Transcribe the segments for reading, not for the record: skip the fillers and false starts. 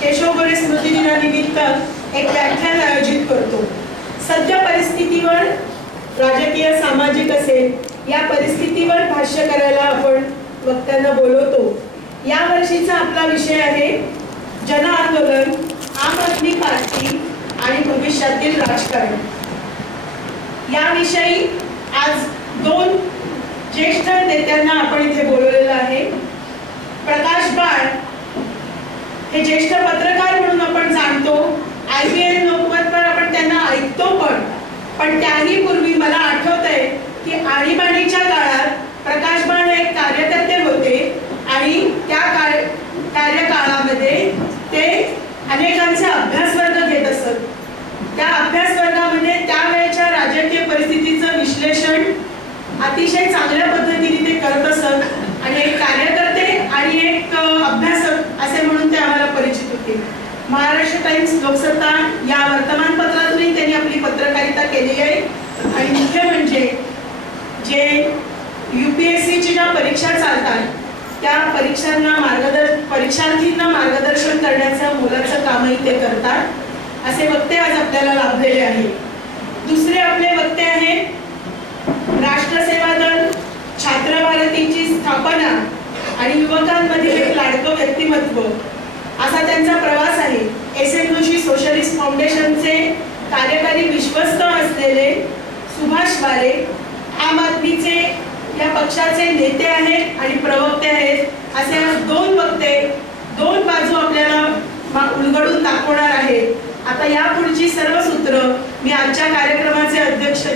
केशव गोरे स्मृती दिनानिमित्त एक व्याख्यान आयोजित करतो। सध्या परिस्थितीवर, राजकीय सामाजिक असेल या परिस्थितीवर भाष्य करायला आपण वक्त्यांना बोलवतो। या वर्षीचा आपला विषय आहे जन आंदोलन, आम आदमी पार्टी आणि भविष्यातील राजकारण। याविषयी आज दोन ज्येष्ठ नेत्यांना आपण इथे बोलवलेलं आहे। प्रकाश बाळ हे ज्येष्ठ पत्रकार म्हणून आपण जाणतो, IBN लोकमतवर आपण त्यांना ऐकतो पण त्याही पूर्वी मला आठवतंय की आणीबाणीच्या काळात प्रकाश बाळ एक कार्यकर्ते होते आणि त्या कार्यकाळामध्ये ते अनेकांचे अभ्यास वर्ग घेत असत। त्या अभ्यास वर्गामध्ये त्यावेळेच्या राजकीय परिस्थितीचं विश्लेषण अतिशय चांगल्या पद्धतीने ते करत असत आणि एक कार्यकर्ते आणि एक अभ्यासक असे म्हणून ते आम्हाला परिचित होते। महाराष्ट्र टाइम्स, लोकसत्ता या वर्तमानपत्रातूनही त्यांनी आपली पत्रकारिता केली आहे आणि मुख्य म्हणजे जे UPSCची ज्या परीक्षा चालतात त्या परीक्षार्थींना मार्गदर्शन करण्याचं मोलाचं कामही ते करतात। असे वक्ते आज आपल्याला लाभलेले आहेत। दुसरे आपले वक्ते आहेत राष्ट्रसेवा दल, छात्र भारतीची स्थापना आणि युवकांमधील एक लाडकं व्यक्तिमत्व असा त्यांचा प्रवास आहे। SM जोशी सोशलिस्ट फाउंडेशनचे कार्यकारी विश्वस्त असलेले सुभाष वारे आम आदमीचे या पक्षाचे नेते आहेत आणि प्रवक्ते आहेत। असे दोन वक्ते, दोन बाजू आपल्याला उलगडून दाखवणार आहेत। आता या पुढची सर्व सूत्र मी आजच्या कार्यक्रमाचे अध्यक्ष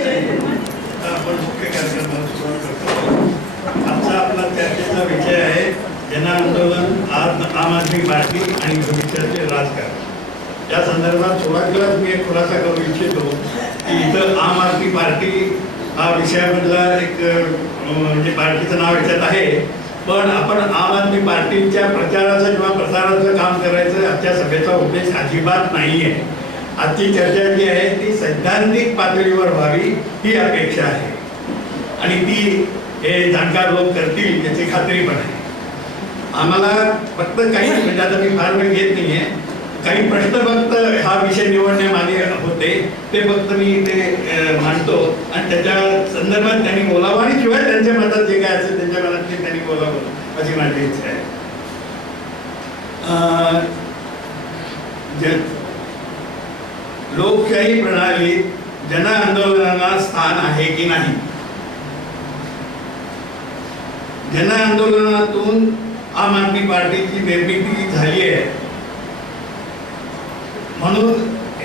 आपला चर्चेचा विषय आहे जन आंदोलन, आम आदमी पार्टी आणि भविष्याचे राजकारण। या संदर्भात सुरुवातीलाच मी एक खुलासा करू इच्छितो की इथं आम आदमी पार्टी हा विषयामधला एक म्हणजे पार्टीचं नाव याच्यात आहे, पण आपण आम आदमी पार्टीच्या प्रचाराचं किंवा प्रसाराचं काम करायचं आजच्या सभेचा उद्देश अजिबात नाही आहे। आजची चर्चा जी आहे ती सैद्धांतिक पातळीवर व्हावी ही अपेक्षा आहे आणि ती हे जाणकार लोक करतील याची खात्री पण आहे। आम्हाला फक्त काही म्हणजे आता मी फार वेळ घेत नाही आहे, काही प्रश्न फक्त हा विषय निवडण्यामागे होते ते फक्त मी ते मांडतो आणि त्याच्या संदर्भात त्यांनी बोलावं आणि शिवाय त्यांच्या मनात जे काय असेल त्यांच्या मनात ते त्यांनी बोलावं अशी माझी इच्छा आहे। लोकशाही प्रणालीत जन आंदोलनाला स्थान आहे की नाही? जन आंदोलनातून आम आदमी पार्टीची निर्मिती झाली आहे म्हणून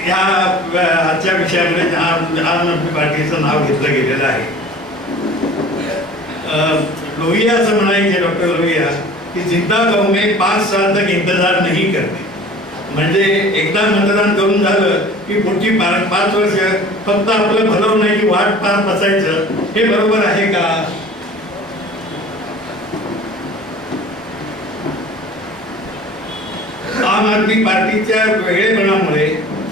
या आजच्या विषयामध्ये आम आदमी पार्टीचं नाव घेतलं गेलेलं आहे। लोहिया असं म्हणायचे, डॉक्टर लोहिया, की जिंदा गाँव में 5 साल तक इंतजार नहीं करते। म्हणजे एकदा मतदान करून झालं की पुढची 5 वर्ष फक्त आपलं भलं होण्याची वाट पाहत बसायचं, हे बरोबर आहे का? आम आदमी पार्टीच्या वेगळेपणामुळे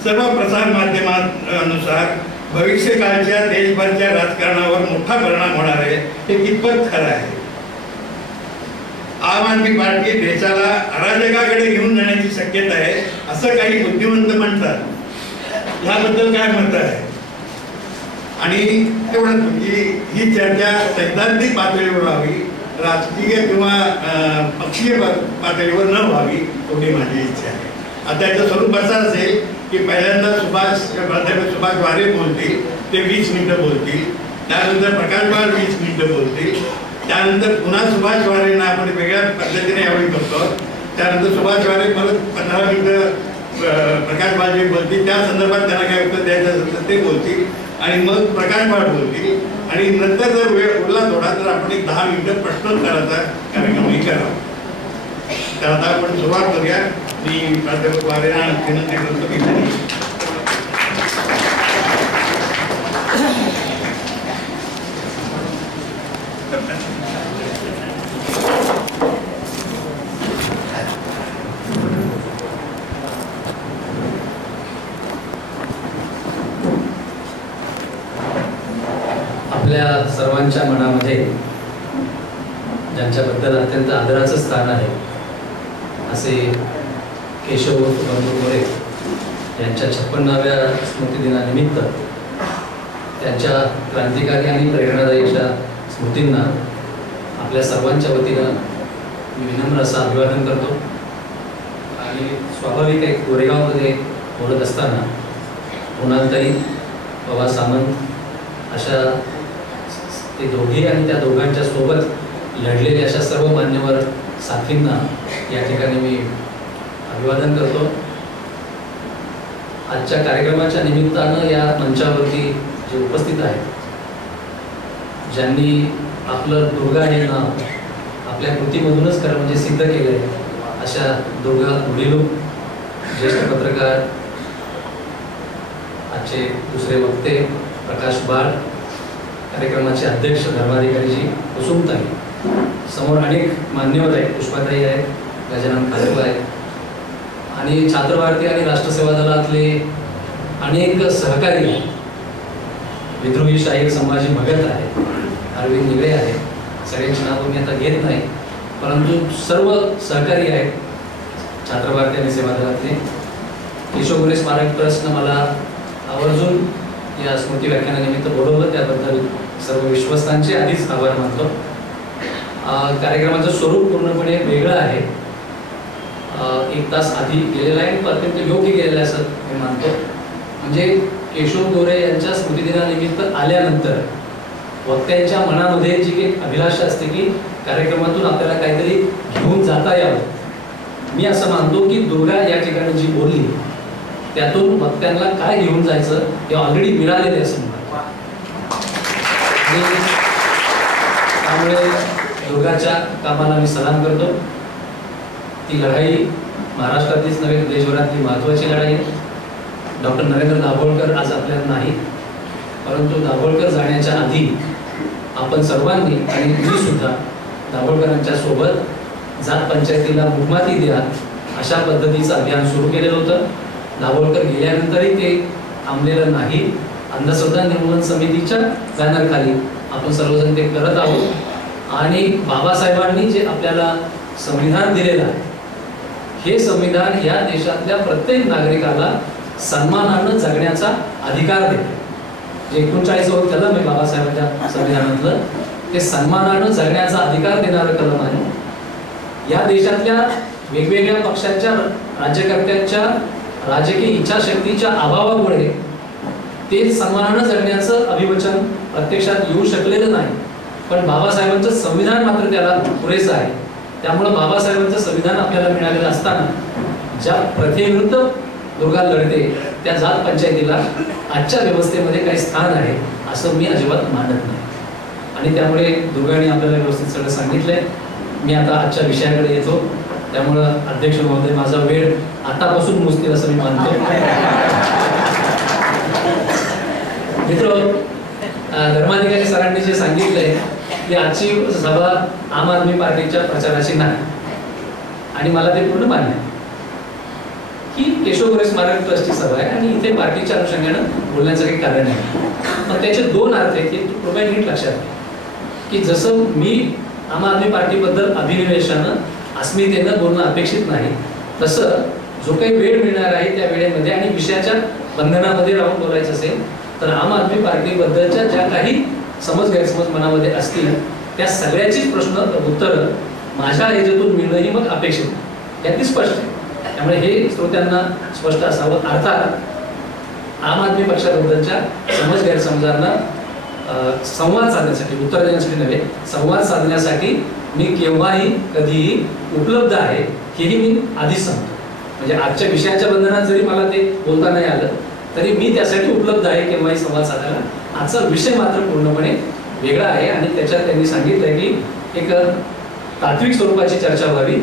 सर्व प्रसार माध्यमांनुसार भविष्यकाळच्या देशभरच्या राजकारणावर मोठा परिणाम होणार आहे, हे कितपत खरं आहे? आम आदमी पार्टी देशाला अराजकाकडे घेऊन जाण्याची शक्यता आहे असं काही बुद्धिमंत म्हणतात, याबद्दल काय मत आहे? आणि तेवढंच ही चर्चा सैद्धांतिक पातळीवर व्हावी, राजकीय किंवा पक्षीय पातळीवर न व्हावी एवढी माझी इच्छा आहे। आता याचं स्वरूप असं असेल की पहिल्यांदा प्राध्यापक सुभाष वारे बोलतील, ते 20 मिनिटं बोलतील, त्यानंतर प्रकाश बाळ 20 मिनिटं बोलतील, त्यानंतर पुन्हा सुभाष वारेंना आपण वेगळ्या पद्धतीने यावेळी करतो, त्यानंतर सुभाष वारे परत 15 मिनिटं प्रकाश बाळ जे बोलतील त्या संदर्भात त्यांना काय उत्तर द्यायचं असेल तर ते बोलतील आणि मग प्रकाश बाळ बोलतील आणि नंतर जर वेळ उरला थोडा तर आपण एक 10 मिनिटं प्रश्नोत्तराचा कार्यक्रमही करावा। तर आता आपण सुरुवात करूया। मी प्राध्यापक वारेंना विनंती करतो की त्यांनी आपल्या सर्वांच्या मनामध्ये ज्यांच्याबद्दल अत्यंत आदराचं स्थान आहे असे केशव बंधू गोरे यांच्या 56व्या स्मृतिदिनानिमित्त त्यांच्या क्रांतिकारी आणि प्रेरणादायी अशा स्मृतींना आपल्या सर्वांच्या वतीनं मी विनम्र असं अभिवादन करतो. आणि स्वाभाविक आहे, गोरेगावमध्ये बोलत असताना मोनालताई, पवार सामंत अशा ते दोघे आणि त्या दोघांच्या सोबत लढलेले अशा सर्व मान्यवर साथींना या ठिकाणी मी अभिवादन करतो. आजच्या कार्यक्रमाच्या निमित्तानं या मंचावरती जे उपस्थित आहेत, ज्यांनी आपलं दुर्गा हे नाव आपल्या कृतीमधूनच खरं म्हणजे सिद्ध केलं आहे, अशा दुर्गा उडिलू, ज्येष्ठ पत्रकार, आजचे दुसरे वक्ते प्रकाश बाळ, कार्यक्रमाचे अध्यक्ष धर्माधिकारीजी कुसुमताई, समोर अनेक मान्यवर आहेत, पुष्पाताई आहेत, गजानन खारकर आहेत, आणि छात्र भारती आणि राष्ट्रसेवा दलातले अनेक सहकारी आहेत. विद्रोही शाहीर संभाजी भगत आहे, अरविंद निगळे आहे, सगळ्यांची नावं मी आता घेत नाही, परंतु सर्व सहकारी आहेत छात्र भारती आणि सेवा दलातले. केशव गोरे स्मारक ट्रस्टनं मला आवर्जून या स्मृती व्याख्यानानिमित्त बोलवलं, त्याबद्दल सर्व विश्वस्तांचे आधीच आभार मानतो. कार्यक्रमाचं स्वरूप पूर्णपणे वेगळं आहे, 1 तास आधी गेलेला आहे आणि अत्यंत योग्य गेलेला आहे असं मी मानतो. म्हणजे केशव गोरे यांच्या स्मृतिदिनानिमित्त आल्यानंतर वक्त्यांच्या मनामध्ये जी एक अभिलाषा असते की कार्यक्रमातून आपल्याला काहीतरी घेऊन जाता यावं, मी असं मानतो की दुर्गा या ठिकाणी जी बोलली त्यातून वक्त्यांना काय घेऊन जायचं हे ऑलरेडी मिळालेले असं म्हणतात. त्यामुळे दुर्गाच्या कामाला मी सलाम करतो. ती लढाई महाराष्ट्रातलीच नव्हे, देशभरातली महत्त्वाची लढाई आहे. डॉक्टर नरेंद्र दाभोळकर आज आपल्याला नाही, परंतु दाभोळकर जाण्याच्या आधी आपण सर्वांनी आणि मी सुद्धा दाभोळकरांच्या सोबत जात पंचायतीला मुखमाती द्या अशा पद्धतीचं अभियान सुरू केलेलं होतं. दाभोळकर गेल्यानंतरही ते थांबलेलं नाही. अंधश्रद्धा निर्मूलन समितीच्या बॅनरखाली आपण सर्वजण ते करत आहोत. आणि बाबासाहेबांनी जे आपल्याला संविधान दिलेलं आहे, हे संविधान या देशातल्या प्रत्येक नागरिकाला सन्मानानं जगण्याचा अधिकार देते. जे 39वे कलम आहे बाबासाहेबांच्या संविधानातलं, ते सन्मानानं जगण्याचा अधिकार देणारं कलम आहे. या देशातल्या वेगवेगळ्या पक्षांच्या राज्यकर्त्यांच्या राजकीय इच्छाशक्तीच्या अभावामुळे ते सन्मानानं जगण्याचं अभिवचन प्रत्यक्षात येऊ शकलेलं नाही, पण बाबासाहेबांचं संविधान मात्र त्याला पुरेसं आहे. त्यामुळे बाबासाहेबांचं संविधान आपल्याला मिळालेलं असताना ज्या प्रथेविरुद्ध दुर्गा लढते त्या जात पंचायतीला आजच्या व्यवस्थेमध्ये काही स्थान आहे असं मी अजिबात मानत नाही. आणि त्यामुळे दुर्गाने आपल्याला व्यवस्थित सगळं सांगितलंय. मी आता आजच्या विषयाकडे येतो. त्यामुळं अध्यक्ष महोदय माझा वेळ आतापासून मोजतील असं मी मानतो. मित्र, धर्माधिकारी सरांनी जे सांगितलंय की आजची सभा आम आदमी पार्टीच्या प्रचाराची नाही, आणि मला ते पूर्ण मान्य आहे की केशव गोरे स्मारक ट्रस्टची सभा आहे आणि इथे पार्टीच्या अनुषंगानं बोलण्याचं काही कारण नाही. पण त्याचे 2 अर्थ आहेत, हे कृपया नीट लक्षात घ्या की जसं मी आम आदमी पार्टीबद्दल अभिनिवेशानं अस्मितेनं बोलणं अपेक्षित नाही, तसं जो काही वेळ मिळणार आहे त्या वेळेमध्ये आणि विषयाच्या बंधनामध्ये राहून बोलायचं असेल तर आम आदमी पार्टीबद्दलच्या ज्या काही समज गैरसमज मनामध्ये असतील त्या सगळ्याचीच प्रश्न उत्तर माझ्या ह्याच्यातून मिळणं ही मग अपेक्षित, त्यातली स्पष्ट आहे. त्यामुळे हे श्रोत्यांना स्पष्ट असावं. अर्थात आम आदमी पक्षाबद्दलच्या समज गैरसमजांना संवाद साधण्यासाठी, उत्तर देण्यासाठी नव्हे, संवाद साधण्यासाठी मी केव्हाही कधीही उपलब्ध आहे, हेही मी आधीच सांगतो. म्हणजे आजच्या विषयाच्या बंधनात जरी मला ते बोलता नाही आलं तरी मी त्यासाठी उपलब्ध आहे केव्हाही संवाद साधायला. आजचा विषय मात्र पूर्णपणे वेगळा आहे आणि त्याच्यात त्यांनी सांगितलंय की एक तात्विक स्वरूपाची चर्चा व्हावी.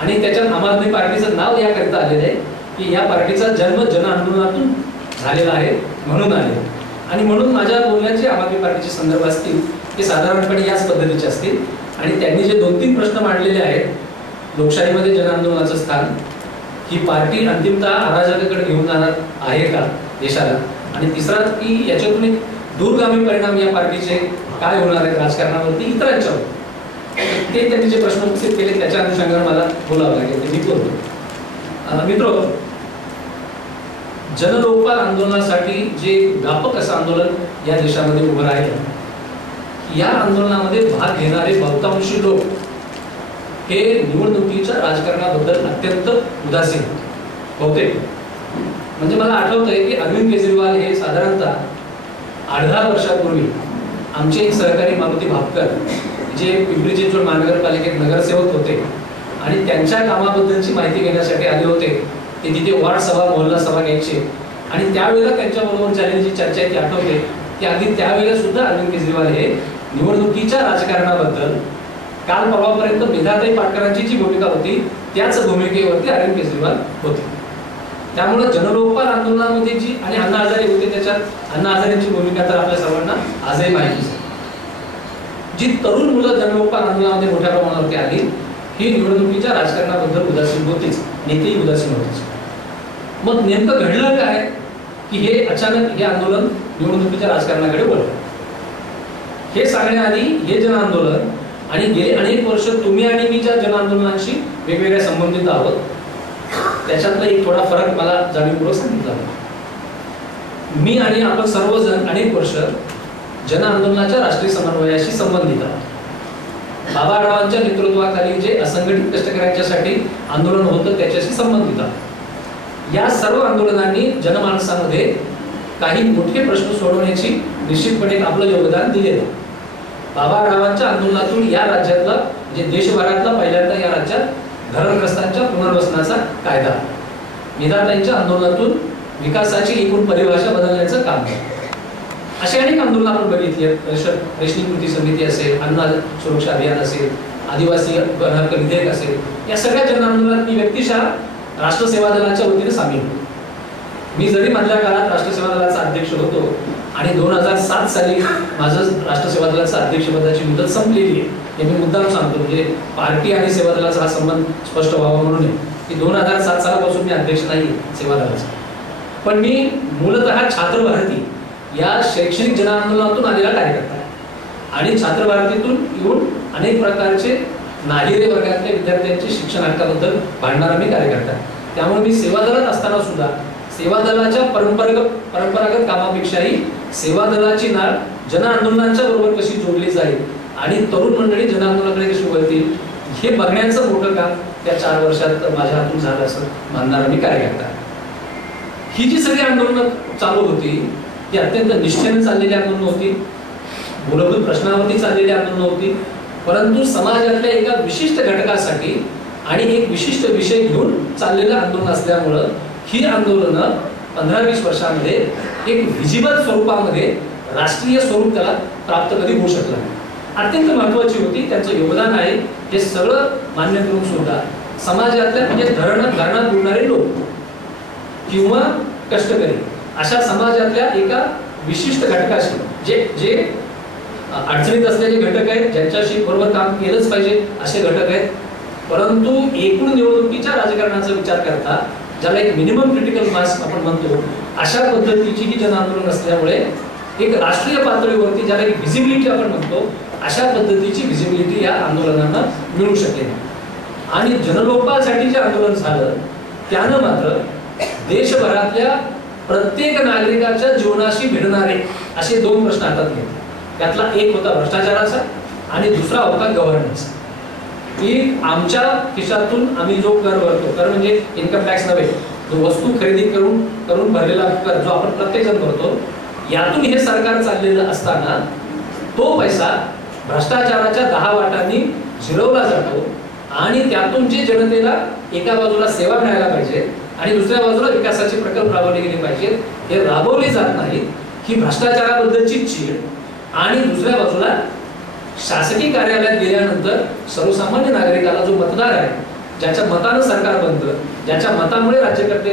आणि त्याच्यात आम आदमी पार्टीचं नाव याकरिता आलेलं आहे की या पार्टीचा जन्म जन आंदोलनातून झालेला आहे म्हणून आले. आणि म्हणून माझ्या बोलण्याचे आम आदमी पार्टीचे संदर्भ असतील ते साधारणपणे याच पद्धतीचे असतील. आणि त्यांनी जे 2-3 प्रश्न मांडलेले आहेत, लोकशाहीमध्ये जन आंदोलनाचं स्थान, ही पार्टी अंतिमतः अराजकाकडे घेऊन जाणार आहे का देशाला, आणि तिसरा की याच्यातून एक दूरगामी परिणाम या पार्टीचे काय होणार आहेत राजकारणावरती, इतरांच्यावर, ते त्यांनी जे प्रश्न उपस्थित केले त्याच्या अनुषंगाने मला बोलावं लागेल ते मी बोलतो. मित्रो, जनलोकपाल आंदोलनासाठी जे व्यापक असं आंदोलन या देशामध्ये उभं राहिलं, या आंदोलनामध्ये भाग घेणारे बहुतांशी लोक हे निवडणुकीच्या राजकारणाबद्दल अत्यंत उदासीन बहुतेक. म्हणजे मला आठवतंय की अरविंद केजरीवाल हे साधारणतः 8-10 वर्षापूर्वी आमचे एक सहकारी मारुती भापकर जे पिंपरी चिंचवड महानगरपालिकेत नगरसेवक होते आणि त्यांच्या कामाबद्दलची माहिती घेण्यासाठी आले होते. ते तिथे वार्ड सभा मोहल्ला सभा घ्यायचे आणि त्यावेळेला त्यांच्याबरोबर झालेली जी चर्चा आहे ती आठवते की अगदी त्यावेळेला सुद्धा अरविंद केजरीवाल हे निवडणुकीच्या राजकारणाबद्दल काल परवापर्यंत मेधाताई पाटकरांची जी भूमिका होती त्याच भूमिकेवरती अरविंद केजरीवाल होते. त्यामुळे जनलोकपाल आंदोलनामध्ये जी आणि अण्णा हजारे होते त्याच्यात अण्णा हजारेंची भूमिका तर आपल्या सर्वांना आजही माहितीच आहे. जी तरुण मुलं जनलोकपाल आंदोलनामध्ये मोठ्या प्रमाणावरती आली ही निवडणुकीच्या राजकारणाबद्दल उदासीन होतीच, नेतेही उदासीन होतेच. मग नेमकं घडलं काय की हे अचानक हे आंदोलन निवडणुकीच्या राजकारणाकडे वळलं. हे सांगण्याआधी हे जन आंदोलन आणि गेले अनेक वर्ष तुम्ही आणि मी ज्या जन आंदोलनांशी वेगवेगळ्या संबंधित आहोत त्याच्यातला एक थोडा फरक मला जाणीवपूर्वक सांगितला. मी आणि आपण सर्वजण अनेक वर्ष जन आंदोलनाच्या राष्ट्रीय समन्वयाशी संबंधित आहोत. बाबारावांच्या नेतृत्वाखाली जे असंघटित कष्टकऱ्यांच्यासाठी आंदोलन होतं त्याच्याशी संबंधित आहोत. या सर्व आंदोलनांनी जनमानसामध्ये काही मोठे प्रश्न सोडवण्याची निश्चितपणे आपलं योगदान दिलेलं. बाबारावांच्या आंदोलनातून या राज्यातला म्हणजे देशभरातला पहिल्यांदा या राज्यात धरणग्रस्तांच्या पुनर्वसनाचा कायदा, मेधाताईंच्या आंदोलनातून विकासाची एकूण परिभाषा बदलण्याचं काम केलं. अशी अनेक आंदोलन आपण बघितली आहेत. रेशनिंग कृती समिती असेल, अन्न सुरक्षा अभियान असेल, आदिवासी हक्क विधेयक असेल, या सगळ्या जन आंदोलनात मी व्यक्तिशः राष्ट्र सेवा दलाच्या वतीने सामील होतो. मी जरी मधल्या काळात राष्ट्र सेवा दलाचा अध्यक्ष होतो आणि 2007 साली माझं राष्ट्र सेवा दलाचा अध्यक्षपदाची मुदत संपलेली आहे. हे मी मुद्दाम सांगतो म्हणजे पार्टी आणि सेवा दलाचा हा संबंध स्पष्ट व्हावा म्हणून की 2007 सालापासून मी अध्यक्ष नाही सेवा दलाचा. पण मी मूलतः छात्र भारती या शैक्षणिक जन आंदोलनातून आलेला कार्यकर्ता आहे आणि छात्र भारतीतून येऊन अनेक प्रकारचे नाहिरे वर्गातल्या विद्यार्थ्यांच्या शिक्षण हक्काबद्दल भांडणारा मी कार्यकर्ता आहे. त्यामुळे मी सेवा दलात असताना सुद्धा सेवा दलाच्या परंपरागत कामापेक्षाही सेवा दलाची नाळ जन आंदोलनाच्या बरोबर कशी जोडली जाईल आणि तरुण मंडळी जन आंदोलनाकडे कशी वळतील हे बघण्याचं मोठं काम त्या 4 वर्षात माझ्या हातून झालं असं मानणारा मी कार्यकर्ता आहे. ही जी सगळी आंदोलनं चालू होती ही अत्यंत निष्ठेने चाललेली आंदोलन होती, मूलभूत प्रश्नावरती चाललेली आंदोलन होती. परंतु समाजातल्या एका विशिष्ट घटकासाठी आणि एक विशिष्ट विषय घेऊन चाललेलं आंदोलन असल्यामुळं ही आंदोलनं 15-20 वर्षांमध्ये एक विजिबल स्वरूपामध्ये राष्ट्रीय स्वरूप त्याला प्राप्त कधी होऊ शकलं नाही. अत्यंत महत्वाची होती, त्यांचं योगदान आहे हे सगळं मान्य करून सुद्धा समाजातल्या म्हणजे धरणात बुडणारे लोक किंवा कष्टकरी अशा समाजातल्या एका विशिष्ट घटकाशी जे अडचणीत असलेले घटक आहेत, ज्यांच्याशी बरोबर काम केलंच पाहिजे असे घटक आहेत. परंतु एकूण निवडणुकीच्या राजकारणाचा विचार करता ज्याला एक मिनिमम क्रिटिकल मास आपण म्हणतो अशा पद्धतीची ही जन आंदोलन असल्यामुळे एक राष्ट्रीय पातळीवरती ज्याला एक व्हिजिबिलिटी आपण म्हणतो अशा पद्धतीची व्हिजिबिलिटी या आंदोलनांना मिळू शकेल. आणि जनलोकपालसाठी जे आंदोलन झालं त्यानं मात्र देशभरातल्या प्रत्येक नागरिकाच्या जीवनाशी भिडणारे असे 2 प्रश्न हातात घेतले. त्यातला एक होता भ्रष्टाचाराचा आणि दुसरा होता गव्हर्नन्स. की आमच्या खिशातून आम्ही जो कर भरतो, कर म्हणजे इन्कम टॅक्स नव्हे, जो वस्तू खरेदी करून भरलेला कर जो आपण प्रत्येकजण भरतो, यातून हे सरकार चाललेलं असताना तो पैसा भ्रष्टाचाराच्या 10 वाटांनी जिरवला जातो आणि त्यातून जे जनतेला एका बाजूला सेवा मिळायला पाहिजे आणि दुसऱ्या बाजूला विकासाचे प्रकल्प राबवले गेले पाहिजेत, हे राबवले जात नाहीत. ही भ्रष्टाचाराबद्दलची चीड आणि दुसऱ्या बाजूला शासकीय कार्यालयात गेल्यानंतर सर्वसामान्य नागरिकाला जो मतदार आहे, ज्याच्या मतानं सरकार बनतं, ज्याच्या मतामुळे राज्यकर्ते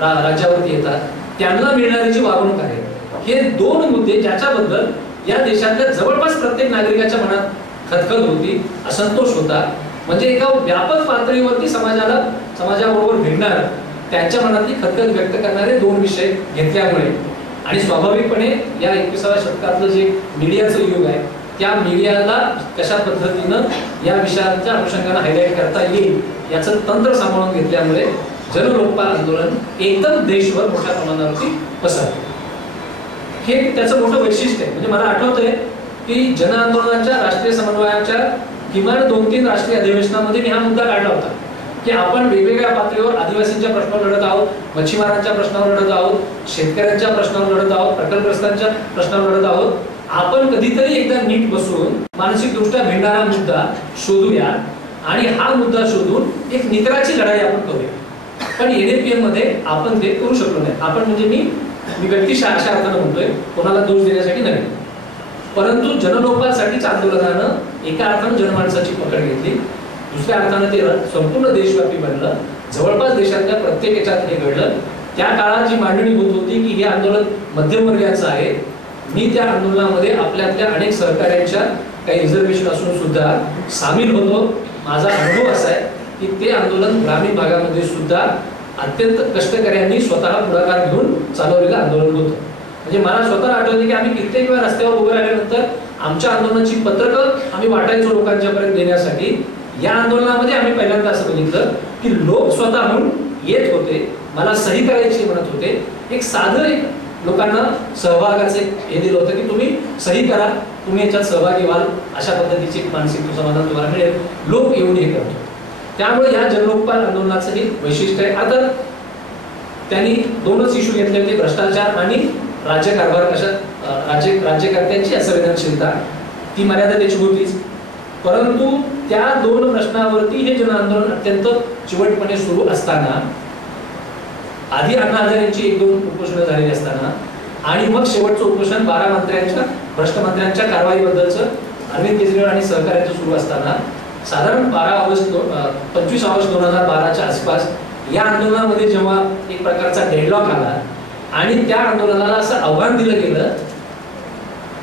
राज्यावरती येतात, त्यांना मिळणारी जी वागणूक आहे, हे 2 मुद्दे ज्याच्याबद्दल या देशातल्या जवळपास प्रत्येक नागरिकाच्या मनात खदखद होती, असंतोष होता. म्हणजे एका व्यापक पातळीवरती समाजाबरोबर भिडणार त्यांच्या मनातली खदखद व्यक्त करणारे 2 विषय घेतल्यामुळे आणि स्वाभाविकपणे या 21व्या शतकातलं जे मीडियाचं युग आहे त्या मीडियाला कशा पद्धतीनं या विषयाच्या अनुषंगाने हायलाइट करता येईल याचं तंत्र सांभाळून घेतल्यामुळे जनलोकपाल आंदोलन एकदम देशभर मोठ्या प्रमाणावरती पसरलं. हे त्याचं मोठं वैशिष्ट्य आहे. म्हणजे मला आठवतंय की जन आंदोलनाच्या राष्ट्रीय समन्वयाच्या किमान 2-3 राष्ट्रीय अधिवेशनामध्ये मी हा मुद्दा काढला होता की आपण वेगवेगळ्या पातळीवर आदिवासींच्या प्रश्नावर लढत आहोत, मच्छीमारांच्या प्रश्नावर लढत आहोत, शेतकऱ्यांच्या प्रश्नावर लढत आहोत, प्रकल्पग्रस्तांच्या प्रश्नावर लढत आहोत. आपण कधीतरी एकदा नीट बसून मानसिकदृष्ट्या भिडणारा मुद्दा शोधूया आणि हा मुद्दा शोधून एक निकराची लढाई आपण करूया. पण NAPM मध्ये आपण ते करू शकलो नाही. आपण म्हणजे मी व्यक्तिशः अशा अर्थानं म्हणतोय, कोणाला दोष देण्यासाठी नाही. परंतु जनलोकपालसाठीच्या आंदोलनानं एका अर्थानं जनमानसाची पकड घेतली, दुसऱ्या अर्थानं ते संपूर्ण देशव्यापी बनलं. जवळपास देशातल्या प्रत्येक याच्यात हे घडलं. त्या काळात जी मांडणी होत होती की हे आंदोलन मध्यमवर्गीयांचं आहे, मी त्या आंदोलनामध्ये आपल्यातल्या अनेक सहकाऱ्यांच्या काही रिझर्वेशन असून सुद्धा सामील होतो. माझा अनुभव असा आहे की ते आंदोलन ग्रामीण भागामध्ये सुद्धा अत्यंत कष्टकऱ्यांनी स्वतः पुढाकार घेऊन चालवलेलं आंदोलन होतं. म्हणजे मला स्वतः आठवते की आम्ही कित्येक वेळा रस्त्यावर उभे राहिल्यानंतर आमच्या आंदोलनाची पत्रकं आम्ही वाटायचो लोकांच्यापर्यंत देण्यासाठी. या आंदोलनामध्ये आम्ही पहिल्यांदा असं बघितलं की लोक स्वतःहून येत होते, मला सही करायची म्हणत होते. एक साधं लोकांना सहभागाचे हे दिलं होतं की तुम्ही सही करा, तुम्ही याच्यात सहभागी व्हाल, अशा पद्धतीचे मानसिक समाधान तुम्हाला मिळेल. लोक येऊन हे करतो. त्यामुळे या जनलोकपाल आंदोलनाचं हे वैशिष्ट्य आहे. आता त्यांनी 2च इश्यू घेतले होते, भ्रष्टाचार आणि राज्यकारभार कशा राज्यकर्त्यांची असंवेदनशीलता. ती मर्यादा त्याची होतीच. परंतु त्या 2 प्रश्नावरती हे जन आंदोलन अत्यंत चिवटपणे सुरू असताना, आधी अण्णा हजारेंची 1-2 उपोषणं झालेली असताना आणि मग शेवटचं उपोषण 12 मंत्र्यांच्या भ्रष्ट मंत्र्यांच्या कारवाईबद्दलचं अरविंद केजरीवाल आणि सहकार्याचं सुरू असताना साधारण 25 ऑगस्ट 2012च्या आसपास या आंदोलनामध्ये जेव्हा एक प्रकारचा डेडलॉक आला आणि त्या आंदोलनाला असं आव्हान दिलं गेलं,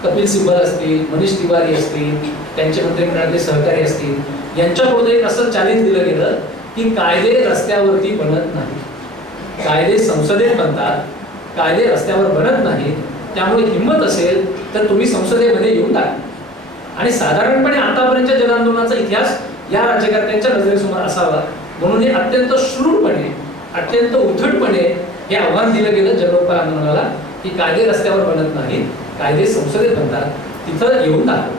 कपिल सिब्बल असतील, मनीष तिवारी असतील, त्यांचे मंत्रिमंडळातले सहकारी असतील, यांच्याकडून एक असं चॅलेंज दिलं गेलं की कायदे रस्त्यावरती बनत नाही, कायदे संसदेत बनतात, कायदे रस्त्यावर बनत नाही. त्यामुळे हिंमत असेल तर तुम्ही संसदेमध्ये येऊन टाका. आणि साधारणपणे आतापर्यंतच्या जनआंदोलनाचा इतिहास या राज्यकर्त्यांच्या नजरेसमोर असावा म्हणून हे अत्यंत शूरपणे, अत्यंत उद्धटपणे हे आव्हान दिलं गेलं जनलोकपाल आंदोलनाला की कायदे रस्त्यावर बनत नाहीत, कायदे संसदेत बनतात, तिथं येऊन टाका.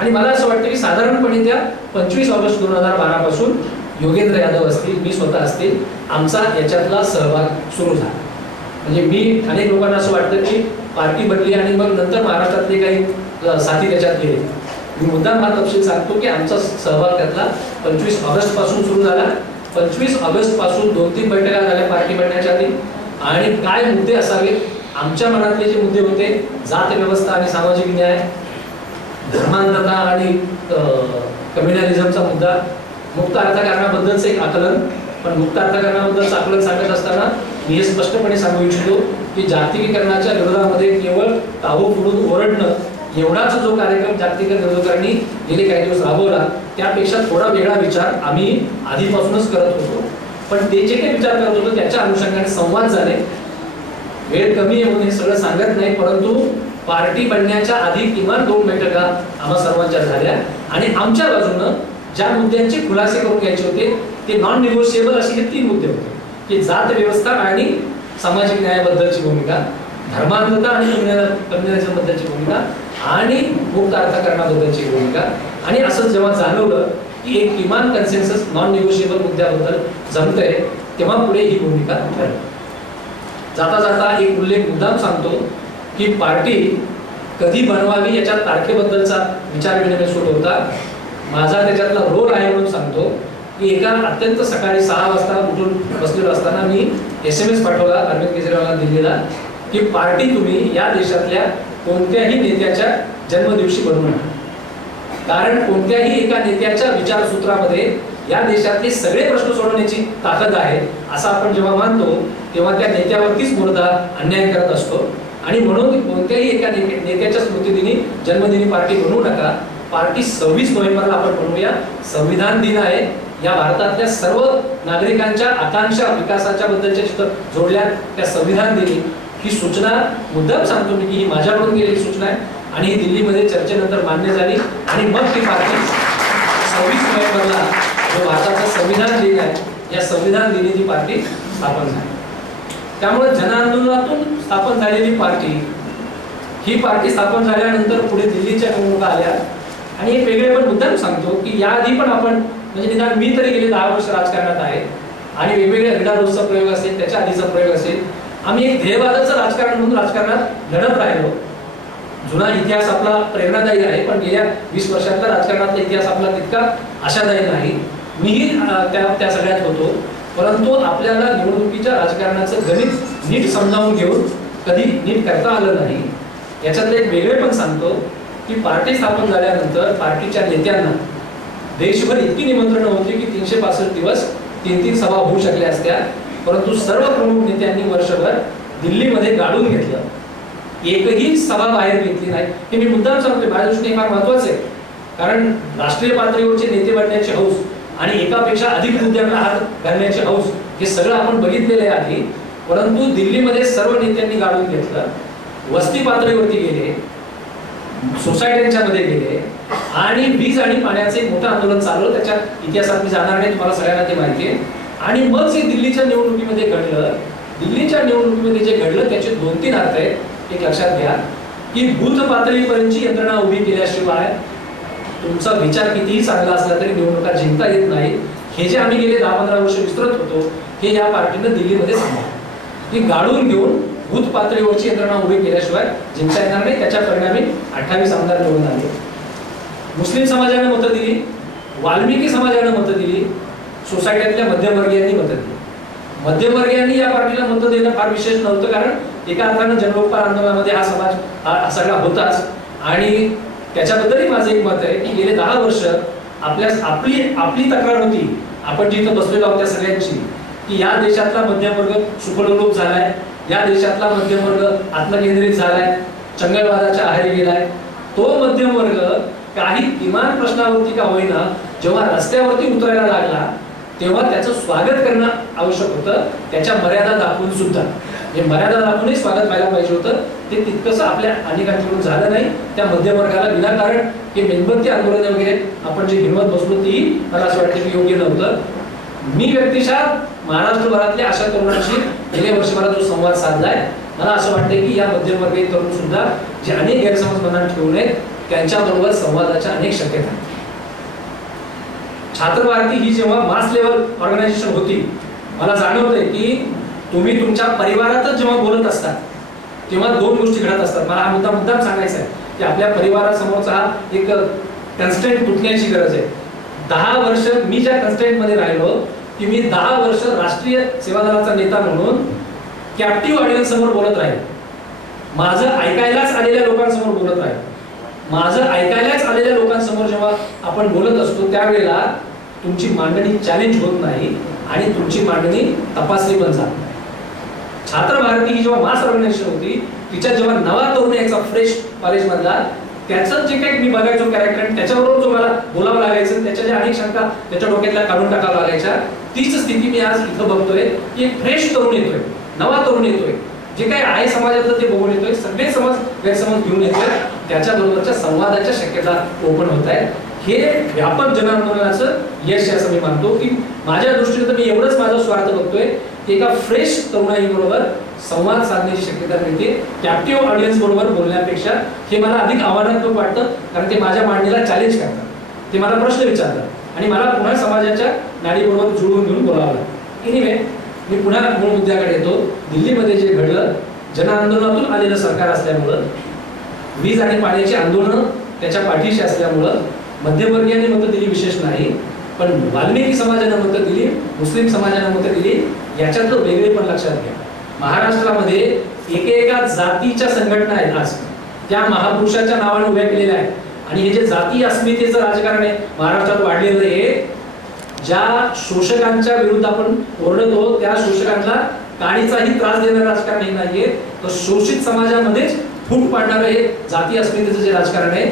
आणि मला असं वाटतं की साधारणपणे त्या 25 ऑगस्ट 2012 पासून योगेंद्र यादव असतील, मी स्वतः असतील, आमचा याच्यातला सहभाग सुरू झाला. म्हणजे मी अनेक लोकांना असं वाटतं की पार्टी बनली आणि मग नंतर महाराष्ट्रातले काही साथी त्याच्यात गेले. मी मुद्दाम हा तपशील सांगतो की आमचा सहभाग त्यातला 25 ऑगस्ट पासून सुरू झाला. 25 ऑगस्ट पासून 2-3 बैठका झाल्या पार्टी बनण्याच्या आधी. आणि काय मुद्दे असावेत, आमच्या मनातले जे मुद्दे होते, जात व्यवस्था आणि सामाजिक न्याय, धर्मांधता आणि कम्युनलिझमचा मुद्दा, मुक्त अर्थकारणाबद्दलचं एक आकलन. पण मुक्त अर्थकारणाबद्दलचं आकलन सांगत असताना मी हे स्पष्टपणे सांगू इच्छितो की जागतिकीकरणाच्या विरोधामध्ये केवळ टाहो फुडून ओरडणं एवढाच जो कार्यक्रम जागतिकीकरण विरोधकांनी गेले काही दिवस राबवला, त्यापेक्षा थोडा वेगळा विचार आम्ही आधीपासूनच करत होतो. पण ते जे काही विचार करत होतो त्याच्या अनुषंगाने संवाद झाले. वेळ कमी आहे म्हणून हे सगळं सांगत नाही, परंतु पार्टी बनण्याच्या आधी किमान 2 बैठका आम्हा सर्वांच्या झाल्या आणि आमच्या बाजूनं ज्या मुद्द्यांचे खुलासे करून घ्यायचे होते ते नॉन निगोशिएबल असे हे 3 मुद्दे होते की जात व्यवस्था आणि सामाजिक न्यायाबद्दलची भूमिका, धर्मांधता आणि कम्युनलिझम बद्दलची भूमिका आणि मुक्त अर्थकारणाबद्दलची भूमिका. आणि असं जेव्हा जाणवलं की एक किमान कन्सेन्सस नॉन निगोशिएबल मुद्द्याबद्दल जमतंय, तेव्हा पुढे ही भूमिका ठरली. जाता जाता एक उल्लेख मुद्दाम सांगतो की पार्टी कधी बनवावी याच्या तारखेबद्दलचा विचार विनिमय सुरू होता. माझा त्याच्यातला रोल आहे म्हणून सांगतो की एका अत्यंत सकाळी 6 वाजता उठून बसलेलो असताना मी SMS पाठवला अरविंद केजरीवालांना दिल्लीला की पार्टी तुम्ही या देशातल्या कोणत्याही नेत्याच्या जन्मदिवशी बनवू नका. कारण कोणत्याही एका नेत्याच्या विचारसूत्रामध्ये या देशातले सगळे प्रश्न सोडवण्याची ताकद आहे असं आपण जेव्हा मानतो तेव्हा त्या नेत्यावरतीच मुर्दा अन्याय करत असतो. आणि म्हणून कोणत्याही एका नेत्याच्या स्मृतिदिनी जन्मदिनी पार्टी बनवू नका. पार्टी 26 नोव्हेंबरला आपण बनवूया. संविधान दिन आहे. या भारतातल्या सर्व नागरिकांच्या आकांक्षा विकासाच्या बद्दलच्या जिथं जोडल्या त्या संविधान दिनी ही सूचना मुद्दाम सांगतो मी की ही माझ्याकडून केलेली सूचना आहे आणि ही दिल्लीमध्ये चर्चेनंतर मान्य झाली. आणि मग ती पार्टी 26 नोव्हेंबरला जो भारताचा संविधान दिन आहे या संविधान दिनी ती पार्टी स्थापन झाली. त्यामुळे जनांदोलनातून स्थापन झालेली पार्टी, ही पार्टी स्थापन झाल्यानंतर पुढे दिल्लीच्या निवडणुका आल्या. आणि एक वेगळे पण मुद्दा सांगतो की याआधी पण आपण म्हणजे निदान मी तरी गेले 10 वर्ष राजकारणात आहे आणि वेगवेगळ्या गडारोजचा प्रयोग असेल, त्याच्या आधीचा प्रयोग असेल, आम्ही एक ध्येयवादाचं राजकारण म्हणून राजकारणात लढत राहिलो. जुना इतिहास आपला प्रेरणादायी आहे, पण गेल्या 20 वर्षातला राजकारणातला इतिहास आपला तितका आशादायी नाही. मीही त्या सगळ्यात होतो. परंतु आपल्याला निवडणुकीच्या राजकारणाचं गणित नीट समजावून घेऊन कधी नीट करता आलं नाही. याच्यातलं एक वेगळे पण सांगतो की पार्टी स्थापन झाल्यानंतर पार्टीच्या नेत्यांना देशभर इतकी निमंत्रणं होती की 365 दिवस 3-3 सभा होऊ शकल्या असत्या. परंतु सर्व प्रमुख नेत्यांनी वर्षभर दिल्लीमध्ये गाडून घेतलं. एकही सभा बाहेर घेतली नाही. हे मी मुद्दाम सांगतोय, माझ्या दृष्टीने फार महत्वाचं आहे. कारण राष्ट्रीय पातळीवरचे नेते बनण्याची हौस आणि एकापेक्षा अधिक मुद्द्यांना हात घालण्याची हौस हे सगळं आपण बघितलेलं आहे आधी. परंतु दिल्लीमध्ये सर्व नेत्यांनी गाडून घेतलं. वस्ती पातळीवरती गेले, सोसायट्यांच्या मध्ये गेले आणि वीज आणि पाण्याचे एक मोठं आंदोलन चालवलं. त्याच्या इतिहासात मी जाणार नाही, तुम्हाला सगळ्यांना ते माहिती आहे. आणि मग जे दिल्लीच्या निवडणुकीमध्ये घडलं, दिल्लीच्या निवडणुकीमध्ये जे घडलं त्याचे 2-3 अर्थ आहेत. एक लक्षात घ्या की बूथ पातळीपर्यंतची यंत्रणा उभी केल्याशिवाय तुमचा विचार कितीही चांगला असला तरी निवडणुका जिंकता येत नाही. हे जे आम्ही गेले 10-15 वर्ष विस्तृत होतो हे या पार्टीनं दिल्लीमध्ये सांगितलं की गाडून घेऊन बूथ पातळीवरची यंत्रणा उभी केल्याशिवाय जिंकता येणार नाही. त्याच्या परिणामी 28 आमदार निवडून आले. मुस्लिम समाजाने मतं दिली, वाल्मिकी समाजाने मतं दिली, सोसायटीतल्या मध्यमवर्गीयांनी मतं दिली. मध्यमवर्गीयांनी या पार्टीला मतं देणं फार विशेष नव्हतं, कारण एका अर्थानं जनलोकपाल आंदोलनामध्ये हा समाज हा सगळा होताच. आणि त्याच्याबद्दलही माझं एक मत आहे की गेले 10 वर्ष आपली तक्रार होती, आपण जिथं बसलेलो आहोत त्या सगळ्यांची, की या देशातला मध्यमवर्ग सुखडोलोप झालाय, या देशातला मध्यमवर्ग आत्मकेंद्रित झालाय, चंगळवादाच्या आहारी गेलाय. तो मध्यमवर्ग काही किमान प्रश्नावरती का होईना जेव्हा रस्त्यावरती उतरायला लागला तेव्हा त्याचं स्वागत करणं आवश्यक होतं. त्याच्या मर्यादा दाखवून सुद्धा, हे मर्यादा दाखवूनही स्वागत व्हायला पाहिजे होतं. ते तितकंसं आपल्या अनेकांकडून झालं नाही. त्या मध्यमवर्गाला विनाकारण हे मेणबत्ती आंदोलन वगैरे आपण जे हिंमत बसलो ती मला असं वाटतं की योग्य नव्हतं. मी व्यक्तिशः महाराष्ट्रभरातल्या अशा तरुणांशी गेल्या वर्षभरात जो संवाद साधलाय, मला असं वाटतं की या मध्यमवर्गीय तरुण सुद्धा जे अनेक गैरसमज मनात ठेवून आहेत त्यांच्याबरोबर संवादाच्या अनेक शक्यता आहेत. छात्र भारती ही जेव्हा मास लेवल ऑर्गनायझेशन होती, मला जाणवतंय की तुम्ही तुमच्या परिवारातच जेव्हा बोलत असतात तेव्हा 2 गोष्टी घडत असतात. मला हा मुद्दाम सांगायचा आहे की आपल्या परिवारासमोरचा हा एक कन्स्टेंट तुटण्याची गरज आहे. 10 वर्ष मी ज्या कन्स्टेंट मध्ये राहिलो की मी 10 वर्ष राष्ट्रीय सेवा दलाचा नेता म्हणून कॅप्टिव्ह ऑडियन्स समोर बोलत राहील. माझं ऐकायलाच आलेल्या लोकांसमोर बोलत राहील. माझं ऐकायलाच आलेल्या लोकांसमोर जेव्हा आपण बोलत असतो त्यावेळेला तुमची मांडणी चॅलेंज होत नाही आणि तुमची मांडणी तपासली पण जात नाही. छात्र भारती ही जेव्हा मास ऑर्गनायझेशन होती, तिच्यात जेव्हा नवा तरुण यायचा फ्रेश कॉलेज मधला, त्याचं जे काही मी बघायचो कॅरेक्टर, त्याच्याबरोबर जो मला बोलावं लागायचं, त्याच्या ज्या अनेक शंका त्याच्या डोक्यातल्या काढून टाकावं लागायच्या, तीच स्थिती मी आज इथं बघतोय की एक फ्रेश तरुण येतोय, नवा तरुण येतोय, जे काही आहे समाजातलं ते बघून येतोय, सगळे गैरसमज घेऊन येतोय, त्याच्याबरोबरच्या संवादाच्या शक्यता ओपन होत आहेत. हे व्यापक जनआंदोलनाचं यश असं मी मानतो. की माझ्या दृष्टीने तर मी एवढंच माझा स्वार्थ बघतोय की एका फ्रेश तरुणाई बरोबर संवाद साधण्याची शक्यता मिळते. कॅप्टिव्ह ऑडियन्स बरोबर बोलण्यापेक्षा हे मला अधिक आव्हानात्मक वाटतं, कारण ते माझ्या मांडणीला चॅलेंज करतात, ते मला प्रश्न विचारतात आणि मला पुन्हा समाजाच्या नाडीबरोबर जुळवून घेऊन बोलावं लागतं. एनिवे, मी पुन्हा मूळ मुद्द्याकडे येतो. दिल्लीमध्ये जे घडलं, जनआंदोलनातून आलेलं सरकार असल्यामुळं, वीज आणि पाण्याची आंदोलन त्याच्या पाठीशी असल्यामुळं मध्यमवर्गीयांनी मतं दिली विशेष नाही, पण वाल्मिकी समाजाने मतं दिली, मुस्लिम समाजाने मतं दिली. याच्यातलं वेगळे पण लक्षात घ्या. महाराष्ट्रामध्ये एकेका जातीच्या संघटना आहेत आज, त्या महापुरुषाच्या नावाने उभ्या केलेल्या आहेत. आणि हे जे जाती अस्मितेचं राजकारण आहे महाराष्ट्रात वाढलेलं आहे, ज्या शोषकांच्या विरुद्ध आपण ओरडतो त्या शोषकांना काडीचाही त्रास देणारं राजकारण हे नाहीये, तर शोषित समाजामध्येच फूट पाडणारं हे जाती अस्मितेचं जे राजकारण आहे.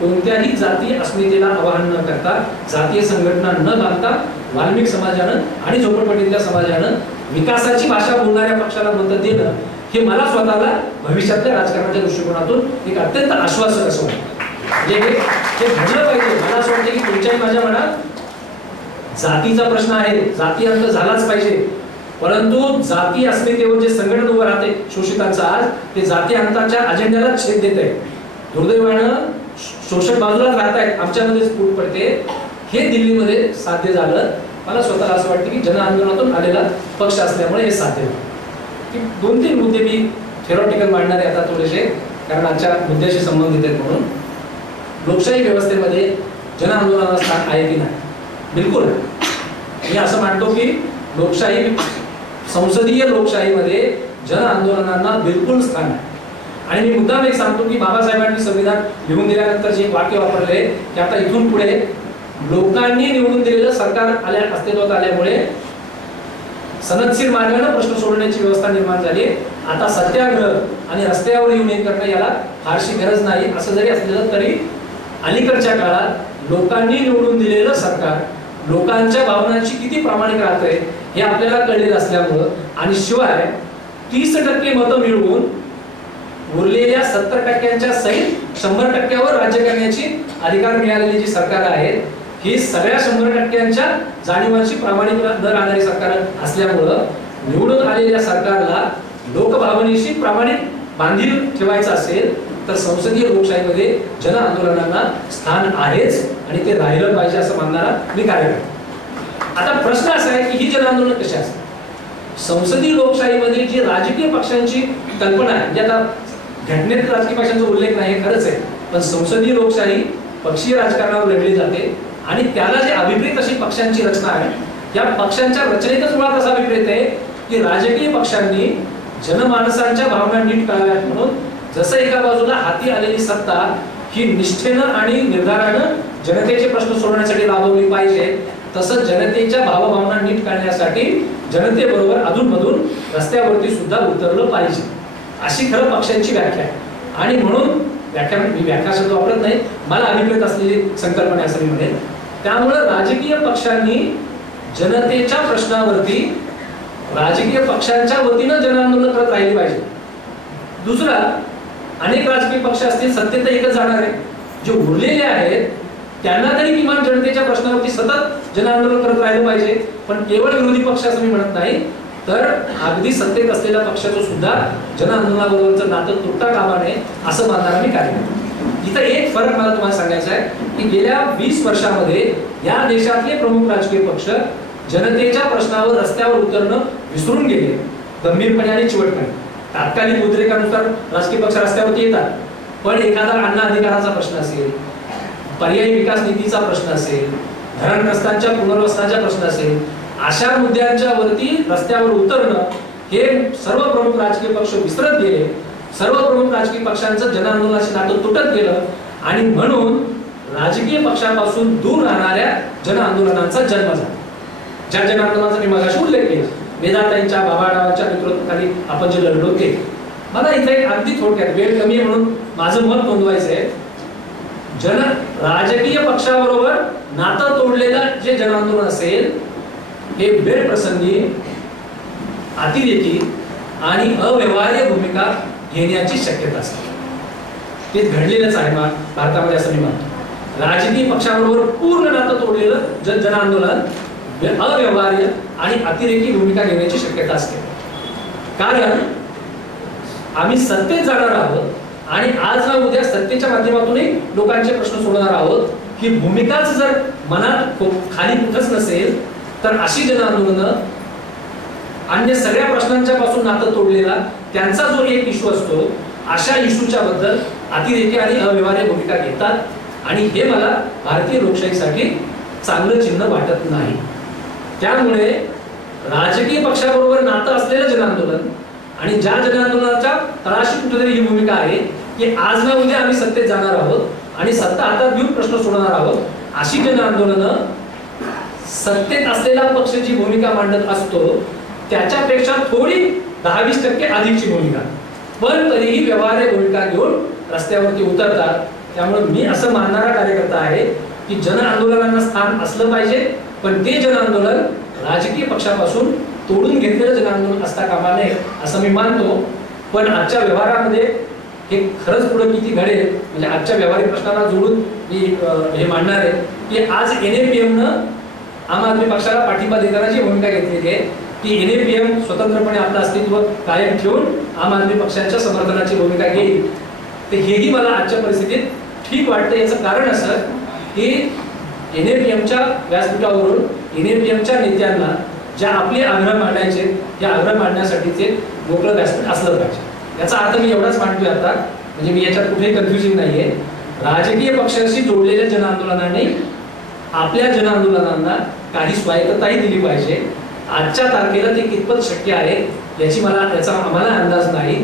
कोणत्याही जाती अस्मितेला आवाहन न करता, जातीय संघटना न बांधता, वाल्मिक समाजानं आणि झोपडपट्टीतल्या समाजानं विकासाची भाषा बोलणाऱ्या पक्षाला मतं देणं, हे मला स्वतःला भविष्यातल्या राजकारणाच्या दृष्टिकोनातून एक अत्यंत आश्वासक असं वाटतं. म्हणजे हे घडलं पाहिजे. मला असं वाटतं की तुमच्याही माझ्या मनात जातीचा प्रश्न आहे, जाती अंत झालाच पाहिजे, परंतु जाती अस्मितेवर जे संघटन उभं राहते शोषितांचं आज, ते जाती अंताच्या अजेंड्याला छेद देत आहे. दुर्दैवानं शोषक बाजूलाच राहत आहेत, आमच्यामध्येच फूट पडते. हे दिल्लीमध्ये साध्य झालं. मला स्वतःला असं वाटतं की जन आंदोलनातून आलेला पक्ष असल्यामुळे हे साध्य झालं. की 2-3 मुद्दे मी थेरॉटिकल मांडणार आहे आता थोडेसे, कारण आजच्या मुद्द्याशी संबंधित आहेत म्हणून. लोकशाही व्यवस्थेमध्ये जन आंदोलनाला स्थान आहे की नाही? बिलकुल. मी असं मानतो की लोकशाही, संसदीय लोकशाहीमध्ये जन आंदोलनांना बिलकुल स्थान आहे. आणि मी मुद्दाम एक सांगतो की बाबासाहेबांनी संविधान लिहून दिल्यानंतर जे वाक्य वापरले की आता इथून पुढे लोकांनी निवडून दिलेलं सरकार अस्तित्वात आल्यामुळे सनदशीर मार्गाने प्रश्न सोडवण्याची व्यवस्था निर्माण झाली. आता सत्याग्रह आणि रस्त्यावर येऊन हे करणं याला फारशी गरज नाही. असं जरी असलं तरी अलीकडच्या काळात लोकांनी निवडून दिलेलं सरकार लोकांच्या भावनांची किती प्रामाणिक राहतंय हे आपल्याला कळलेलं असल्यामुळं, आणि शिवाय 30% मतं मिळवून उरलेल्या 70% सहित 100%वर राज्य करण्याची अधिकार मिळालेली जी सरकार आहेत, ही सगळ्या 100%च्या जाणीवांची प्रामाणिक दर राहणारी सरकार असल्यामुळं निवडून आलेल्या सरकारला लोकभावनेशी प्रामाणिक बांधील ठेवायचं असेल तर संसदीय लोकशाहीमध्ये जन आंदोलनांना स्थान आहेच आणि ते राहिलं पाहिजे असं मानणारा मी कार्यकर्ता. आता प्रश्न असा आहे की ही जन आंदोलन कशी असतात? संसदीय लोकशाहीमध्ये जी राजकीय पक्षांची कल्पना आहे, म्हणजे आता घटनेत राजकीय पक्षांचा उल्लेख नाही खरंच आहे, पण संसदीय लोकशाही पक्षीय राजकारणावर लढली जाते आणि त्याला जे अभिप्रेत अशी पक्षांची रचना आहे, या पक्षांच्या रचनेतच मुळात असा अभिप्रेत आहे की राजकीय पक्षांनी जनमानसांच्या भावना नीट कळाव्यात म्हणून जसं एका बाजूला हाती आलेली सत्ता ही निष्ठेनं आणि निर्धारानं जनतेचे प्रश्न सोडवण्यासाठी राबवली पाहिजे, तसंच जनतेच्या भावभावना नीट करण्यासाठी जनतेबरोबर अधूनमधून रस्त्यावरती सुद्धा उतरलं पाहिजे, अशी खरं पक्षांची व्याख्या आहे. आणि म्हणून मी व्याख्या शब्द वापरत नाही, मला अभिप्रेत असलेली संकल्पना असं मी म्हणेन. त्यामुळे राजकीय पक्षांनी जनतेच्या प्रश्नावरती राजकीय पक्षांच्या वतीनं जन आंदोलन करत राहिले पाहिजे. दुसरा, अनेक राजकीय पक्ष असतील, सत्तेत तर एकच जाणार आहे, जे उरलेले आहेत त्यांना तरी किमान जनतेच्या प्रश्नावरती सतत जन आंदोलन करत राहिलं पाहिजे. पण केवळ विरोधी पक्ष असं मी म्हणत नाही, तर अगदी सत्तेत असलेल्या पक्षाचं सुद्धा जन आंदोलनाबरोबरचं नातं तुटता कामा नये असं मानणारा मी कार्यकर्ता. इथं एक फरक मला तुम्हाला सांगायचा आहे की गेल्या 20 वर्षामध्ये या देशातले प्रमुख राजकीय पक्ष जनतेच्या प्रश्नावर रस्त्यावर उतरणं विसरून गेले, गंभीरपणे आणि चिवटपणे. तात्कालिक उद्रेकानुसार राजकीय पक्ष रस्त्यावरती येतात, पण एखादा अन्न अधिकाराचा प्रश्न असेल, पर्यायी विकास निधीचा प्रश्न असेल, धरणग्रस्तांच्या पुनर्वसनाचा प्रश्न असेल, अशा मुद्द्यांच्या वरती रस्त्यावर उतरणं हे सर्व प्रमुख राजकीय पक्ष विसरत गेले. सर्व प्रमुख राजकीय पक्षांचं जन आंदोलनाशी नातं तुटत गेलं आणि म्हणून राजकीय पक्षापासून दूर राहणाऱ्या जन आंदोलनांचा जन्म झाला. ज्या जन आंदोलनाचा मी मगाशी उल्लेख केला, वेदांतांच्या बाबाडावांच्या नेतृत्वाखाली आपण जे लढलो ते. मला इथे एक अगदी थोडक्यात, वेळ कमी म्हणून माझं मत नोंदवायचं आहे. राजकीय पक्षाबरोबर नातं तोडलेलं जे जन आंदोलन असेल हे वेळ प्रसंगी अतिरेकी आणि अव्यवहार्य भूमिका घेण्याची शक्यता असते. ते घडलेलंच आहे भारतामध्ये असं मी म्हणतो. राजकीय पक्षाबरोबर पूर्ण नातं तोडलेलं जन आंदोलन अव्यवहार्य आणि अतिरेकी भूमिका घेण्याची शक्यता असते. कारण आम्ही सत्तेत जाणार आहोत आणि आज ना उद्या सत्तेच्या माध्यमातूनही लोकांचे प्रश्न सोडवणार आहोत. ही भूमिकाच जर मनात खाली कुठंच नसेल तर अशी जन आंदोलनं अन्य सगळ्या प्रश्नांच्या पासून नातं तोडलेला त्यांचा जो एक इश्यू असतो, अशा इश्यूच्या बद्दल अतिरेकी आणि अव्यवहार्य भूमिका घेतात आणि हे मला भारतीय लोकशाहीसाठी चांगलं चिन्ह वाटत नाही. त्यामुळे राजकीय पक्षाबरोबर नातं असलेलं जन आंदोलन आणि ज्या जन आंदोलनाच्या तळाशी कुठेतरी ही भूमिका आहे की आज ना उद्या आम्ही सत्तेत जाणार आहोत आणि सत्ता हातात घेऊन प्रश्न सोडवणार आहोत, अशी जन आंदोलनं सत्तेत असलेला पक्ष जी भूमिका मांडत असतो त्याच्यापेक्षा थोडी 10-20% अधिकची भूमिका, पण तरीही व्यवहार्य भूमिका घेऊन रस्त्यावरती उतरतात. त्यामुळे मी असं मानणारा कार्यकर्ता आहे की जन आंदोलनांना स्थान असलं पाहिजे, पण ते जन आंदोलन राजकीय पक्षापासून तोडून घेतलेलं जन आंदोलन असता कामा नये असं मी मानतो. पण आजच्या व्यवहारामध्ये हे खरंच पुढे किती घडेल, म्हणजे आजच्या व्यावहारिक प्रश्नांना जोडून मी हे मांडणार आहे की आज NAPM आम आदमी पक्षाला पाठिंबा देताना जी भूमिका घेतलेली आहे ती NAPM स्वतंत्रपणे आपलं अस्तित्व कायम ठेवून आम आदमी पक्षाच्या समर्थनाची भूमिका घेईल. तर हेही मला आजच्या परिस्थितीत ठीक वाटतं. याचं कारण असं की NAPMच्या व्यासपीठावरून NAPMच्या नेत्यांना ज्या आपले आग्रह मांडायचे त्या आग्रह मांडण्यासाठीचे मोकळं व्यासपीठ असलं पाहिजे. याचा अर्थ मी एवढाच मांडतोय आता, म्हणजे मी याच्यात कुठेही कन्फ्युजिंग नाहीये. राजकीय पक्षाशी जोडलेल्या जनआंदोलनाने आपल्या जनआंदोलनांना काही स्वायत्तताही दिली पाहिजे. आजच्या तारखेला ते कितपत शक्य आहे याचा आम्हाला अंदाज नाही,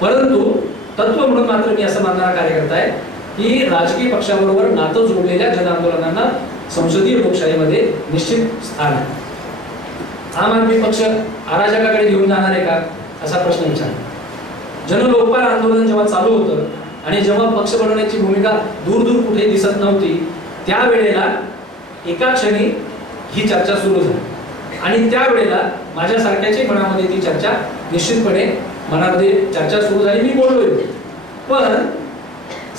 परंतु तत्व म्हणून मात्र मी असं मानणारा कार्यकर्ता आहे की राजकीय पक्षाबरोबर नातं जोडलेल्या जनआंदोलनांना संसदीय लोकशाहीमध्ये निश्चित स्थान आहे. आम आदमी पक्ष अराजकाकडे घेऊन जाणार आहे का असा प्रश्न विचारला. जनलोकपाल आंदोलन जेव्हा चालू होतं आणि जेव्हा पक्ष बनवण्याची भूमिका दूर दूर कुठे दिसत नव्हती त्यावेळेला एका क्षणी ही चर्चा सुरू झाली आणि त्यावेळेला माझ्यासारख्याच्या मनामध्ये ती चर्चा निश्चितपणे मनामध्ये चर्चा सुरू झाली. मी बोललोय, पण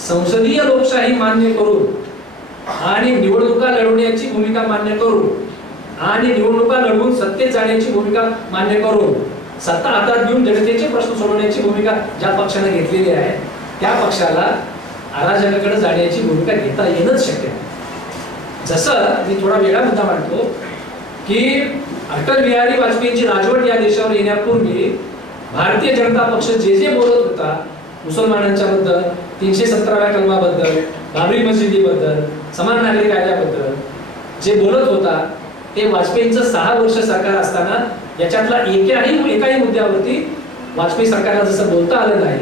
संसदीय लोकशाही मान्य करून आणि निवडणुका लढवण्याची भूमिका मान्य करून आणि निवडणुका लढवून सत्तेत जाण्याची भूमिका मान्य करून सत्ता हातात घेऊन जनतेचे प्रश्न सोडवण्याची भूमिका ज्या पक्षाने घेतलेली आहे त्या पक्षाला अराजकाकडे जाण्याची भूमिका घेता येणंच शक्य नाही. जसं मी थोडा वेगळा मुद्दा मांडतो की अटल बिहारी वाजपेयींची राजवट या देशावर येण्यापूर्वी भारतीय जनता पक्ष जे बोलत होता मुसलमानांच्या बद्दल, 317व्या कलमाबद्दल, बाबरी मशिदीबद्दल, समान नागरी कायद्याबद्दल जे बोलत होता ते वाजपेयींचं 6 वर्ष सरकार असताना याच्यातला एकाही मुद्द्यावरती वाजपेयी सरकारला जसं बोलता आलं नाही.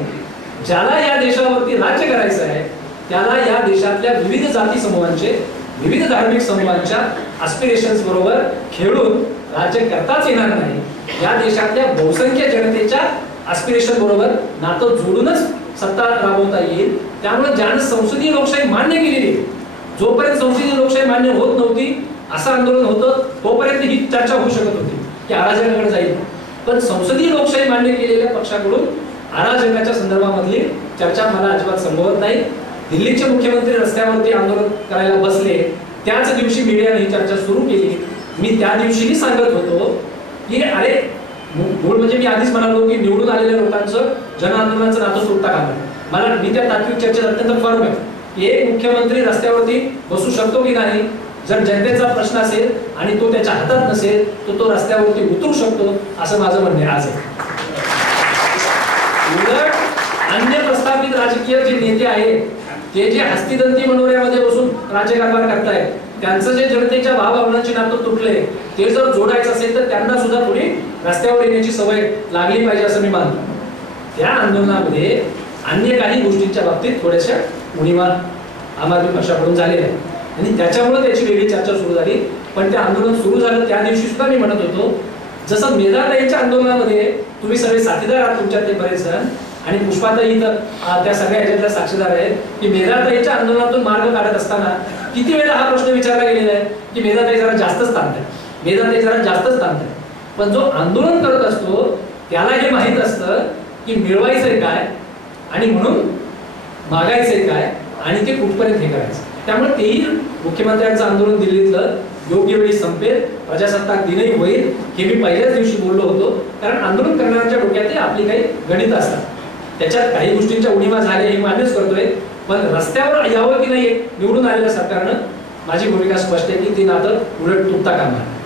ज्याला या देशावरती राज्य करायचं आहे त्याला या देशातल्या विविध जाती समूहांचे, विविध धार्मिक समूहांच्या ॲस्पिरेशन्स बरोबर खेळून राज्य करताच येणार नाही. या देशातल्या बहुसंख्य जनतेच्या ॲस्पिरेशन बरोबर नातं जोडूनच सत्ता राबवता येईल. त्यामुळे ज्यानं संसदीय लोकशाही मान्य केलेली, जोपर्यंत संसदीय लोकशाही मान्य होत नव्हती असं आंदोलन होतं तोपर्यंत ही चर्चा होऊ शकत होती की अराजकाकडे जाईल. पण संसदीय लोकशाही मान्य केलेल्या पक्षाकडून अराजकाच्या संदर्भामधली चर्चा मला अजिबात संभवत नाही. दिल्लीचे मुख्यमंत्री रस्त्यावरती आंदोलन करायला बसले त्याच दिवशी मीडियाने ही चर्चा सुरू केली. मी त्या दिवशीही सांगत होतो की अरे मूळ म्हणजे मी आधीच म्हणालो की निवडून आलेल्या लोकांचं जनआंदोलनाचं नातं सुटता कामा मला मी त्या तात्विक चर्चेत अत्यंत फर्म आहे की एक मुख्यमंत्री रस्त्यावरती बसू शकतो की नाही. जर जनतेचा प्रश्न असेल आणि तो त्याच्या हातात नसेल तर तो रस्त्यावरती उतरू शकतो असं माझं म्हणणे आज आहे. उलट अन्य प्रस्थापित राजकीय जे नेते आहेत ते जे हस्तिदंती मनोऱ्यामध्ये बसून राज्यकारभार करतायत त्यांचं जे जनतेच्या भावभावनांची नातं तुटले ते जर जोडायचं असेल तर त्यांना सुद्धा थोडी रस्त्यावर येण्याची सवय लागली पाहिजे असं मी मानतो. त्या आंदोलनामध्ये अन्य काही गोष्टींच्या बाबतीत थोड्याशा उणिवा आम आदमी पक्षाकडून झालेल्या आहेत आणि त्याच्यामुळे त्याची वेगळी चर्चा सुरू झाली. पण ते आंदोलन सुरू झालं त्या दिवशी सुद्धा मी म्हणत होतो जसं मेधाताईंच्या आंदोलनामध्ये तुम्ही सगळे साथीदार आहात तुमच्यातले बरेच जण आणि पुष्पाताई तर त्या सगळ्या ह्याच्यातल्या साक्षीदार आहेत की मेधाताईच्या आंदोलनातून मार्ग काढत असताना किती वेळा हा प्रश्न विचारला गेलेला आहे की मेधाताई जरा जास्तच ताणतात, मेधाताई जरा जास्तच ताणतात. पण जो आंदोलन करत असतो त्याला हे माहित असतं की मिळवायचंय काय आणि म्हणून मागायचंय काय आणि ते कुठपर्यंत हे करायचं. त्यामुळे तेही मुख्यमंत्र्यांचं आंदोलन दिल्लीतलं योग्य वेळी संपेल, प्रजासत्ताक दिनही होईल हे मी पहिल्याच दिवशी बोललो होतो. कारण आंदोलन करणाऱ्यांच्या डोक्यात आपली काही गणित असतात. त्याच्यात काही गोष्टींच्या उणिवा झाल्या हे मान्यच करतोय, पण रस्त्यावर यावं की नाही निवडून आलेल्या सरकारनं माझी भूमिका स्पष्ट आहे की ते नातं उलट तुटता कामा नये.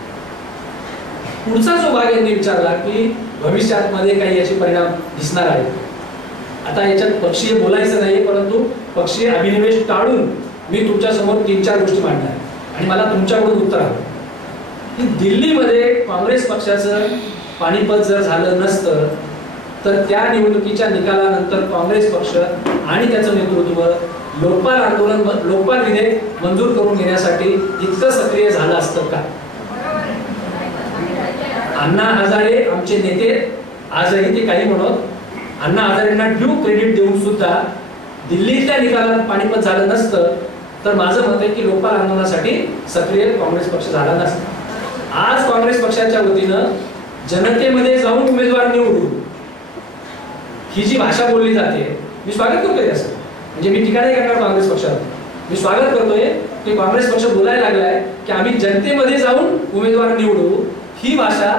पुढचा जो भाग यांनी विचारला की भविष्यात मध्ये काही याचे परिणाम दिसणार आहेत. आता याच्यात पक्षीय बोलायचं नाही, परंतु पक्षीय अभिनिवेश टाळून मी तुमच्या समोर 3-4 गोष्टी मांडणार आणि मला तुमच्याकडून उत्तर हवं की दिल्लीमध्ये काँग्रेस पक्षाचं पानिपत जर झालं नसतं तर त्या निवडणुकीच्या निकालानंतर काँग्रेस पक्ष आणि त्याचं नेतृत्व लोकपाल विधेयक मंजूर करून घेण्यासाठी इतकं सक्रिय झालं असतं का. अण्णा हजारे आमचे नेते आजही ते काही म्हणत अण्णा हजारेंना ड्यू क्रेडिट देऊन सुद्धा दिल्लीतल्या निकालात पानिपत झालं नसतं तर माझं मत आहे की लोकपाल आंदोलनासाठी सक्रिय काँग्रेस पक्ष झाला नसता. आज काँग्रेस पक्षाच्या वतीनं जनतेमध्ये जाऊन उमेदवार निवडून ही जी भाषा बोलली जाते मी स्वागत करतोय. असं म्हणजे मी टीका नाही करणार काँग्रेस पक्षावर, मी स्वागत करतोय की काँग्रेस पक्ष बोलायला लागलाय की आम्ही जनतेमध्ये जाऊन उमेदवार निवडू, ही भाषा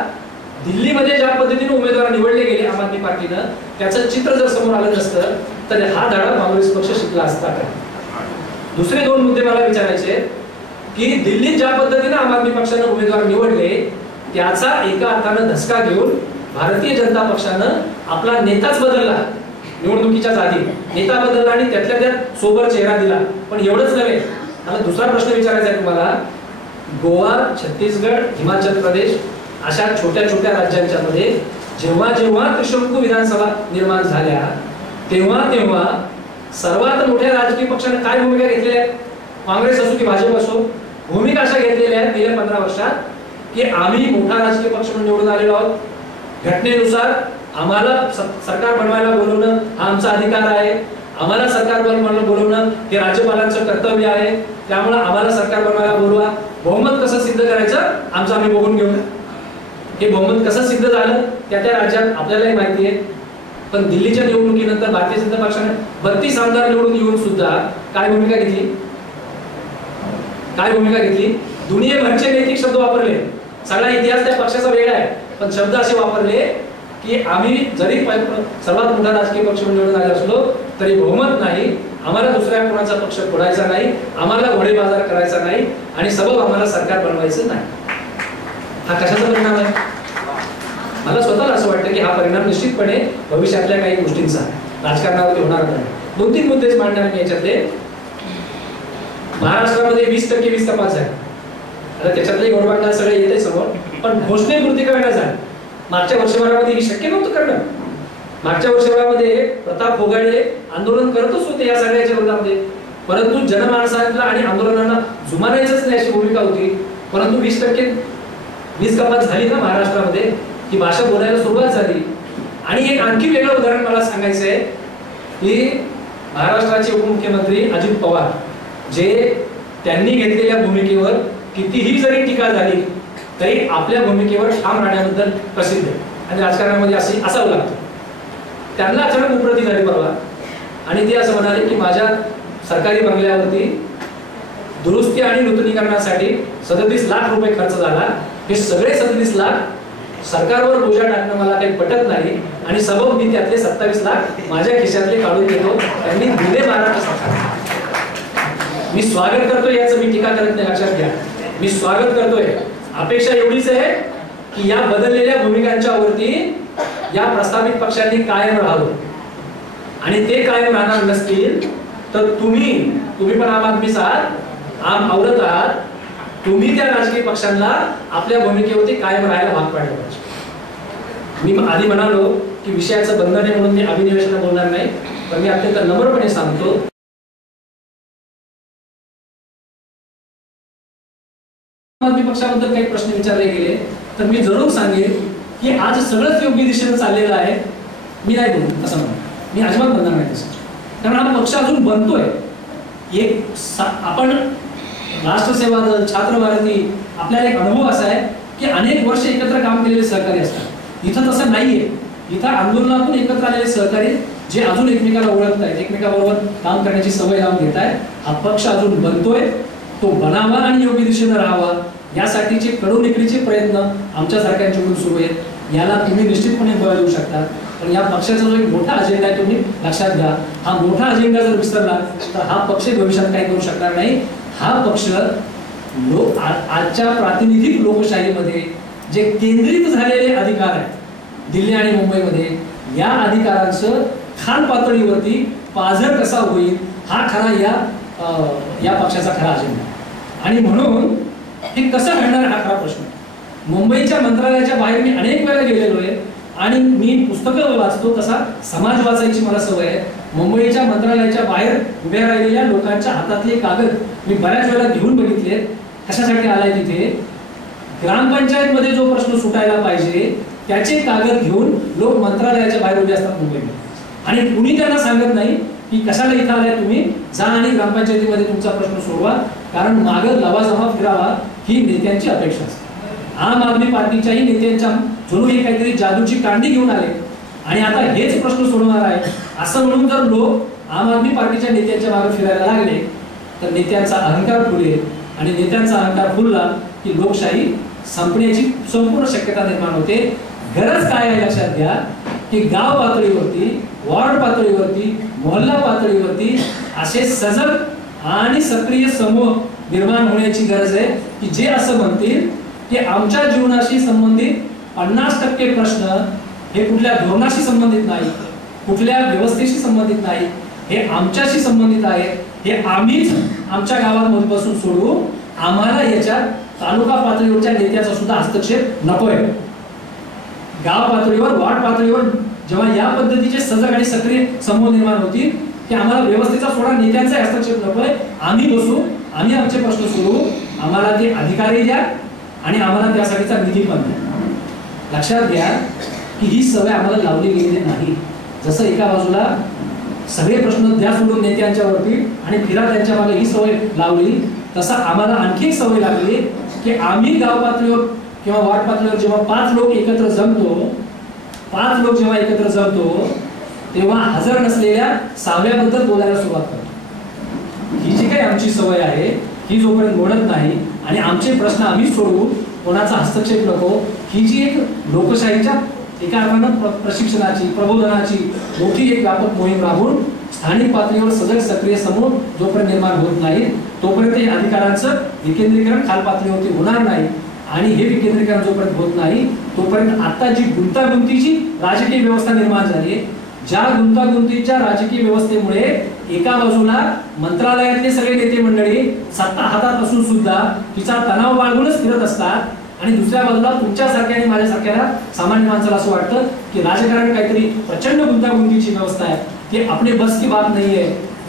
दिल्लीमध्ये ज्या पद्धतीने उमेदवार निवडले गेले आम आदमी पार्टीनं, त्याचं चित्र जर समोर आलं नसतं तर हा धडा काँग्रेस पक्ष शिकला असता का? दुसरे दोन मुद्दे मला विचारायचे की दिल्लीत ज्या पद्धतीने आम आदमी पक्षानं उमेदवार निवडले त्याचा एका अर्थानं धसका घेऊन भारतीय जनता पक्षानं आपला नेताच बदलला, निवडणुकीच्या आधी नेता बदलला आणि त्यातल्या त्यात सोबर चेहरा दिला. पण एवढंच नव्हे, मला दुसरा प्रश्न विचारायचा आहे तुम्हाला. गोवा, छत्तीसगड, हिमाचल प्रदेश अशा छोट्या छोट्या राज्यांच्या मध्ये जेव्हा जेव्हा त्रिशंकू विधानसभा निर्माण झाल्या तेव्हा तेव्हा सर्वात मोठ्या राजकीय पक्षाने काय भूमिका घेतलेल्या आहेत, काँग्रेस असो की भाजप असो, भूमिका अशा घेतलेल्या आहेत गेल्या 15 वर्षात की आम्ही मोठा राजकीय पक्ष म्हणून निवडून आलेलो आहोत, घटनेनुसार आम्हाला सरकार बनवायला बोलवणं हा आमचा अधिकार आहे, आम्हाला सरकार बोलवणं हे राज्यपालांचं कर्तव्य आहे, त्यामुळे आम्हाला सरकार बनवायला बोलवा, बहुमत कसं सिद्ध करायचं आमचं आम्ही बघून घेऊ. हे बहुमत कसं सिद्ध झालं त्या त्या राज्यात आपल्यालाही माहिती आहे. पण दिल्लीच्या निवडणुकीनंतर भारतीय जनता पक्षाने 32 आमदार निवडून येऊन सुद्धा काय भूमिका घेतली, काय भूमिका घेतली? दुनियेभरचे नैतिक शब्द वापरले, सगळा इतिहास त्या पक्षाचा वेगळा आहे, पण शब्द असे वापरले की आम्ही जरी सर्वात मोठा राजकीय पक्ष निवडून आले असलो तरी बहुमत नाही, आम्हाला दुसऱ्या कोणाचा पक्ष फोडायचा नाही, आम्हाला घोडे बाजार करायचा नाही आणि सबब आम्हाला सरकार बनवायचं नाही. हा कशाचा परिणाम आहे? मला स्वतःला असं वाटतं की हा परिणाम निश्चितपणे भविष्यातल्या काही गोष्टींचा राजकारणावरती होणार नाही. 2-3 मुद्दे मांडणार मी याच्यातले. महाराष्ट्रामध्ये 20% वीज कपात झाली, आता त्याच्यातले गोडबांना सगळे येते समोर, पण घोषणेपुरती का झाली? मागच्या वर्षभरामध्ये ही शक्य नव्हतं करणं. मागच्या वर्षभरामध्ये प्रताप फोगाडे आंदोलन करतच होते या सगळ्याच्या विरोधामध्ये, परंतु जनमानसाला आणि आंदोलनांना जुमानायचंच नाही अशी भूमिका होती. परंतु 20% वीज कपात झाली ना महाराष्ट्रामध्ये, ही भाषा बोलायला सुरुवात झाली. आणि एक आणखी वेगळं उदाहरण मला सांगायचं आहे की महाराष्ट्राचे उपमुख्यमंत्री अजित पवार जे त्यांनी घेतलेल्या भूमिकेवर कितीही जरी टीका झाली तरी आपल्या भूमिकेवर ठाम राहण्याबद्दल प्रसिद्ध आहे आणि राजकारणामध्ये असावं लागतं. त्यांना अचानक उपरती झाली परवा आणि ते असं म्हणाले की माझ्या सरकारी बंगल्यावरती दुरुस्ती आणि नूतनीकरणासाठी 37 लाख रुपये खर्च झाला, हे सगळे 37 लाख सरकारवर बोजा टाकणं मला काही पटत नाही आणि सबब मी त्यातले 27 लाख माझ्या खिशातले काढून घेतो, त्यांनी दिले महाराष्ट्र सरकार. मी स्वागत करतोय, याचं मी टीका करत नाही, लक्षात घ्या, मी स्वागत करतोय. अपेक्षा एवढीच आहे की या बदललेल्या भूमिकांच्या वरती या प्रस्तावित पक्षांनी कायम राहावं आणि ते कायम राहणार नसतील तर तुम्ही पण आम आदमीच आहात, आम आवरत आहात, तुम्ही त्या राजकीय पक्षांना आपल्या भूमिकेवरती कायम राहायला भाग पाडलं पाहिजे. मी आधी म्हणालो की विषयाचं बंधन आहे म्हणून मी अभिनिवेशना बोलणार नाही, पण मी अत्यंत नम्रपणे सांगतो पक्षाबद्दल काही प्रश्न विचारले गेले तर मी जरूर सांगेन की आज सगळंच योग्य दिशेने चाललेलं आहे. मी नाही बोलतो तसं म्हणून, मी अजिबात म्हणणार नाही तसं, कारण हा पक्ष अजून बनतोय. आपण राष्ट्रसेवा दल, छात्र भारती, आपल्याला एक अनुभव असा आहे की अनेक वर्ष एकत्र काम केलेले सहकारी असतात. इथं तसं नाहीये. इथं आंदोलनातून एकत्र आलेले सहकारी जे अजून एकमेकाला ओळखत आहेत, एकमेकाबरोबर काम करण्याची सवय लावून घेत आहेत. हा पक्ष अजून बनतोय, तो बनावा आणि योग्य दिशेने राहावा यासाठीचे कडूनिकडीचे प्रयत्न आमच्या सारख्यांच्याकडून सुरू आहेत. याला तुम्ही निश्चितपणे बळ देऊ शकता. पण या पक्षाचा जो एक मोठा अजेंडा आहे तुम्ही लक्षात घ्या. हा मोठा अजेंडा जर विसरला तर हा पक्ष भविष्यात काही करू शकणार नाही. हा पक्ष आजच्या प्रातिनिधिक लोकशाहीमध्ये जे केंद्रित झालेले अधिकार आहेत दिल्ली आणि मुंबईमध्ये, या अधिकारांचं खान पातळीवरती पाझर कसा होईल हा खरा या पक्षाचा खरा अजेंडा. आणि म्हणून हे कसं घडणार हा खरा प्रश्न. मुंबईच्या मंत्रालयाच्या बाहेर मी अनेक वेळा गेलेलो आहे आणि मी पुस्तकं वाचतो, तसा समाज वाचायची मला सवय आहे. मुंबईच्या मंत्रालयाच्या बाहेर उभ्या राहिलेल्या लोकांच्या हातातले कागद मी बऱ्याच वेळा घेऊन बघितले. कशासाठी आलाय तिथे? ग्रामपंचायत मध्ये जो प्रश्न सुटायला पाहिजे त्याचे कागद घेऊन लोक मंत्रालयाच्या बाहेर उभे असतात मुंबईमध्ये आणि कुणी त्यांना सांगत नाही की कशाला इथं आलाय तुम्ही, जा आणि ग्रामपंचायतीमध्ये तुमचा प्रश्न सोडवा, कारण मागं लवाजमा फिरावा ही नेत्यांची अपेक्षा असते. आम आदमी पार्टीच्याही नेत्यांच्या जणू हे काहीतरी जादूची कांडी घेऊन आले आणि आता हेच प्रश्न सोडवणार आहे असं म्हणून जर लोक आम आदमी पार्टीच्या नेत्यांच्या मागे फिरायला लागले तर नेत्यांचा अहंकार फुलेल आणि नेत्यांचा अहंकार फुलला की लोकशाही संपण्याची संपूर्ण शक्यता निर्माण होते. गरज काय आहे लक्षात घ्या की गाव पातळीवरती, वॉर्ड पातळीवरती, मोहल्ला पातळीवरती असे सजग आणि सक्रिय समूह निर्माण होण्याची गरज आहे की जे असं म्हणतील की आमच्या जीवनाशी संबंधित 50% प्रश्न हे कुठल्या धोरणाशी संबंधित नाही, कुठल्या व्यवस्थेशी संबंधित नाही, हे आमच्याशी संबंधित आहे, हे आम्हीच आमच्या गावात बसून सोडू. आम्हाला याच्यात तालुका पातळीवरच्या नेत्याचा सुद्धा हस्तक्षेप नकोय. गाव पातळीवर, वार्ड पातळीवर जेव्हा या पद्धतीचे सजग आणि सक्रिय समूह निर्माण होतील की आम्हाला व्यवस्थेचा सोडा नेत्यांचा हस्तक्षेप नकोय, आम्ही बसू, आम्ही आमचे प्रश्न सोडवू, आम्हाला ते अधिकारही द्या आणि आम्हाला त्यासाठीचा निधी पण द्या. लक्षात घ्या की ही सवय आम्हाला लावली गेलेली नाही. जसं एका बाजूला सगळे प्रश्न द्या सोडून नेत्यांच्या वरती आणि फिरा त्यांच्या मागे ही सवय लावली, तसा आम्हाला आणखी एक सवय लागली की आम्ही गाव पातळीवर किंवा वार्ड पातळीवर जेव्हा 5 लोक एकत्र जमतो तेव्हा हजर नसलेल्या 6व्याबद्दल बोलायला सुरुवात करतो. ही जी काही आमची सवय आहे ही जोपर्यंत मोडत नाही आणि आमचे प्रश्न आम्ही सोडवू, कोणाचा हस्तक्षेप नको, ही जी एक लोकशाहीच्या एका अर्थानं प्रशिक्षणाची, प्रबोधनाची मोठी एक व्यापक मोहीम राबवून स्थानिक पातळीवर सजग सक्रिय समूह जोपर्यंत निर्माण होत नाही तोपर्यंत हे अधिकारांचं विकेंद्रीकरण खाल पातळीवरती होणार नाही. आणि हे विकेंद्रीकरण जोपर्यंत होत नाही तोपर्यंत आता जी गुंतागुंतीची राजकीय व्यवस्था निर्माण झाली, ज्या गुंतागुंतीच्या राजकीय व्यवस्थेमुळे एका बाजूला मंत्रालयातले सगळे नेते मंडळी सत्ता हातात असून सुद्धा तिचा तणाव बाळगूनच फिरत असतात आणि दुसऱ्या बाजूला तुमच्यासारख्या आणि माझ्यासारख्या सामान्य माणसाला असं वाटतं की राजकारण काहीतरी प्रचंड गुंतागुंतीची व्यवस्था आहे, ती आपली बस की बात नाहीये,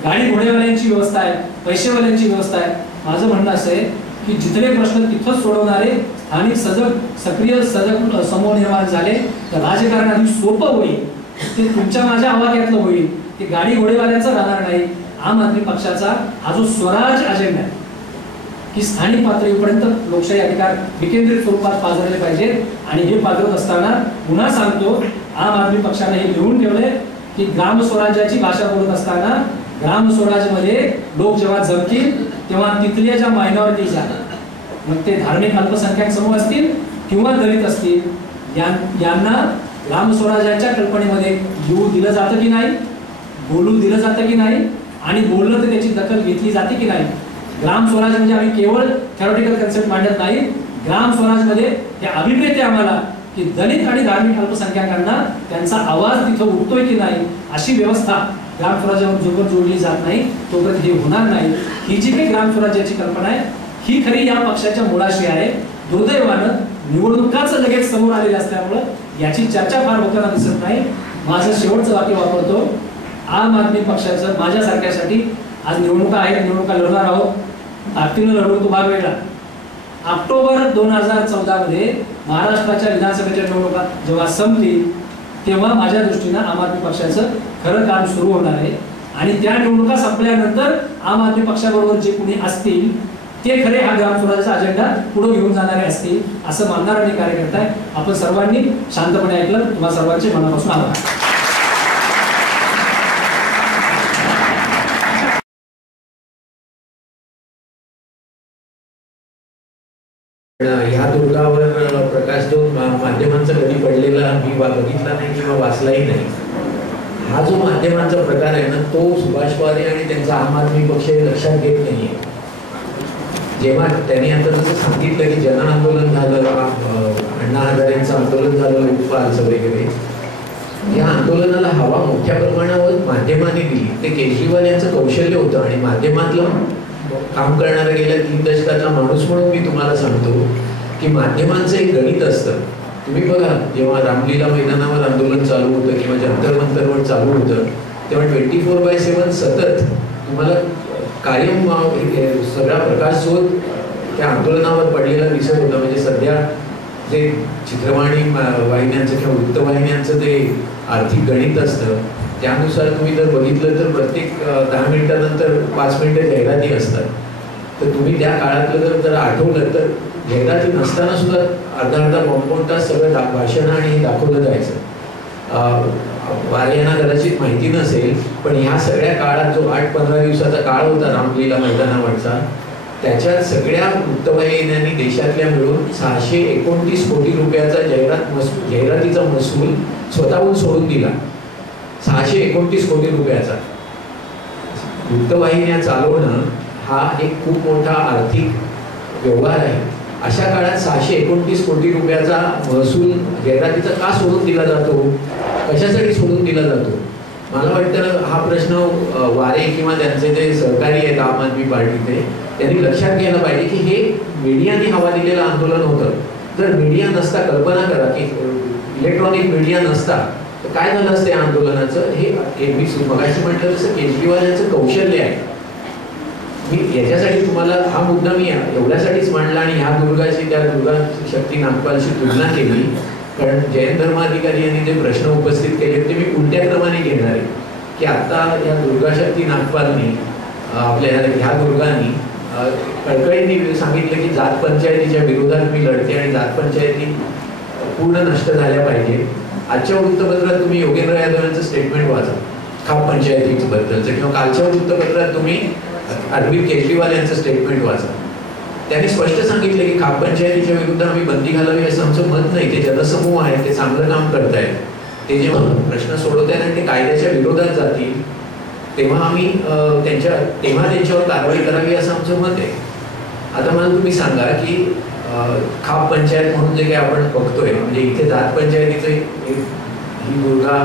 गाडी घोडेवाल्यांची व्यवस्था आहे, पैसेवाल्यांची व्यवस्था आहे. माझं म्हणणं असं आहे की जिथले प्रश्न तिथंच सोडवणारे स्थानिक सजग सक्रिय सजग समूह निर्माण झाले तर राजकारण अधिक सोपं होईल, ते तुमच्या माझ्या आवाक्यातलं होईल, ते गाडी घोडेवाल्यांचं राहणार नाही. आम आदमी पक्षाचा हा जो स्वराज अजेंडा आहे की स्थानिक पातळीपर्यंत लोकशाही अधिकार विकेंद्रित स्वरूपात पाजरले पाहिजेत आणि हे पाजरत असताना पुन्हा सांगतो, आम आदमी पक्षाने हे लिहून ठेवले की ग्राम स्वराज्याची भाषा बोलत असताना ग्राम स्वराजमध्ये लोक जेव्हा जमतील तेव्हा तिथल्या ज्या मायनॉरिटीज आहेत, मग ते धार्मिक अल्पसंख्याक समूह असतील किंवा दलित असतील, यांना ग्राम स्वराज्याच्या कल्पनेमध्ये येऊ दिलं जातं की नाही, बोलू दिलं जातं की नाही आणि बोललं तर त्याची दखल घेतली जाते की नाही. ग्राम स्वराज म्हणजे आम्ही केवळ थेरॉटिकल कन्सेप्ट मांडत नाही, ग्राम स्वराजमध्ये हे अभिप्रेत आहे आम्हाला की दलित आणि धार्मिक अल्पसंख्याकांना त्यांचा आवाज तिथं उठतोय की नाही, अशी व्यवस्था ग्राम स्वराज्यावर जोपर्यंत जोडली जात नाही तोपर्यंत हे होणार नाही. ही जी काही ग्राम स्वराज्याची कल्पना आहे ही खरी या पक्षाच्या मुळाशी आहे. दुर्दैवानं निवडणुकाच लगेच समोर आलेले असल्यामुळं याची चर्चा फार होताना दिसत नाही. माझं शेवटचं वाक्य वापरतो, आम आदमी पक्षाचं माझ्यासारख्यासाठी आज निवडणुका आहेत, निवडणुका लढणार आहोत, ताकदीनं लढवू तो भाग वेगळा. ऑक्टोबर 2014 मध्ये महाराष्ट्राच्या विधानसभेच्या निवडणुका जेव्हा संपतील तेव्हा माझ्या दृष्टीनं आम आदमी पक्षाचं खरं काम सुरू होणार आहे आणि त्या निवडणुका संपल्यानंतर आम आदमी पक्षाबरोबर जे कोणी असतील ते खरे हा ग्राम स्वराज्याचा अजेंडा पुढे घेऊन जाणारे असतील असं मानणारा मी कार्यकर्ता आहे. आपण सर्वांनी शांतपणे ऐकलं, तुम्हा सर्वांचे मनापासून आभार. ह्या दुर्गावर प्रकाशझोत माध्यमांचा कधी पडलेला मी बघितला नाही किंवा वाचलाही नाही. हा जो माध्यमांचा प्रकार आहे ना तो सुभाष पवार आणि त्यांचा आम आदमी पक्ष लक्षात घेत नाहीये. जेव्हा त्यांनी आता जसं सांगितलं की जन आंदोलन झालं, अण्णा हजारेंचं आंदोलन झालं, लोकपालचं वगैरे, या आंदोलनाला हवा मोठ्या प्रमाणावर माध्यमांनी दिली. ते केजरीवाल यांचं कौशल्य होतं आणि माध्यमातलं काम करणारा गेल्या 3 दशकातला माणूस म्हणून मी तुम्हाला सांगतो की माध्यमांचं एक गणित असतं. तुम्ही बघा, जेव्हा रामलीला मैदानावर आंदोलन चालू होतं किंवा जंतर मंतरवर चालू होतं तेव्हा 24/7 सतत तुम्हाला कायम सगळा प्रकाशझोत त्या आंदोलनावर पडलेला दिसत होता. म्हणजे सध्या जे चित्रवाणी वाहिन्यांचं किंवा वृत्तवाहिन्यांचं ते आर्थिक गणित असतं त्यानुसार तुम्ही जर बघितलं तर प्रत्येक 10 मिनिटानंतर 5 मिनिटं जाहिराती असतात. तर तुम्ही त्या काळातलं जर आठवलं तर जाहिराती नसताना सुद्धा अर्धा पाऊण तास सगळं भाषण आणि हे दाखवलं जायचं. वाऱ्यांना कदाचित माहिती नसेल, पण ह्या सगळ्या काळात जो 8-15 दिवसाचा काळ होता रामलीला मैदानावरचा, त्याच्यात सगळ्या वृत्तवाहिन्यांनी देशातल्या मिळून 629 कोटी रुपयाचा जाहिरातीचा महसूल स्वतःहून सोडून दिला. 629 कोटी रुपयाचा. वृत्तवाहिन्या चालवणं हा एक खूप मोठा आर्थिक व्यवहार आहे. अशा काळात 629 कोटी रुपयाचा महसूल जाहिरातीचा का सोडून दिला जातो? कशासाठी सोडून दिला जातो? मला वाटतं हा प्रश्न वारे किंवा त्यांचे जे सहकारी आहेत आम आदमी पार्टीचे, त्यांनी लक्षात घ्यायला पाहिजे की हे मीडियाने हवा दिलेलं आंदोलन होतं. जर मीडिया नसता, कल्पना करा की इलेक्ट्रॉनिक मीडिया नसता तर काय झालं असतं या आंदोलनाचं. हे मी मगाशी म्हटलं तसं केजरीवाल यांचं कौशल्य आहे. मी याच्यासाठी तुम्हाला हा मुद्दा मी एवढ्यासाठीच मांडला आणि ह्या दुर्गाची त्या दुर्गा शक्ती नागपालशी तुलना केली, कारण जैन धर्माधिकारी यांनी जे प्रश्न उपस्थित केले ते मी उलट्या क्रमाने घेणार आहे. की आता या दुर्गा शक्ती नागपालनी आपल्या ह्या दुर्गांनी कळकळीने सांगितलं की जात पंचायतीच्या विरोधात मी लढते आणि जात पंचायती पूर्ण नष्ट झाल्या पाहिजे. आजच्या वृत्तपत्रात तुम्ही योगेंद्र यादव यांचं स्टेटमेंट वाचा खाप पंचायतीबद्दलचं, किंवा कालच्या वृत्तपत्रात तुम्ही अरविंद केजरीवाल यांचं स्टेटमेंट वाचा. त्यांनी स्पष्ट सांगितलं की खाप पंचायतीच्या विरुद्ध आम्ही बंदी घालावी असं आमचं मत नाही. ते जनसमूह आहेत, ते चांगलं काम करतायत, ते जेव्हा प्रश्न सोडवत आहेत आणि ते कायद्याच्या विरोधात जातील तेव्हा आम्ही त्यांच्यावर कारवाई करावी असं आमचं मत आहे. आता मला तुम्ही सांगा की खाप पंचायत म्हणून जे काही आपण बघतोय, म्हणजे इथे जात पंचायतीचं ही दुर्गा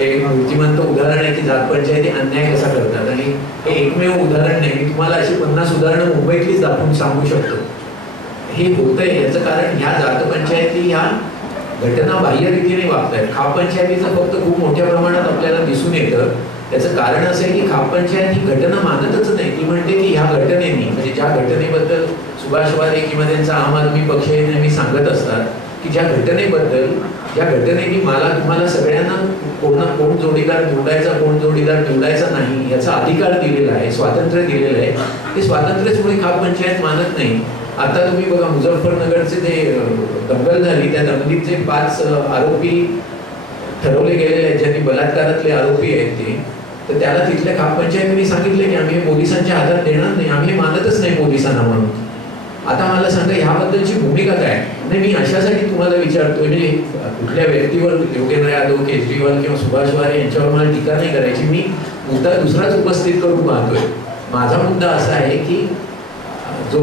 एक मूर्तिमंत उदाहरण आहे की जात पंचायती अन्याय कसा करतात. आणि हे एकमेव उदाहरण नाही, मी तुम्हाला अशी 50 उदाहरणं मुंबईतलीच दाखवून सांगू शकतो. हे होतंय याचं कारण ह्या जात पंचायती ह्या घटना बाह्य रीतीने वागत आहेत. खाप पंचायतीचं फक्त खूप मोठ्या प्रमाणात आपल्याला दिसून येतं. त्याचं कारण असं आहे की खाप पंचायत ही घटना मानतच नाही. ती म्हणते की ह्या घटनेनी, म्हणजे ज्या घटनेबद्दल सुभाष वारे किंवा त्यांचा आम आदमी पक्ष नेहमी सांगत असतात की ज्या घटनेबद्दल, ज्या घटनेने तुम्हाला सगळ्यांना कोण जोडीदार निवडायचा, कोण जोडीदार निवडायचा नाही याचा अधिकार दिलेला आहे, स्वातंत्र्य दिलेलं आहे, ते स्वातंत्र्यच मुळे खाप पंचायत मानत नाही. आता तुम्ही बघा मुझफ्फरनगरचे जे दंगल झाली, त्या दंगलीचे 5 आरोपी ठरवले गेलेले आहेत, ज्यांनी बलात्कारातले आरोपी आहेत ते, तर त्याला तिथल्या खाप पंचायतीने सांगितले की आम्ही पोलिसांच्या हातात देणार नाही, आम्ही मानतच नाही पोलिसांना म्हणून. आता मला सांगा ह्याबद्दलची भूमिका काय? नाही, मी अशासाठी तुम्हाला विचारतोय, म्हणजे कुठल्या व्यक्तीवर, योगेंद्र यादव, केजरीवाल किंवा सुभाष वारे यांच्यावर मला टीका नाही करायची. मी मुद्दा दुसराच उपस्थित करून पाहतोय. माझा मुद्दा असा आहे की जो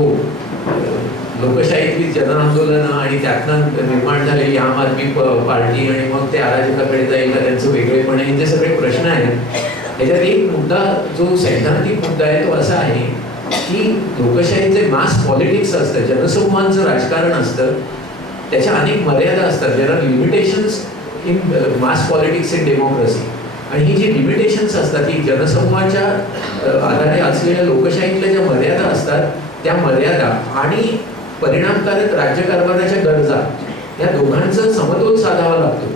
लोकशाहीतली जनआंदोलनं आणि त्यातनं निर्माण झालेली आम आदमी पार्टी आणि मग ते अराजकाकडे जाईल का त्यांचं वेगळेपण, हे जे सगळे प्रश्न आहेत, याच्यात एक मुद्दा जो सैद्धांतिक मुद्दा आहे तो असा आहे की लोकशाहीचे मास पॉलिटिक्स असतं, जनसमूहांचं राजकारण असतं, त्याच्या अनेक मर्यादा असतात. There are limitations in mass politics in democracy. आणि ही जी लिमिटेशन्स असतात ही जनसमूहाच्या आधारे असलेल्या लोकशाहीतल्या ज्या मर्यादा असतात, त्या मर्यादा आणि परिणामकारक राज्यकारभाराच्या गरजा, या दोघांचं समतोल साधावा लागतो.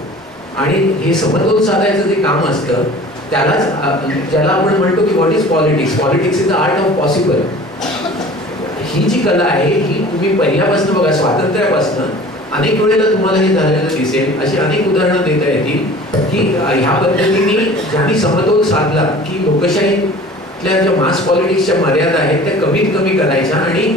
आणि हे समतोल साधायचं जे काम असतं ज्याला आपण म्हणतो की what is politics, politics is the art of possible. ही जी कला आहे ही तुम्ही पहिल्यापासून बघा, स्वातंत्र्यापासून अनेक वेळेला तुम्हाला हे झालेलं दिसेल. अशी अनेक उदाहरणं देता येतील की ह्या पद्धतीने ज्यांनी समतोल साधला की लोकशाहीतल्या ज्या मास पॉलिटिक्सच्या मर्यादा आहेत त्या कमीत कमी करायच्या आणि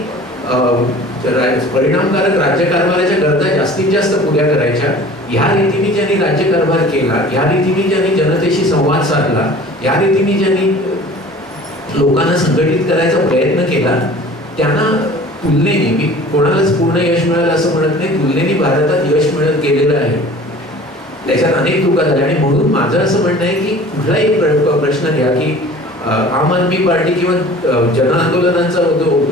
परिणामकारक राज्यकारभाराच्या गरजा जास्तीत जास्त पुऱ्या करायच्या. ह्या रीतीने ज्यांनी राज्यकारभार केला, ह्या रीतीने ज्यांनी जनतेशी संवाद साधला, या रीतीने ज्यांनी लोकांना संघटित करायचा प्रयत्न केला, त्यांना तुलनेने, मी कोणालाच पूर्ण यश मिळालं असं म्हणत नाही, तुलनेने भारतात यश मिळत गेलेलं आहे. त्याच्यात अनेक चुका झाल्या. आणि म्हणून माझं असं म्हणणं आहे की कुठलाही प्रश्न घ्या की आम आदमी पार्टी किंवा जनआंदोलनांचा जो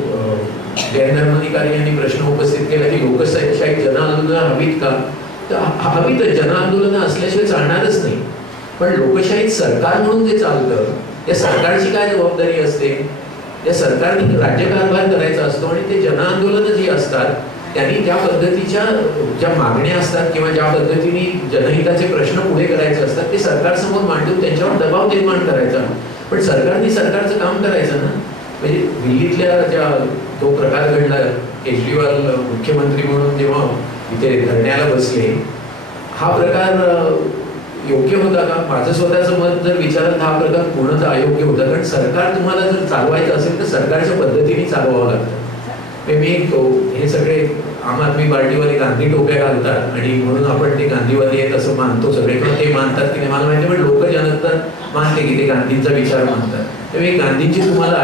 जैन धर्माधिकारी यांनी प्रश्न उपस्थित केला की लोकशाही जनआंदोलनं हवीत का, तर हवीतच, जनआंदोलनं असल्याशिवाय चालणारच नाही. पण लोकशाहीत सरकार म्हणून जे चालतं त्या सरकारची काय जबाबदारी असते? त्या सरकारने राज्यकारभार करायचा असतो आणि ते जनआंदोलनं जी असतात त्यांनी त्या पद्धतीच्या ज्या मागण्या असतात किंवा ज्या पद्धतीने जनहिताचे प्रश्न पुढे करायचे असतात ते सरकारसमोर मांडून त्यांच्यावर दबाव निर्माण करायचा. पण सरकारने सरकारचं काम करायचं ना. म्हणजे दिल्लीतल्या जो प्रकार घडला, केजरीवाल मुख्यमंत्री म्हणून जेव्हा इथे धरण्याला बसले, हा प्रकार योग्य होता का? माझं स्वतःचं मत जर विचारात हा प्रकार पूर्णतः अयोग्य होता. कारण सरकार तुम्हाला जर चालवायचं असेल तर सरकारच्या पद्धतीने चालवावं लागतं. मी हे सगळे आम आदमी पार्टीवाले गांधी टोप्या घालतात आणि म्हणून आपण ते गांधीवादी आहेत असं मानतो सगळे, किंवा ते मानतात की नाही मला माहिती, पण लोक जनता मानते की ते गांधींचा विचार मानतात. तर मी गांधींची तुम्हाला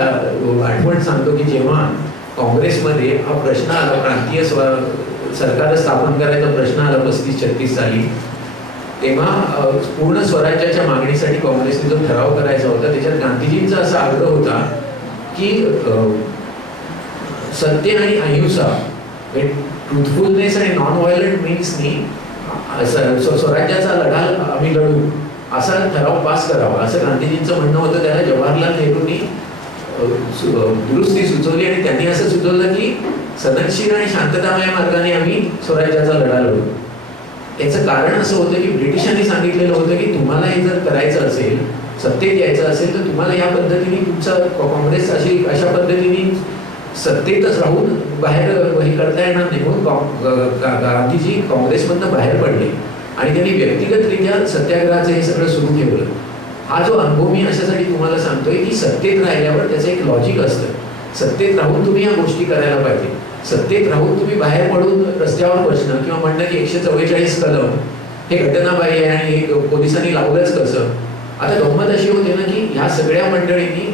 आठवण सांगतो की जेव्हा काँग्रेसमध्ये हा प्रश्न आला, प्रांतीय सरकार स्थापन करायचा प्रश्न आला 35-36 साली, तेव्हा पूर्ण स्वराज्याच्या मागणीसाठी काँग्रेसने जो ठराव करायचा होता त्याच्यात गांधीजींचा असा आग्रह होता की सत्य आणि अहिंसा, ट्रुथफुलनेस आणि नॉन व्हायलंट मीन्सनी स्वराज्याचा लढा आम्ही लढू असा ठराव पास करावा असं गांधीजींचं म्हणणं होतं. त्याला जवाहरलाल नेहरूंनी दुरुस्ती सुचवली आणि त्यांनी असं सुचवलं की सदनशीर आणि शांततामय मार्गाने आम्ही स्वराज्याचा लढा लढू. याचं कारण असं होतं की ब्रिटिशांनी सांगितलेलं होतं की तुम्हाला हे जर करायचं असेल, सत्तेत यायचं असेल तर तुम्हाला या पद्धतीने तुमचा काँग्रेस अशा पद्धतीने सत्तेतच राहून बाहेर हे करता येणार नाही. म्हणून गांधीजी काँग्रेसमधनं बाहेर पडले आणि त्यांनी व्यक्तिगतरित्या सत्याग्रहाचं हे सगळं सुरू ठेवलं. हा जो अनुभव मी अशासाठी तुम्हाला सांगतोय की सत्तेत राहिल्यावर त्याचं एक लॉजिक असतं. सत्तेत राहून तुम्ही या गोष्टी करायला पाहिजे. सत्तेत राहून तुम्ही बाहेर पडून रस्त्यावर बसणं किंवा म्हणणं की 144 कलम हे घटनाबाह्य आहे आणि हे पोलिसांनी लावलंच कसं. आता गंमत अशी होते ना की ह्या सगळ्या मंडळींनी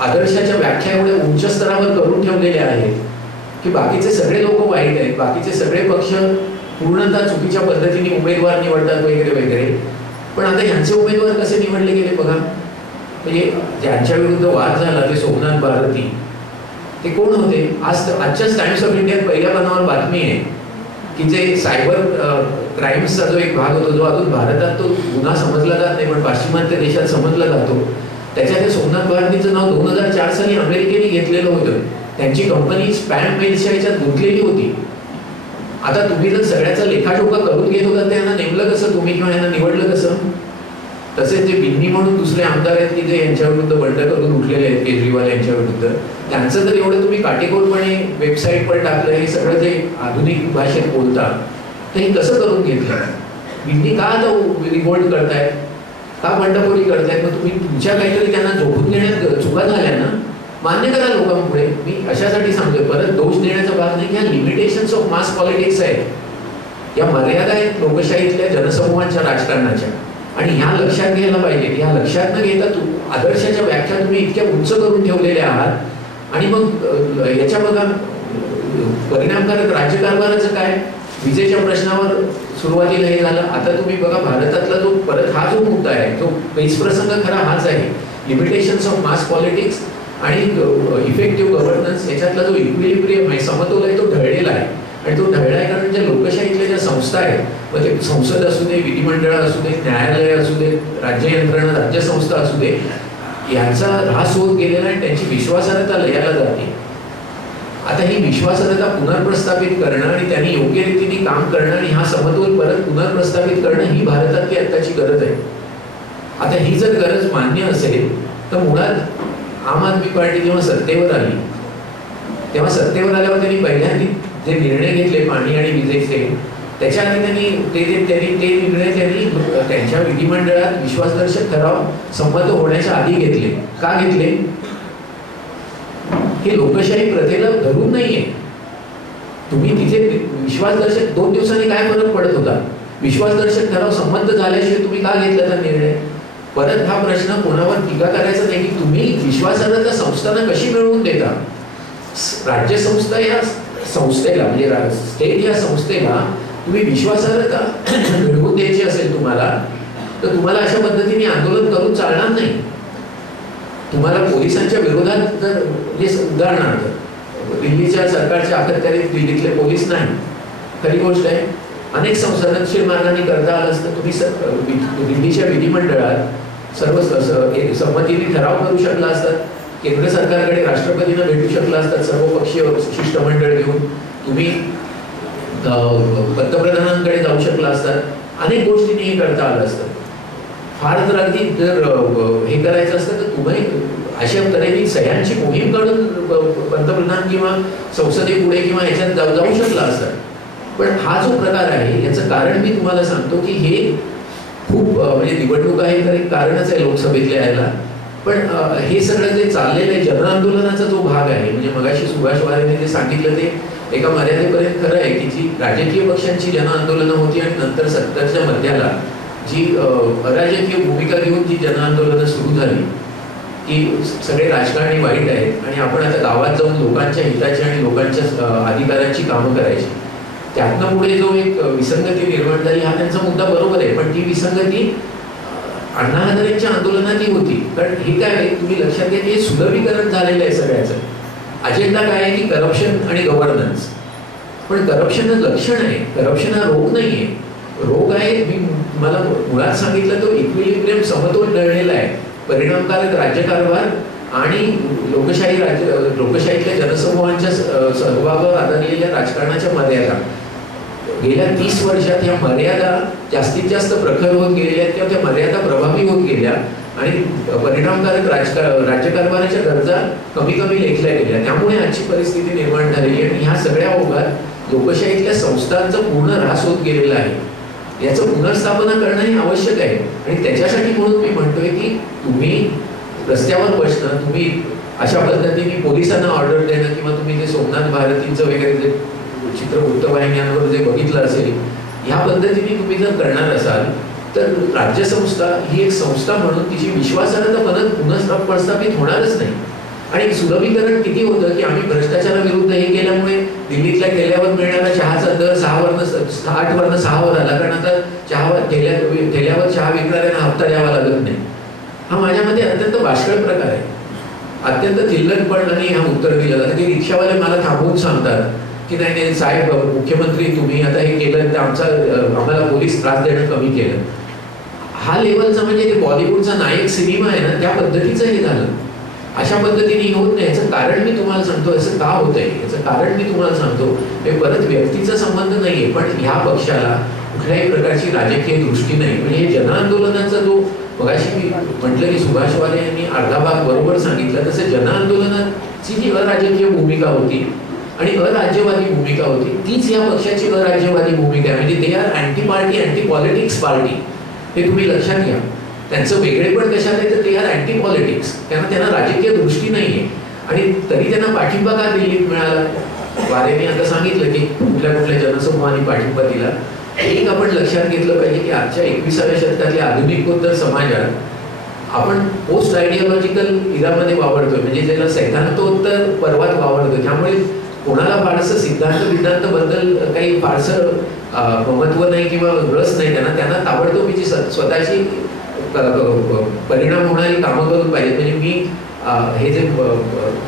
आदर्शाच्या व्याख्या एवढ्या उच्च स्तरावर करून ठेवलेल्या आहेत की बाकीचे सगळे लोक वाईट आहेत, बाकीचे सगळे पक्ष पूर्णतः चुकीच्या पद्धतीने उमेदवार निवडतात वगैरे वगैरे. पण आता ह्यांचे उमेदवार कसे निवडले गेले बघा. म्हणजे ज्यांच्या विरुद्ध वाद झाला ते सोमनाथ भारती, ते कोण होते? आजच्याच टाइम्स ऑफ इंडियात पहिल्या पानावर बातमी आहे की जे सायबर क्राईम्सचा जो एक भाग होतो जो अजून भारतात तो गुन्हा समजला जात नाही पण पाश्चिमात्य देशात समजला जातो, त्याच्यात ते सोमनाथ भारतीचं नाव 2004 साली अमेरिकेने घेतलेलं होतं. त्यांची कंपनी स्पॅम मेल्सच्या ह्याच्यात गुंतलेली होती. आता तुम्ही जर सगळ्याचा लेखाजोखा करून घेत होता त्यांना नेमलं कसं तुम्ही किंवा यांना निवडलं कसं? तसेच जे बिन्नी म्हणून दुसरे आमदार आहेत की जे यांच्या विरुद्ध बंड करून उठलेले आहेत केजरीवाल यांच्या विरुद्ध, त्यांचं जर एवढं तुम्ही काटेकोरपणे वेबसाईटवर टाकलं, हे सगळं जे आधुनिक भाषेत बोलतात तर हे कसं करून घेतलं? बिन्नी का आता रिवोल्ट करतायत, का बंडखोरी करतायत? मग तुम्ही तुमच्या काहीतरी त्यांना झोपून देण्यात चुका झाल्या ना, मान्य करा लोकांपुढे. मी अशासाठी सांगतोय, परत दोष देण्याचा भाग नाही की ह्या लिमिटेशन्स ऑफ मास पॉलिटिक्स आहेत, या मर्यादा आहेत लोकशाहीतल्या जनसमूहांच्या राजकारणाच्या, आणि ह्या लक्षात घ्यायला पाहिजे. ह्या लक्षात न घेता आदर्शाच्या व्याख्या तुम्ही इतक्या उंच करून ठेवलेल्या आहात. आणि मग याच्या बघा परिणामकारक राज्यकारभाराचं काय? विजेच्या प्रश्नावर सुरुवातीला हे झालं. आता तुम्ही बघा भारतातला जो परत हा जो मुद्दा आहे जो पेच प्रसंग खरा हाच आहे, लिमिटेशन्स ऑफ मास पॉलिटिक्स आणि इफेक्टिव्ह गव्हर्नन्स याच्यातला जो इक्विलिब्रियम आहे, समतोल आहे, तो ढळलेला आहे. आणि तो ढळला आहे कारण ज्या लोकशाहीतल्या ज्या संस्था आहेत, मग ते संसद असू दे, विधिमंडळ असू दे, न्यायालय असू दे, राज्य यंत्रणा, राज्यसंस्था असू दे, यांचा ऱ्हास होत गेलेला आहे. त्यांची विश्वासार्हता लयाला जाते. आता ही विश्वासार्हता पुनर्प्रस्थापित करणं आणि त्यांनी योग्य रीतीने काम करणं आणि हा समतोल परत पुनर्प्रस्थापित करणं ही भारतातली आत्ताची गरज आहे. आता ही जर गरज मान्य असेल तर मुळात आम आदमी पार्टी जेव्हा सत्तेवर आली तेव्हा सत्तेवर आल्यावर त्यांनी पहिल्यांदा जे निर्णय घेतले पाणी आणि विजेचे, त्याच्या आधी त्यांनी ते निर्णय त्यांच्या विधिमंडळात विश्वासदर्शक ठराव संमत होण्याच्या आधी घेतले. का घेतले? हे लोकशाही प्रथेला धरून नाहीये. तुम्ही तिथे विश्वासदर्शक 2 दिवसांनी काय फरक पडत होता? विश्वासदर्शक ठराव संमत झाल्याशिवाय तुम्ही का घेतला तो निर्णय? परत हा प्रश्न कोणावर टीका करायचा नाही की तुम्ही विश्वासार्हता संस्थांना कशी मिळवून देता. राज्यसंस्था या संस्थेला म्हणजे स्टेट या संस्थेला तुम्ही विश्वासार्हता मिळवून द्यायची असेल तुम्हाला, तर तुम्हाला अशा पद्धतीने आंदोलन करून चालणार नाही. तुम्हाला पोलिसांच्या विरोधात जर उदाहरणार्थ दिल्लीच्या सरकारच्या अखत्यारीत दिल्लीतले पोलीस नाही, खरी गोष्ट आहे, अनेक संसदनशील मार्गाने करता आलं असतं. तुम्ही दिल्लीच्या विधिमंडळात सर्व संमतीने ठराव करू शकला असतात. केंद्र सरकारकडे राष्ट्रपतींना भेटू शकला असतात सर्व पक्षीय शिष्टमंडळ घेऊन. तुम्ही पंतप्रधानांकडे जाऊ शकला असतात. अनेक गोष्टींनी हे करता आलं असतं. फार जर अगदी जर हे करायचं असतं तर तुम्ही अशा तऱ्हेने सह्यांची मोहीम काढून पंतप्रधान किंवा संसदेपुढे किंवा ह्याच्यात जाऊ शकला असतात. पण हा जो प्रकार आहे याचं कारण मी तुम्हाला सांगतो की हे खूप म्हणजे निवडणूक आहे तर एक कारणच आहे लोकसभेतल्या यायला, पण हे सगळं जे चाललेलं आहे जनआंदोलनाचा जो भाग आहे, म्हणजे मगाशी सुभाष वारेने जे सांगितलं ते एका मर्यादेपर्यंत खरं आहे की जी राजकीय पक्षांची जनआंदोलनं होती आणि नंतर 70च्या मध्याला जी अराजकीय भूमिका घेऊन जी जनआंदोलनं सुरू झाली की सगळे राजकारणी वाईट आहेत आणि आपण आता गावात जाऊन लोकांच्या हिताची आणि लोकांच्या अधिकारांची कामं करायची, त्यातनं पुढे जो एक विसंगती निर्माण झाली हा त्यांचा मुद्दा बरोबर आहे, पण ती विसंगती अण्णा हजारेंच्या आंदोलनातही होती. कारण हे काय आहे तुम्ही लक्षात घ्या की हे सुलभीकरण झालेलं आहे सगळ्याचं. अजेंडा काय आहे की करप्शन आणि गव्हर्नन्स, पण करप्शन लक्षण आहे, करप्शन हा रोग नाहीये. रोग आहे मी मला मुळात सांगितलं तो इक्विलिब्रियम समतोल टळलेला आहे. परिणामकारक राज्यकारभार आणि लोकशाहीतल्या जनसमूहांच्या सहभागावर आधारलेल्या राजकारणाच्या मर्यादा गेल्या 30 वर्षात ह्या मर्यादा जास्तीत जास्त प्रखर होत गेलेल्या आहेत किंवा त्या मर्यादा प्रभावी होत गेल्या आणि परिणामकारक राज्यकारभाराच्या गरजा कमी कमी लेखल्या गेल्या. त्यामुळे आजची परिस्थिती निर्माण झालेली आणि ह्या सगळ्या ओघात लोकशाहीतल्या संस्थांचा पूर्ण ह्रास होत गेलेला आहे. याचं पुनर्स्थापना करणं हे आवश्यक आहे आणि त्याच्यासाठी म्हणून मी म्हणतोय की तुम्ही रस्त्यावर बसणं, तुम्ही अशा पद्धतीने पोलिसांना ऑर्डर देणं किंवा तुम्ही जे सोमनाथ भारतीचं वगैरे जे चित्र वृत्तवाहिन्यांवर जे बघितलं असेल ह्या पद्धतीने तुम्ही जर करणार असाल तर राज्यसंस्था ही एक संस्था म्हणून तिची विश्वासार्हता पुनर्स्थापित होणारच नाही. आणि सुलभीकरण किती होतं की आम्ही भ्रष्टाचाराविरुद्ध हे केल्यामुळे दिल्लीतल्या ठेल्यावर मिळणारा चहाचा दर 8 वरनं 6 वर आला, कारण आता ठेल्यावर चहा विकणाऱ्यांना हप्ता द्यावा लागत नाही. हा माझ्या मते अत्यंत बाष्कळ प्रकार आहे, अत्यंत तिल्लकपणाने हा उत्तर दिलं जातं की रिक्षावाले मला थांबवून सांगतात की नाही साहेब मुख्यमंत्री तुम्ही आता हे केलं तर आम्हाला पोलीस त्रास देणं कमी केलं. हा लेवलचा म्हणजे ते बॉलिवूडचा नायक सिनेमा आहे ना त्या पद्धतीचं हे झालं. अशा पद्धतीने होत नाही. याचं कारण मी तुम्हाला सांगतो असं का होत आहे, याचं कारण मी तुम्हाला सांगतो. हे परत व्यक्तीचा संबंध नाहीये, पण ह्या पक्षाला कुठल्याही प्रकारची राजकीय दृष्टी नाही. म्हणजे हे जनआंदोलनाचा जो मगाशी मी म्हटलं की सुभाष वारे यांनी अर्धा भाग बरोबर सांगितलं, तसं जनआंदोलनाची जी अराजकीय भूमिका होती आणि अराज्यवादी भूमिका होती तीच या पक्षाची अराज्यवादी भूमिका आहे. म्हणजे they are anti party, anti politics party. हे तुम्ही लक्षात घ्या. त्यांचं वेगळेपण कशात आहे तर ते आर अँटी पॉलिटिक्स. त्यांना राजकीय दृष्टी नाहीये आणि तरी त्यांना पाठिंबा का दिल्लीत मिळाला. वारेने आता सांगितलं की कुठल्या कुठल्या जनसमूहांनी पाठिंबा दिला. एक आपण लक्षात घेतलं पाहिजे की आजच्या 21व्या शतकातल्या आधुनिकोत्तर समाजात आपण पोस्ट आयडिओलॉजिकल इरामध्ये वावरतोय, म्हणजे ज्याला सैद्धांतोत्तर पर्वात वावरतोय. त्यामुळे कोणाला फारसं सिद्धांत बद्दल काही फारसं महत्व नाही किंवा रस नाही. त्यांना ताबडतोब स्वतःची परिणाम होणारी कामं करून पाहिजे. म्हणजे मी हे जे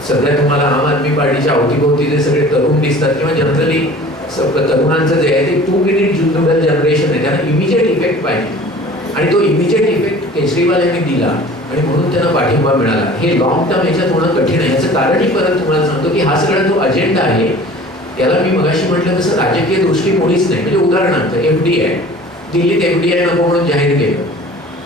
सध्या तुम्हाला आम आदमी पार्टीच्या अवतीभोवती जे सगळे तरुण दिसतात किंवा जनरली तरुणांचं जे आहे ते 2 मिनिट जुन्नर जनरेशन आहे, त्यांना इमिजिएट इफेक्ट पाहिजे आणि तो इमिजिएट इफेक्ट केजरीवाल यांनी दिला आणि म्हणून त्यांना पाठिंबा मिळाला. हे लॉंग टर्म याच्यात होणं कठीण आहे. याचं कारणही परत तुम्हाला सांगतो की हा सगळा जो अजेंडा आहे त्याला मी मगाशी म्हटलं तसं राजकीय दृष्टी कोणीच नाही. म्हणजे उदाहरणार्थ FDI दिल्लीत FDI नको म्हणून जाहीर केलं.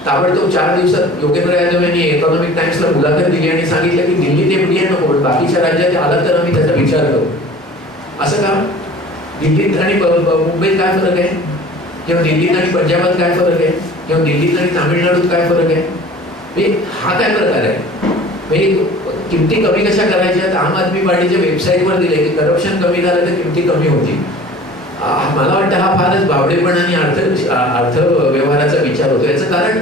ताबडतोब 4 दिवसात योगेंद्र यादव यांनी इकॉनॉमिक टाइम्सला मुलाखत दिली आणि सांगितलं की दिल्लीत FDI नको पण बाकीच्या राज्यात आलं तर आम्ही त्याचा विचार करू. असं का? दिल्लीत आणि मुंबईत काय फरक आहे किंवा दिल्लीत आणि पंजाबात काय फरक आहे किंवा दिल्लीत आणि तामिळनाडूत काय फरक आहे. हा काय प्रकार आहे. म्हणजे किमती कमी कशा करायच्या. आम आदमी पार्टीच्या वेबसाईटवर दिले की करप्शन कमी झालं तर किमती कमी होतील. मला वाटतं हा फारच बावडेपणा आणि अर्थ व्यवहाराचा विचार होतो. याचं कारण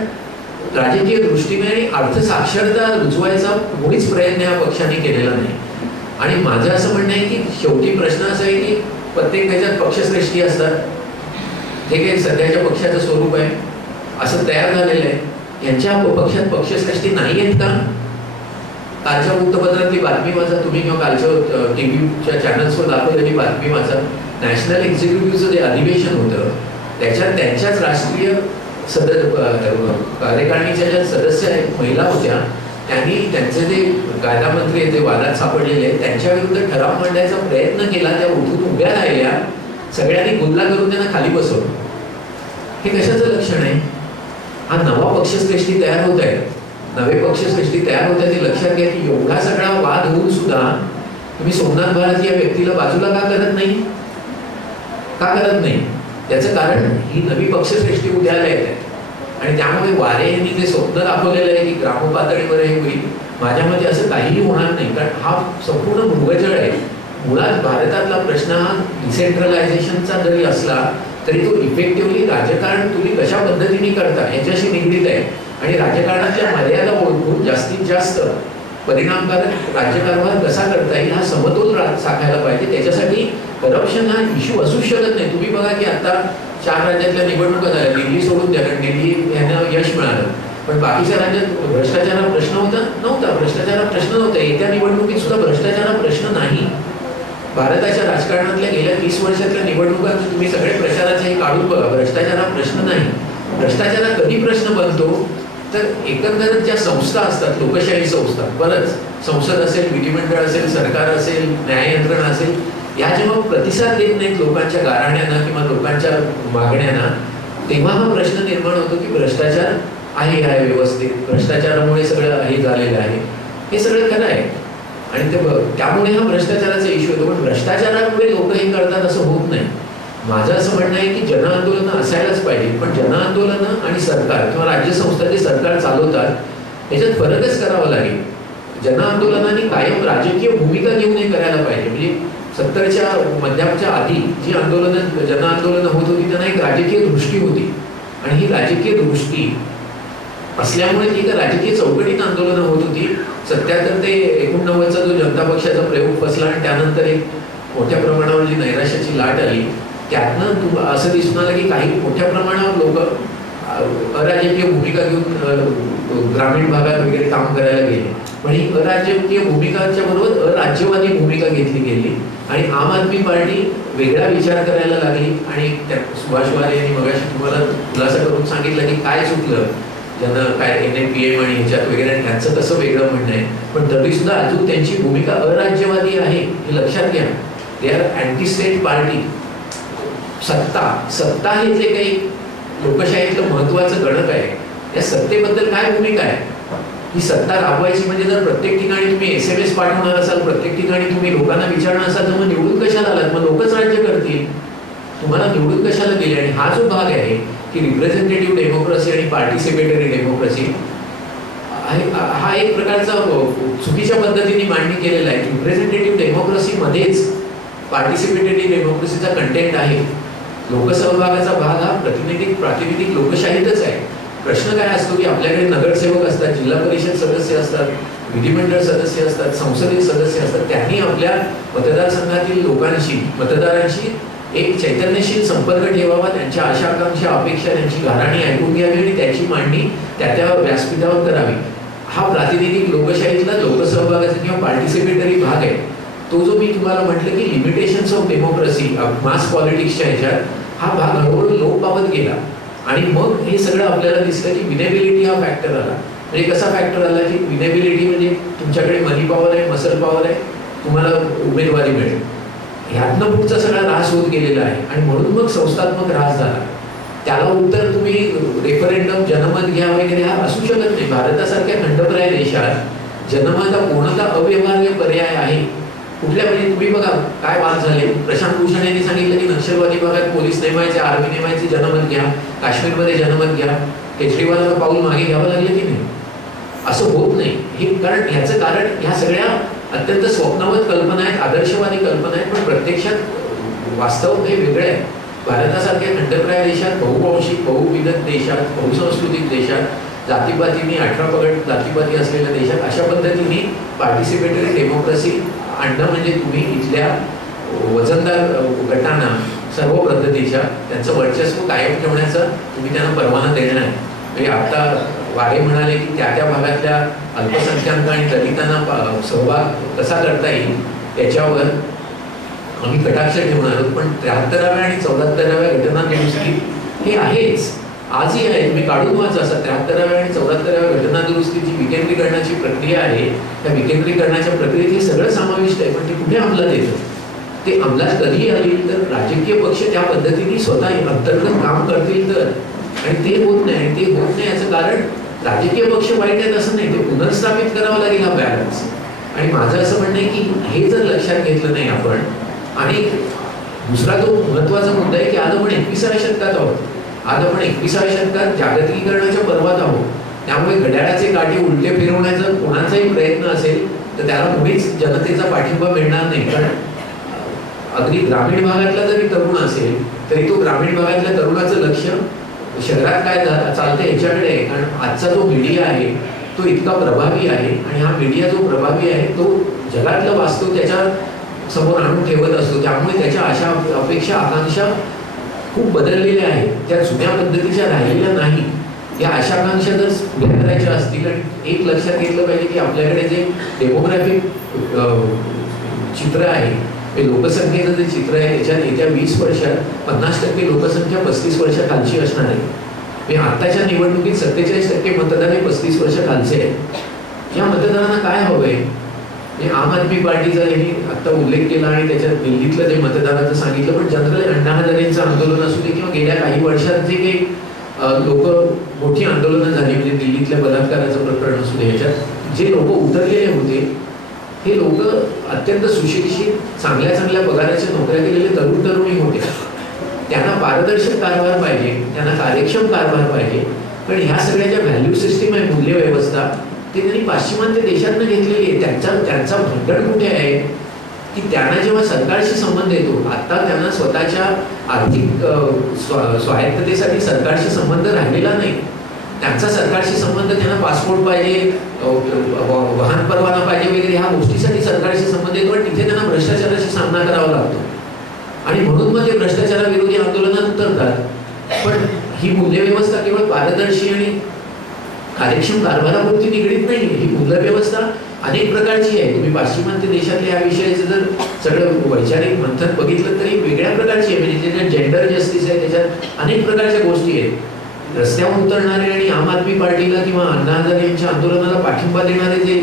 राजकीय दृष्टीने आणि अर्थ साक्षरता रुजवायचा कोणीच प्रयत्न या पक्षाने केलेला नाही. आणि माझं असं म्हणणं आहे की शेवटी प्रश्न असा आहे की प्रत्येक देशात पक्षश्रेष्ठी असतात. हे काही सध्याच्या पक्षाचं स्वरूप आहे असं तयार झालेलं आहे. यांच्या पक्षात पक्षश्रेष्ठी नाही आहेत का? कालच्या वृत्तपत्रातली बातमी वाचा तुम्ही किंवा कालच्या टीव्हीच्या चॅनल्सवर दाखवलेली बातमी वाचा. नॅशनल एक्झिक्युटिव्हचं जे अधिवेशन होतं त्याच्यात त्यांच्याच राष्ट्रीय कार्यकारिणीच्या ज्या सदस्य महिला होत्या त्यांनी त्यांचे जे कायदा मंत्री जे वादात सापडलेले आहेत त्यांच्या विरुद्ध ठराव मांडायचा प्रयत्न केला. त्या उठून उभ्या राहिल्या, सगळ्यांनी गुल्ला करून त्यांना खाली बसवलं. हे कशाचं लक्षण आहे? हा नवा पक्षश्रेष्ठी तयार होत आहे, नवे पक्षश्रेष्ठी तयार होत आहे. ते लक्षात घ्या की एवढा सगळा वाद होऊन सुद्धा तुम्ही सोमनाथ भारती या व्यक्तीला बाजूला का करत नाही? का करत नाही? त्याचं कारण ही नवी पक्षश्रेष्ठी उद्याला येत आहे आणि त्यामुळे वारे यांनी जे स्वप्न दाखवलेलं आहे की ग्रामपातळीवर हे होईल, माझ्या मते असं काहीही होणार नाही. कारण हा संपूर्ण मृगजळ आहे. मुळात भारतातला प्रश्न हा डिसेंट्रलायझेशनचा जरी असला तरी तो इफेक्टिव्हली राजकारण तुम्ही कशा पद्धतीने करता याच्याशी निगडीत आहे. आणि राजकारणाच्या मर्यादा ओळखून जास्तीत जास्त परिणामकारक राज्यकारभार कसा करता येईल हा समतोल साकायला पाहिजे. त्याच्यासाठी करप्शन हा इश्यू असूच शकत नाही. तुम्ही बघा की आता 4 राज्यातल्या निवडणुका झाल्या, दिल्ली सोडून द्या, कारण दिल्ली यांना यश मिळालं, पण बाकीच्या राज्यात भ्रष्टाचारा प्रश्न नव्हता. भ्रष्टाचारा प्रश्न नव्हता. येत्या निवडणुकीत सुद्धा भ्रष्टाचारा प्रश्न नाही. भारताच्या राजकारणातल्या गेल्या 30 वर्षातल्या निवडणुकांचे तुम्ही सगळे प्रचाराचे हे काढून बघा, भ्रष्टाचारा प्रश्न नाही. भ्रष्टाचारा कधी प्रश्न बनतो तर एकंदरच ज्या संस्था असतात, लोकशाही संस्था, बरंच संसद असेल, विधिमंडळ असेल, सरकार असेल, न्याय यंत्रणा असेल, या जेव्हा प्रतिसाद देत नाहीत लोकांच्या गाऱ्हाण्यांना किंवा लोकांच्या मागण्यांना, तेव्हा हा प्रश्न निर्माण होतो की भ्रष्टाचार आहे व्यवस्थित, भ्रष्टाचारामुळे सगळं हे झालेलं आहे. हे सगळं खरं आहे आणि त्यामुळे हा भ्रष्टाचाराचा इश्यू होतो. पण भ्रष्टाचारामुळे लोक हे करतात असं होत नाही. माझं असं म्हणणं आहे की जनआंदोलनं असायलाच पाहिजे, पण जनआंदोलनं आणि सरकार किंवा राज्यसंस्था जे सरकार चालवतात याच्यात फरकच करावा लागेल. जनआंदोलनाने कायम राजकीय भूमिका घेऊन हे करायला पाहिजे. म्हणजे 70च्या मध्याच्या आधी जी जनआंदोलनं होत होती त्यांना एक राजकीय दृष्टी होती आणि ही राजकीय दृष्टी असल्यामुळे ती एका राजकीय चौकटीत आंदोलनं होत होती. 77 ते 89चा जो जनता पक्षाचा प्रयोग फसला आणि त्यानंतर एक मोठ्या प्रमाणावर जी नैराश्याची लाट आली, त्यातनं असं दिसून आलं की काही मोठ्या प्रमाणावर लोक अराजकीय भूमिका घेऊन ग्रामीण भागात वगैरे काम करायला गेले. पण ही अराजकीय भूमिकाच्या बरोबर अराज्यवादी भूमिका घेतली गेली आणि आम आदमी पार्टी वेगळा विचार करायला लागली. आणि सुभाष वारे यांनी मगाशी तुम्हाला खुलासा करून सांगितलं की काय चुकलं, ज्यांना काय NPM आणि ह्याच्यात वगैरे त्यांचं कसं वेगळं म्हणणं आहे. पण तरी सुद्धा अजून त्यांची भूमिका अराज्यवादी आहे हे लक्षात घ्या. They are anti state party. सत्ता हे जे काही लोकशाहीतलं महत्वाचं गणक आहे, या सत्तेबद्दल काय भूमिका आहे. ही सत्ता राबवायची म्हणजे जर प्रत्येक ठिकाणी तुम्ही SMS पाठवणार असाल, प्रत्येक ठिकाणी तुम्ही लोकांना विचारणार असाल, तर मग निवडून कशाला आलात, मग लोकच राज्य करतील, तुम्हाला निवडून कशाला गेले. आणि हा जो भाग आहे की रिप्रेझेंटेटिव्ह डेमोक्रेसी आणि पार्टिसिपेटरी डेमोक्रेसी, हा एक प्रकारचा चुकीच्या पद्धतीने मांडणी केलेला आहे. रिप्रेझेंटेटिव्ह डेमोक्रेसीमध्येच पार्टिसिपेटरी डेमोक्रेसीचा कंटेंट आहे. लोकसहभागाचा भाग हा प्रातिनिधिक लोकशाहीतच आहे. प्रश्न काय असतो की आपल्याकडे नगरसेवक असतात, जिल्हा परिषद सदस्य असतात, विधिमंडळ सदस्य असतात, संसदीय सदस्य असतात. त्यांनी आपल्या मतदारसंघातील लोकांशी, मतदारांशी एक चैतन्यशील संपर्क ठेवावा, त्यांच्या आशा आकांक्षा अपेक्षा त्यांची गाऱ्हाणी ऐकून घ्यावी आणि त्याची मांडणी त्या व्यासपीठावर करावी. हा प्रातिनिधिक लोकशाहीतला लोकसहभागाचा किंवा पार्टिसिपेटरी भाग आहे. तो जो मी तुम्हाला म्हटलं की लिमिटेशन्स ऑफ डेमोक्रेसी मास पॉलिटिक्सच्या ह्याच्यात हा भाग हळूहळू लोप पावत गेला. आणि मग हे सगळं आपल्याला दिसलं की विनेबिलिटी हा फॅक्टर आला. म्हणजे कसा फॅक्टर आला की विनेबिलिटी म्हणजे तुमच्याकडे मनी पॉवर आहे, मसल पॉवर आहे, तुम्हाला उमेदवारी मिळेल. ह्यातनं पुढचा सगळा ऱ्हास होत गेलेला आहे आणि म्हणून मग संस्थात्मक ऱ्हास झाला. त्याला उत्तर तुम्ही रेफरेंडम, जनमत घ्या वगैरे हा असू शकत नाही. भारतासारख्या खंडप्राय देशात जनमत हा पूर्णतः अव्यवहार्य पर्याय आहे. कुठल्या म्हणजे तुम्ही बघा काय वाद झाले. प्रशांत भूषण यांनी सांगितलं की नक्षलवादी भागात पोलीस नेमायचे, आर्मी नेमायचे, जनमत घ्या. काश्मीरमध्ये जनमत घ्या. केजरीवालांना पाऊल मागे घ्यावं लागलं की नाही. असं होत नाही. हे ह्याचं कारण ह्या सगळ्या अत्यंत स्वप्नवत कल्पना आहेत, आदर्शवादी कल्पना आहेत, पण प्रत्यक्षात वास्तव हे वेगळं आहे. भारतासारख्या खंडप्राय देशात, बहुभाषिक बहुविध देशात, बहुसंस्कृतिक देशात, जातीपातीने 18 पगड जातीपाती असलेल्या देशात अशा पद्धतीने पार्टिसिपेटरी डेमोक्रेसी आणणं म्हणजे तुम्ही इथल्या वजनदार गटांना सर्व पद्धतीच्या त्यांचं वर्चस्व कायम ठेवण्याचा तुम्ही त्यांना परवाना देणं आहे. म्हणजे आता वारे म्हणाले की त्या भागातल्या अल्पसंख्याक आणि दलितांना सहभाग कसा करता येईल याच्यावर आम्ही कटाक्ष ठेवणार आहोत. पण 73व्या आणि 74व्या घटना दुरुस्ती हे आहेच, आजही आहे. तुम्ही काढून वाचा. असं 73व्या आणि 74व्या घटना दुरुस्तीची विकेंद्रीकरणाची प्रक्रिया आहे. त्या विकेंद्रीकरणाच्या प्रक्रियेत हे सगळं समाविष्ट आहे. पण ते कुठे अंमलात येतं, ते अंमलात कधी आली तर राजकीय पक्ष त्या पद्धतीने स्वतः अंतर्गत काम करतील तर. आणि ते होत नाही. आणि ते होत नाही याचं कारण राजकीय पक्ष वाईट आहेत असं नाही, ते पुनर्स्थापित करावं लागेल हा बॅलन्स. आणि माझं असं म्हणणं आहे की हे जर लक्षात घेतलं नाही आपण. आणि दुसरा जो महत्वाचा मुद्दा आहे की आज आपण 21व्या शतकात आहोत. आज आपण 21व्या शतकात जागतिकीकरणाच्या पर्वात आहोत. त्यामुळे घड्याळाचे काटे उलटे फिरवण्याचा कोणाचाही प्रयत्न असेल तर त्याला मुळीच जनतेचा पाठिंबा मिळणार नाही. कारण अगदी ग्रामीण भागातला जरी तरुण असेल तरी तो ग्रामीण भागातल्या तरुणाचं लक्ष शहरात काय चालतं याच्याकडे आहे. कारण आजचा जो मीडिया आहे तो इतका प्रभावी आहे आणि हा मीडिया जो प्रभावी आहे तो जगातलं वास्तव त्याच्या समोर आणून ठेवत असतो. त्यामुळे त्याच्या आशा अपेक्षा आकांक्षा खूप बदललेल्या आहेत, त्या जुन्या पद्धतीच्या राहिलेल्या नाही. या आशा आकांक्षा जर उभ्या करायच्या असतील आणि एक लक्षात घेतलं पाहिजे की आपल्याकडे जे डेमोग्राफिक चित्र आहे हे लोकसंख्येचं जे चित्र आहे त्याच्यात येत्या 20 वर्षात 50% लोकसंख्या 35 वर्षाखालची असणार आहे. आताच्या निवडणुकीत 47% मतदार हे 35 वर्षाखालचे आहेत. या मतदारांना काय हवंय? आम आदमी पार्टीचा यांनी आता उल्लेख केला आणि त्याच्यात दिल्लीतलं जे मतदाराचं सांगितलं, पण जनरल अण्णा हजारेंचं आंदोलन असू दे किंवा गेल्या काही वर्षात जे काही लोक मोठी आंदोलनं झाली म्हणजे दिल्लीतल्या बलात्काराचं प्रकरण असू दे, ह्याच्यात जे लोक उतरलेले होते हे लोक अत्यंत सुशिक्षित चांगल्या चांगल्या पगाराच्या नोकऱ्या केलेले तरुण तरुणी होते. त्यांना पारदर्शक कारभार पाहिजे, त्यांना कार्यक्षम कारभार पाहिजे. पण ह्या सगळ्या ज्या व्हॅल्यू सिस्टीम आहे, मूल्य व्यवस्था, ते त्यांनी पाश्चिमात्य देशातनं घेतलेली आहे. त्यांचा भांडण कुठे आहे की त्यांना जेव्हा सरकारशी संबंध येतो, आता त्यांना स्वतःच्या आर्थिक स्वायत्ततेसाठी सरकारशी संबंध राहिलेला नाही. त्यांचा सरकारशी संबंध त्यांना पासपोर्ट पाहिजे, वाहन परवाना पाहिजे वगैरे ह्या गोष्टीसाठी सरकारशी संबंध येतो. पण तिथे त्यांना भ्रष्टाचाराशी सामना करावा लागतो आणि म्हणून मग ते भ्रष्टाचाराविरोधी आंदोलनात उतरतात. पण ही मूल्यव्यवस्था केवळ पारदर्शी आणि कार्यक्षम कारभारापुरती निगडीत नाही. ही मूल्यव्यवस्था अनेक प्रकारची आहे. तुम्ही पाश्चिमात्य देशातल्या या विषयाचं जर सगळं वैचारिक मंथन बघितलं तरी वेगळ्या प्रकारची आहे. म्हणजे त्याच्यात जेंडर जस्टिस आहे, त्याच्यात अनेक प्रकारच्या गोष्टी आहेत. रस्त्यावर उतरणारे आणि आम आदमी पार्टीला किंवा अण्णा हजारे यांच्या आंदोलनाला पाठिंबा देणारे जे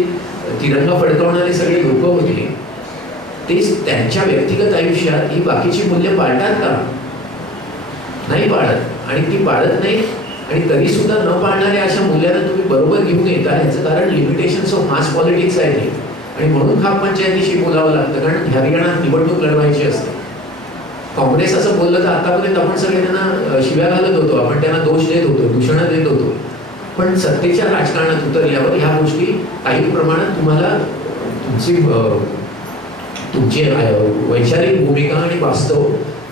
तिरंगा फडकवणारे सगळे लोक होते ते त्यांच्या व्यक्तिगत आयुष्यात ही बाकीची मूल्य पाळतात का? नाही पाळत. आणि ती पाळत नाही आणि तरी सुद्धा न पाळणाऱ्या अशा मूल्यांना तुम्ही बरोबर घेऊन येता. याचं कारण लिमिटेशन्स ऑफ मास पॉलिटिक्स आहे आणि म्हणून खाप पंचायतीशी बोलावं लागतं. कारण हरियाणात निवडणूक लढवायची असते. काँग्रेस असं बोललं तर आतापर्यंत आपण सगळे त्यांना शिव्या घालत होतो, आपण त्यांना दोष देत होतो, दूषणं देत होतो. पण सत्तेच्या राजकारणात उतरल्यावर ह्या गोष्टी काही प्रमाणात तुम्हाला तुमची वैचारिक भूमिका आणि वास्तव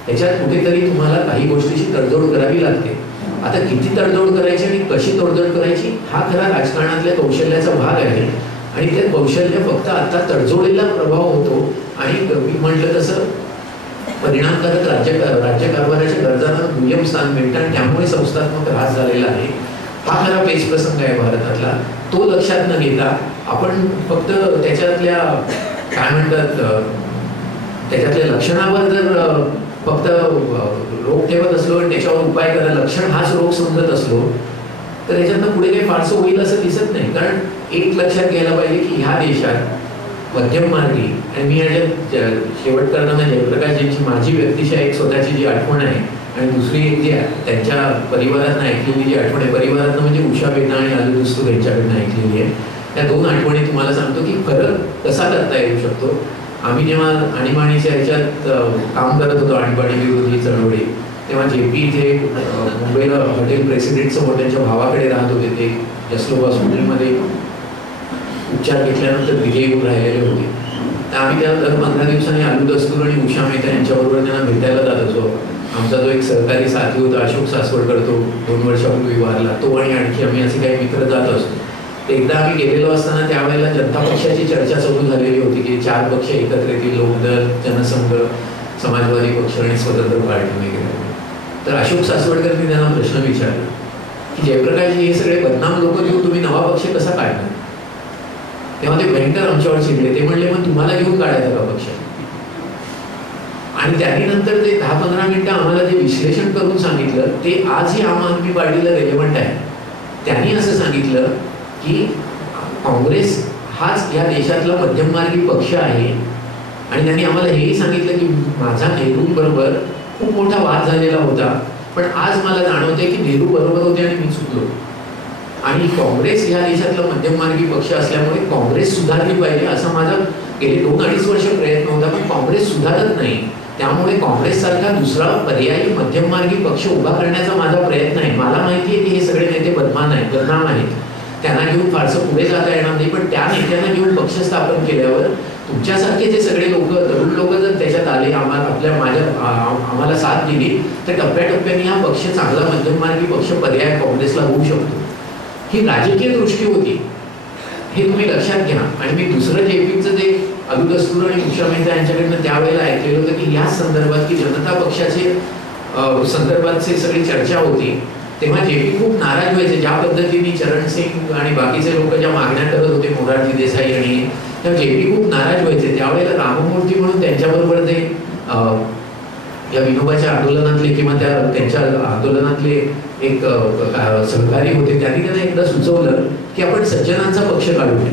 याच्यात कुठेतरी तुम्हाला काही गोष्टीची तडजोड करावी लागते. आता किती तडजोड करायची आणि कशी तडजोड करायची हा खरा राजकारणातल्या कौशल्याचा भाग आहे. आणि ते कौशल्य फक्त आता तडजोडीला प्रभाव होतो आणि मी म्हटलं तसं परिणामकारक राज्यकारभाराच्या गरजांना दुय्यम स्थान मिळतं आणि त्यामुळे संस्थात्मक ऱ्हास झालेला आहे. हा खरा पेच प्रसंग आहे भारतातला. तो लक्षात न घेता आपण फक्त त्याच्यातल्या काय म्हणतात त्याच्यातल्या लक्षणावर जर फक्त रोग ठेवत असलो आणि त्याच्यावर उपाय करा, लक्षण हाच रोग समजत असलो तर याच्यातनं पुढे काही फारसं होईल असं दिसत नाही. कारण एक लक्षात घ्यायला पाहिजे की ह्या देशात मध्यम मार्गी आणि मी याच्यात शेवट करताना जयप्रकाशजींची माझी व्यक्तिशः एक स्वतःची जी आठवण आहे आणि दुसरी एक जी त्यांच्या परिवारातनं ऐकलेली जी आठवण आहे, परिवारातनं म्हणजे उषा बेना आणि आलू दुस्तू यांच्याकडनं ऐकलेली आहे. त्या दोन आठवणी तुम्हाला सांगतो की फरक कसा करता येऊ शकतो. आम्ही जेव्हा आणीबाणीच्या ह्याच्यात काम करत होतो, आणीबाणी विरोधी चळवळी, तेव्हा JP इथे मुंबईला हॉटेल प्रेसिडेंट समोर त्यांच्या भावाकडे राहत होते. ते जसलोक हॉस्पिटलमध्ये उपचार घेतल्यानंतर तिथे येऊन राहिलेले होते. तर आम्ही त्या दर 15 दिवसांनी आलू दस्तूर आणि उषा मेहता यांच्याबरोबर त्यांना भेटायला जात असो. आमचा जो एक सहकारी साथी होता अशोक सासवडकर, तो 2 वर्षापूर्वी वारला, तो आणि आणखी आम्ही असे काही मित्र जात असतो. एकदा आम्ही गेलेलो असताना त्यावेळेला जनता पक्षाची चर्चा सुरू झालेली होती की 4 पक्ष एकत्र येतील, लोकदल, जनसंघ, समाजवादी पक्ष आणि स्वतंत्र पार्टी वगैरे. तर अशोक सासवडकरनी त्यांना प्रश्न विचारला की जयप्रकाशजी हे सगळे बदनाम लोक घेऊन तुम्ही नवा पक्ष कसा काढणार? तेव्हा ते भयंकर आमच्यावर चिडले. ते म्हणले मग तुम्हाला घेऊन काढायचा का पक्ष? आणि त्यांनी नंतर ते 10-15 मिनिटं आम्हाला जे विश्लेषण करून सांगितलं ते आजही आम आदमी पार्टीला रेलेव्हंट आहे. त्यांनी असं सांगितलं की काँग्रेस हाच या देशातला मध्यममार्गी पक्ष आहे आणि त्यांनी आम्हाला हेही सांगितलं की माझा नेहरूंबरोबर खूप मोठा वाद झालेला होता, पण आज मला जाणवते की नेहरू बरोबर होते आणि मी चुकलो. आणि काँग्रेस या देशातला मध्यममार्गी पक्ष असल्यामुळे काँग्रेस सुधारली पाहिजे असा माझा गेले 2-2.5 वर्ष प्रयत्न होता, पण काँग्रेस सुधारत नाही. त्यामुळे काँग्रेस सारखा दुसरा पर्यायी मध्यममार्गी पक्ष उभा करण्याचा माझा प्रयत्न आहे. मला माहिती आहे की हे सगळे नेते बदनाम आहेत, त्यांना घेऊन फारसं पुढे जाता येणार नाही, पण त्या नेत्यांना घेऊन पक्ष स्थापन केल्यावर तुमच्यासारखे जे सगळे तरुण लोक जर त्याच्यात आले, आम्हाला साथ दिली, तर टप्प्याटप्प्याने हा पक्ष चांगला मध्यममार्गी पक्ष पर्याय काँग्रेसला होऊ शकतो. ही राजकीय दृष्टी होती, हे तुम्ही लक्षात घ्या. आणि मी दुसरं जेपीचं जे अभिदस्तूर आणि उषा मेहता यांच्याकडनं त्यावेळेला ऐकलेलं होतं की याच संदर्भात की जनता पक्षाचे संदर्भातची सगळी चर्चा होती, तेव्हा जेपी खूप नाराज व्हायचे ज्या पद्धतीने चरण सिंग आणि बाकीचे लोक ज्या मागण्या करत होते, मोरारजी देसाई आणि, तेव्हा जेपी खूप नाराज व्हायचे. त्यावेळेला राममूर्ती म्हणून त्यांच्याबरोबर ते या विनोबाच्या आंदोलनातले किंवा त्यांच्या आंदोलनातले एक सहकारी होते, त्यांनी त्यांना एकदा सुचवलं की आपण सज्जनांचा पक्ष काढूया.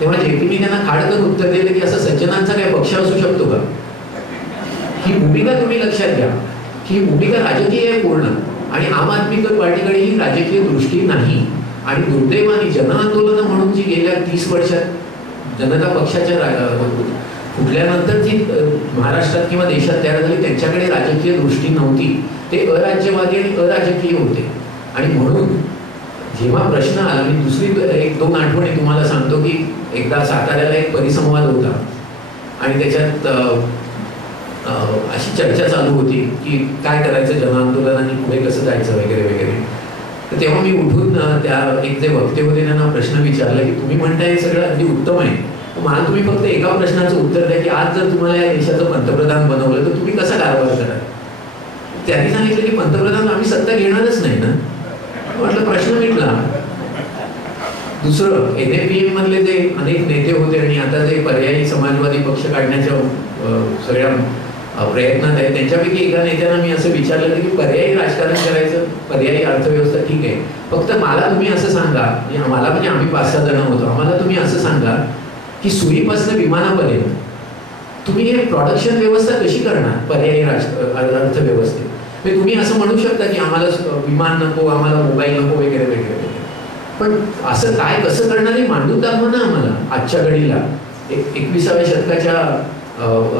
तेव्हा जेपीने त्यांना खाडकन उत्तर दिलं की असं सज्जनांचा काय पक्ष असू शकतो का? ही भूमिका तुम्ही लक्षात घ्या, ही भूमिका राजकीय आहे पूर्ण, आणि आम आदमी पार्टीकडे ही राजकीय दृष्टी नाही. आणि दुर्दैवाने जनआंदोलनं म्हणून जी गेल्या 30 वर्षात जनता पक्षाच्या फुटल्यानंतर जी महाराष्ट्रात किंवा देशात तयार झाली, त्यांच्याकडे राजकीय दृष्टी नव्हती, ते अराज्यवादी आणि अराजकीय होते. आणि म्हणून जेव्हा प्रश्न आला, मी दुसरी 1-2 आठवणी तुम्हाला सांगतो की एकदा साताऱ्याला एक परिसंवाद होता आणि त्याच्यात अशी चर्चा चालू होती की काय करायचं जनआंदोलनाने पुढे कसं जायचं वगैरे वगैरे. तर तेव्हा मी उठून त्या एक जे वक्ते होते त्यांना प्रश्न विचारला की तुम्ही म्हणताय हे सगळं अगदी उत्तम आहे, मला तुम्ही फक्त एका प्रश्नाचं उत्तर द्या की आज जर तुम्हाला या देशाचं पंतप्रधान बनवलं तर तुम्ही कसा कारभार कराल? त्यांनी सांगितलं की पंतप्रधान आम्ही सत्ता घेणारच नाही ना. म्हटलं प्रश्न मिटला. दुसरं NAPM मधले जे अनेक नेते होते आणि आता जे पर्यायी समाजवादी पक्ष काढण्याच्या सगळ्या प्रयत्नात आहे, त्यांच्यापैकी एका नेत्यांना मी असं विचारलं की पर्यायी राजकारण करायचं, पर्यायी अर्थव्यवस्था ठीक आहे, फक्त मला तुम्ही असं सांगा, मला म्हणजे आम्ही 5-6 जण होतो, आम्हाला तुम्ही असं सांगा की सुईपासून विमानापर्यंत तुम्ही हे प्रोडक्शन व्यवस्था कशी करणार पर्यायी अर्थव्यवस्थेत? म्हणजे तुम्ही असं म्हणू शकता की आम्हाला विमान नको, आम्हाला मोबाईल नको वगैरे वगैरे वगैरे, पण असं काय कसं करणार हे मांडून दाखवा ना आम्हाला. आजच्या घडीला 21व्या शतकाच्या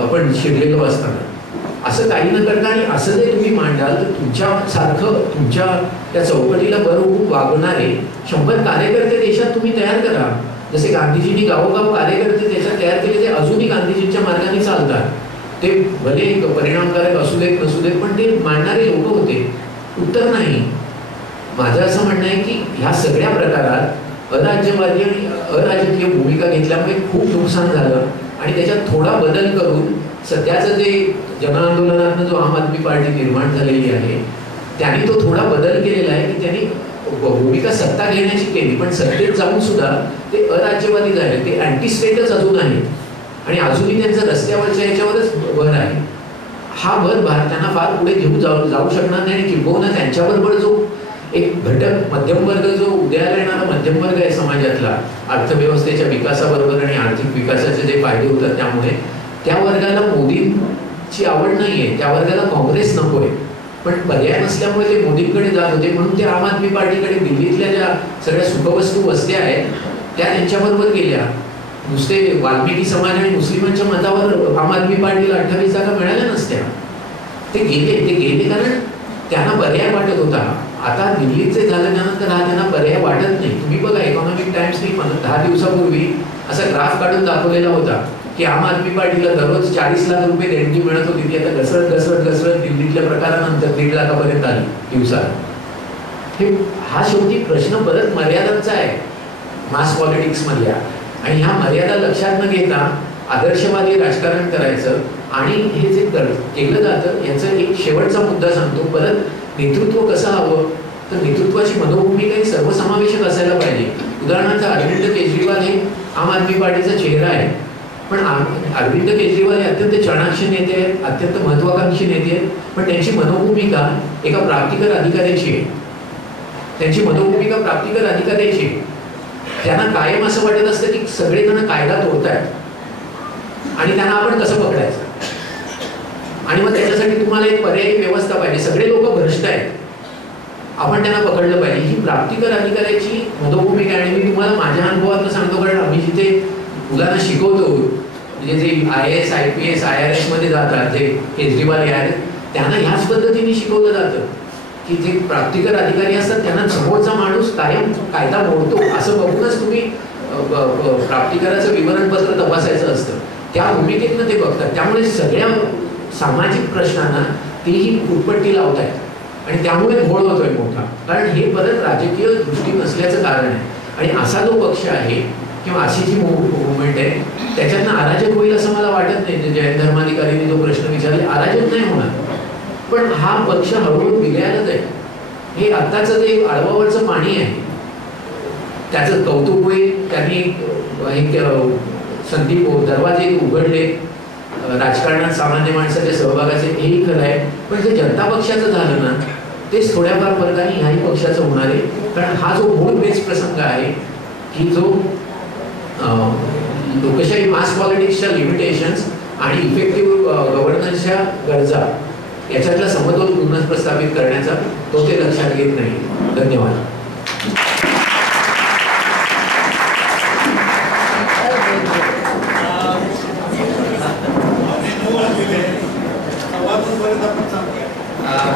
आपण शिरलेलो असताना असं काही न करता आणि असं जे तुम्ही मांडाल तर तुमच्यासारखं तुमच्या त्या चौकटीला बरोबर वागणारे 100 कार्यकर्ते देशात तुम्ही तयार करा. जसे गांधीजींनी गावोगाव कार्यकर्ते देशात तयार केले, ते अजूनही गांधीजींच्या मार्गाने चालतात. ते भले परिणामकारक असू देत नसू देत, पण ते मांडणारे लोक होते. उत्तर नाही. माझं असं म्हणणं आहे की ह्या सगळ्या प्रकारात अराज्यवादी आणि अराजकीय भूमिका घेतल्यामुळे खूप नुकसान झालं आणि त्याच्यात थोडा बदल करून सध्याचं जे जनआंदोलनातनं जो आम आदमी पार्टी निर्माण झालेली आहे त्यांनी तो थोडा बदल केलेला आहे की त्यांनी भूमिका सत्ता घेण्याची केली, पण सत्तेत जाऊन सुद्धा ते अराज्यवादी झाले, ते अँटी स्टेटच अजून आहेत आणि अजूनही त्यांचं रस्त्यावरच्या याच्यावरच भर आहे. हा भर त्यांना फार पुढे घेऊन जाऊ शकणार नाही. आणि किंबहुना त्यांच्याबरोबर जो एक घटक मध्यम वर्ग जो उदयाला येणारा मध्यम वर्ग आहे समाजातला, अर्थव्यवस्थेच्या विकासाबरोबर आणि आर्थिक विकासाचे जे फायदे होतात त्यामुळे त्या वर्गाला मोदींची आवड नाहीये, त्या वर्गाला काँग्रेस नकोय, पण पर्याय नसल्यामुळे ते मोदींकडे जात होते. म्हणून ते आम आदमी पार्टीकडे दिल्लीतल्या ज्या सगळ्या सुखवस्तू वस्त्या आहेत त्या त्यांच्याबरोबर गेल्या. नुसते वाल्मिकी समाज आणि मुस्लिमांच्या मतावर आम आदमी पार्टीला 28 जागा मिळाल्या नसत्या. ते गेले कारण त्यांना पर्याय वाटत होता. आता दिल्लीचे झाल्यानंतर हा त्यांना पर्याय वाटत नाही. तुम्ही बघा, इकॉनॉमिक टाइम्सनी 10 दिवसापूर्वी असा ग्राफ काढून दाखवलेला होता की आम आदमी पार्टीला दररोज 40 लाख रुपये देणगी मिळत होती, ती आता घसरत दिल्लीतल्या प्रकारानंतर 1.5 लाखापर्यंत आली दिवसाला. हा शेवटी प्रश्न परत मर्यादांचा आहे मास पॉलिटिक्स मधल्या, आणि ह्या मर्यादा लक्षात न घेता आदर्शवादी राजकारण करायचं. आणि हे जे केलं जातं याचा एक शेवटचा मुद्दा सांगतो. परत नेतृत्व कसं हवं, तर नेतृत्वाची मनोभूमिका ही सर्वसमावेशक असायला पाहिजे. उदाहरणार्थ अरविंद केजरीवाल हे आम आदमी पार्टीचा चेहरा आहे, पण अरविंद केजरीवाल हे अत्यंत चाणाक्ष नेते आहेत, अत्यंत महत्वाकांक्षी नेते आहेत, पण त्यांची मनोभूमिका एका प्राप्तिकर अधिकाऱ्याची आहे. त्यांची मनोभूमिका प्राप्तिकर अधिकाऱ्याची आहे. त्यांना कायम असं वाटत असतं की सगळेजण कायदा तोडतायत आणि त्यांना आपण कसं पकडायचं, आणि मग त्याच्यासाठी तुम्हाला एक पर्यायी व्यवस्था पाहिजे. सगळे लोक भ्रष्ट आहेत, आपण त्यांना पकडलं पाहिजे. ही प्राप्तिकर अधिकाऱ्याची मनोभूमिका आहे. आणि मी तुम्हाला माझ्या अनुभवातून सांगतो, कारण आम्ही जिथे मुलांना शिकवतो म्हणजे जे IAS IPS IRS मध्ये जातात, जे केजरीवाल आहेत, त्यांना ह्याच पद्धतीने शिकवलं जातं की जे प्राप्तिकर अधिकारी असतात त्यांना समोरचा माणूस कायम कायदा मोडतो असं बघूनच तुम्ही प्राप्तिकराचं विवरणपत्र तपासायचं असतं. त्या भूमिकेतनं ते बघतात. त्यामुळे सगळ्या सामाजिक प्रश्नांना तेही कुरपट्टी लावत आहेत आणि त्यामुळे घोळ होतोय मोठा. कारण हे परत राजकीय दृष्टी नसल्याचं कारण आहे. आणि असा जो पक्ष आहे किंवा अशी जी मुवमेंट आहे त्याच्यातनं अराजक होईल असं मला वाटत नाही. जयंत धर्माधिकारींनी जो प्रश्न विचारले, अराजक नाही होणार, पण हा पक्ष हळूहळू बिघडायला जाईल. हे आत्ताचं जे आळवावरचं पाणी आहे त्याचं कौतुक होईल. त्यांनी संदीप दरवाजे उघडले राजकारणात सामान्य माणसाच्या सहभागाचे, हेही खरं आहे. पण जे जनता पक्षाचं झालं ना तेच थोड्याफार फरकाने ह्याही पक्षाचं होणार आहे. कारण हा जो मूळ बेस प्रसंग आहे की जो लोकशाही मास पॉलिटिक्सच्या लिमिटेशन्स आणि इफेक्टिव्ह गव्हर्नन्सच्या गरजा याच्यातला समतोल पुन्हा प्रस्थापित करण्याचा तो ते लक्षात घेत नाही. धन्यवाद.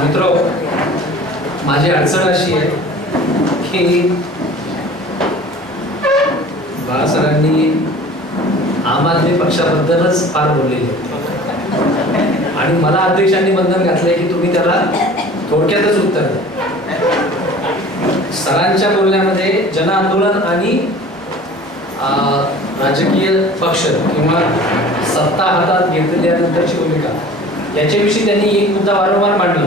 मित्र, माझी अडचण अशी आहे की बाळासरांनी आम आदमी पक्षाबद्दलच फार बोललेले आणि मला अध्यक्षांनी बंधन घातलंय की तुम्ही त्याला थोडक्यातच उत्तर द्या. सरांच्या बोलण्यामध्ये जन आंदोलन आणि राजकीय पक्ष किंवा सत्ता हातात घेतल्यानंतरची भूमिका याच्याविषयी त्यांनी एक मुद्दा वारंवार मांडला.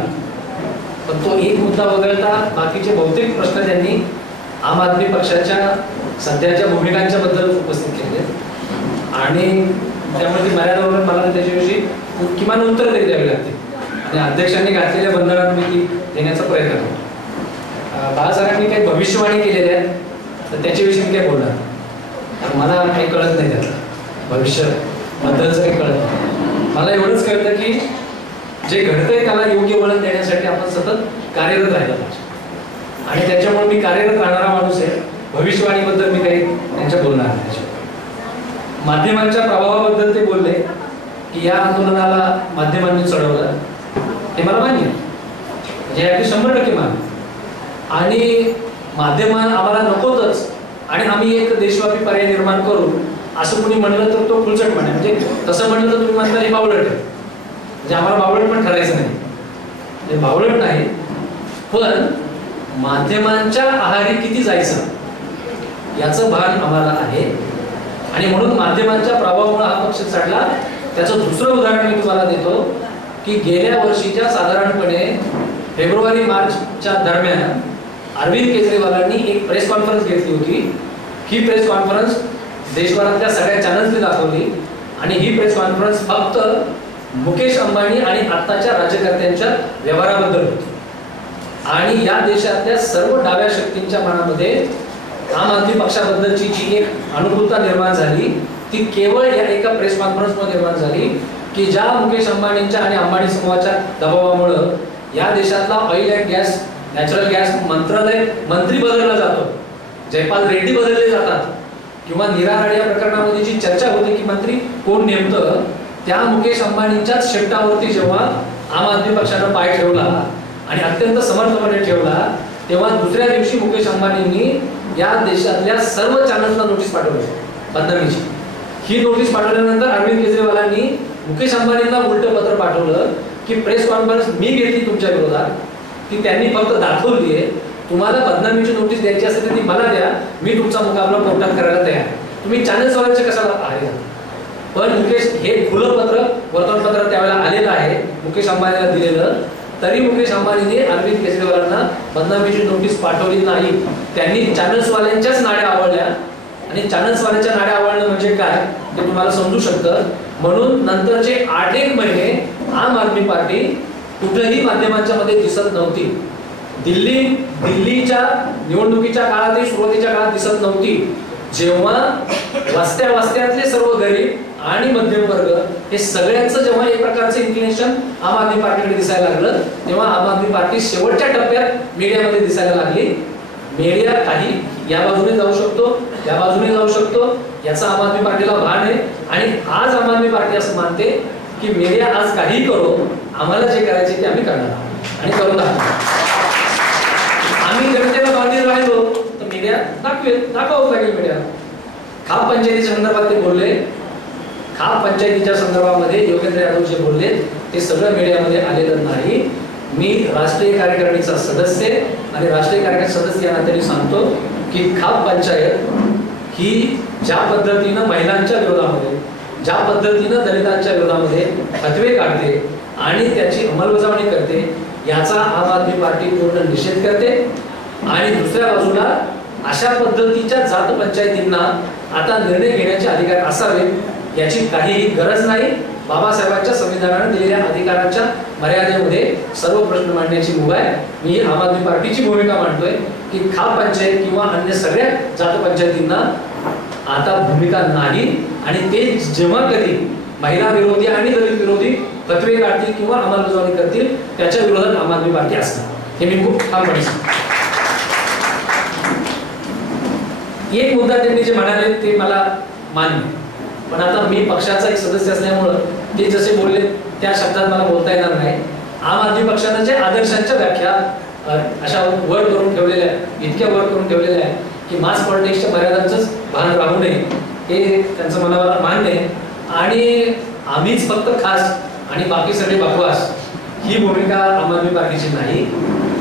पण तो एक मुद्दा वगळता बाकीचे बहुतेक प्रश्न त्यांनी आम आदमी पक्षाच्या सध्याच्या भूमिकांच्या बद्दल उपस्थित केले आणि त्यामुळे ती मर्यादा मला त्याच्याविषयी किमान उत्तर द्यावी लागते आणि अध्यक्षांनी घातलेल्या बंधनात मी ती देण्याचा प्रयत्न करतो. बाळासरांनी काही भविष्यवाणी केलेल्या आहेत तर त्याच्याविषयी मी काय बोलणार, कारण मला काही कळत नाही त्याचं भविष्याबद्दलचं काही कळत नाही. मला एवढंच कळतं की जे घडतंय त्याला योग्य वळण देण्यासाठी आपण सतत कार्यरत राहिलं पाहिजे आणि त्याच्यामुळे मी कार्यरत राहणारा माणूस आहे. भविष्यवाणीबद्दल मी काही त्यांच्या बोलणार नाही. माध्यमांच्या प्रभावाबद्दल ते बोलले की या आंदोलनाला माध्यमांनी चढवलं, हे मला मान्य आहे, म्हणजे अगदी 100% मान्य. आणि माध्यम आम्हाला नकोतच आणि आम्ही एक देशव्यापी पर्याय निर्माण करू असं कोणी म्हणलं तर तो खुलचट म्हणे. म्हणजे तसं म्हणलं तर तुम्ही म्हणता हे बावळट आहे, म्हणजे आम्हाला बावळट पण ठरायचं नाही. बावळट नाही, पण माध्यमांच्या आहारी किती जायचं याचं भान आम्हाला आहे आणि म्हणून माध्यमांच्या प्रभावामुळे हा पक्ष चढला. त्याचं दुसरं उदाहरण मी तुम्हाला देतो की गेल्या वर्षीच्या साधारणपणे फेब्रुवारी-मार्चच्या दरम्यान अरविंद केजरीवालांनी एक प्रेस कॉन्फरन्स घेतली होती. ही प्रेस कॉन्फरन्स देशभरातल्या सगळ्या चॅनल्सनी दाखवली आणि ही प्रेस कॉन्फरन्स फक्त मुकेश अंबानी आणि आत्ताच्या राज्यकर्त्यांच्या व्यवहाराबद्दल होती. आणि या देशातल्या सर्व डाव्या शक्तींच्या मनामध्ये आम आदमी पक्षाबद्दलची जी एक अनुकूलता निर्माण झाली ती केवळ या एका प्रेस कॉन्फरन्समध्ये निर्माण झाली की ज्या मुकेश अंबानींच्या आणि अंबानी समूहाच्या दबावामुळं या देशातला oil and gas natural gas मंत्री बदलला जातो, जयपाल रेड्डी बदलले जातात किंवा नीरा राणे या प्रकरणामध्ये जी चर्चा होती की मंत्री कोण नेमतं, त्या मुकेश अंबानींच्याच शेपटावरती जेव्हा आम आदमी पक्षानं पाय ठेवला आणि अत्यंत समर्थपणे ठेवला तेव्हा दुसऱ्या दिवशी मुकेश अंबानींनी या देशातल्या सर्व चॅनल्सला नोटीस पाठवली बदनामीची. ही नोटीस पाठवल्यानंतर अरविंद केजरीवालांनी मुकेश अंबानींना उलटं पत्र पाठवलं की प्रेस कॉन्फरन्स मी घेतली तुमच्या विरोधात, ती त्यांनी फक्त दाखवली आहे. तुम्हाला बदनामीची नोटीस द्यायची असेल तर ती मला द्या, मी तुमचा मुकाबला कोर्टात करायला तयार. तुम्ही चॅनल्सवाल्यांचे कशाला आहे. पण मुकेश हे खुलं पत्र वर्तमानपत्रात त्यावेळेला आलेलं आहे मुकेश अंबानीला दिलेलं, तरी मुकेश अंबानीने अरविंद केजरीवालांना बदनामीची नोटीस पाठवली नाही. त्यांनी चॅनल्सवाल्यांच्याच नाड्या आवडल्या आणि चॅनल्सवाल्यांच्या नाड्या आवडणं म्हणजे काय ते तुम्हाला समजू शकतं. म्हणून नंतरचे 8-1 महिने आम आदमी पार्टी कुठेही माध्यमांच्या मध्ये दिसत नव्हती. दिल्लीच्या निवडणुकीच्या काळातही सुरुवातीच्या काळात दिसत नव्हती. जेव्हा वस्त्यातले सर्व गरीब आणि मध्यम वर्ग हे सगळ्यांचं जेव्हा एक प्रकारचं इन्क्लिनेशन आम आदमी पार्टीकडे दिसायला लागलं तेव्हा आम आदमी पार्टी शेवटच्या टप्प्यात मीडियामध्ये दिसायला लागली. मीडिया काही या बाजूने जाऊ शकतो, या बाजूने जाऊ शकतो, याचा आम आदमी पार्टीला भान आहे. आणि आज आम आदमी पार्टी असं मानते की मीडिया आज काही करो, आम्हाला जे करायचे ते आम्ही करणार आहोत आणि करून दाखवू. आम्ही जनतेला बांधील राहिलो तर मीडिया दाखवावंच लागेल. मीडिया खाप पंचायतीच्या संदर्भात ते बोलले, खाप पंचायतीच्या संदर्भामध्ये योगेंद्र यादव जे बोलले ते सगळं मीडियामध्ये आलेलं नाही. मी राष्ट्रीय कार्यकारिणीचा सदस्य आणि राष्ट्रीय कार्यकारिणी सदस्य या नात्याने सांगतो की खाप पंचायत ही ज्या पद्धतीनं महिलांच्या विरोधामध्ये, ज्या पद्धतीनं दलितांच्या विरोधामध्ये फतवे काढते आणि त्याची अंमलबजावणी करते, याचा आम आदमी पार्टी पूर्ण निषेध करते. आणि दुसऱ्या बाजूला अशा पद्धतीच्या जात पंचायतींना आता निर्णय घेण्याचे अधिकार असावेत याची काहीही गरज नाही. बाबासाहेबांच्या संविधानाने दिलेल्या अधिकारांच्या मर्यादेमध्ये सर्व प्रश्न मांडण्याची मुभा आहे. मी आम आदमी पार्टीची भूमिका मांडतोय की खाप पंचायत किंवा अन्य सगळ्या जात पंचायतींना आता भूमिका नाही. आणि ते जेव्हा कधी महिला विरोधी आणि दलित विरोधी फतवे काढतील किंवा अंमलबजावणी करतील त्याच्या विरोधात आम आदमी पार्टी असणार, हे मी खूप ठामपणे सांगतो. एक मुद्दा त्यांनी जे म्हणाले ते मला मान्य, पण आता मी पक्षाचा एक सदस्य असल्यामुळं ते जसे बोलले त्या शब्दात मला बोलता येणार नाही. आम आदमी पक्षानं जे आदर्शांच्या व्याख्या अशा वर करून ठेवलेल्या, इतक्या वर करून ठेवलेल्या आहे की मास पॉलिटिक्सच्या मर्यादांचंच भान राहू नये, हे त्यांचं मनाला मान्य आहे. आणि आम्हीच फक्त खास आणि बाकी सगळे बकवास, ही भूमिका आम आदमी पार्टीची नाही.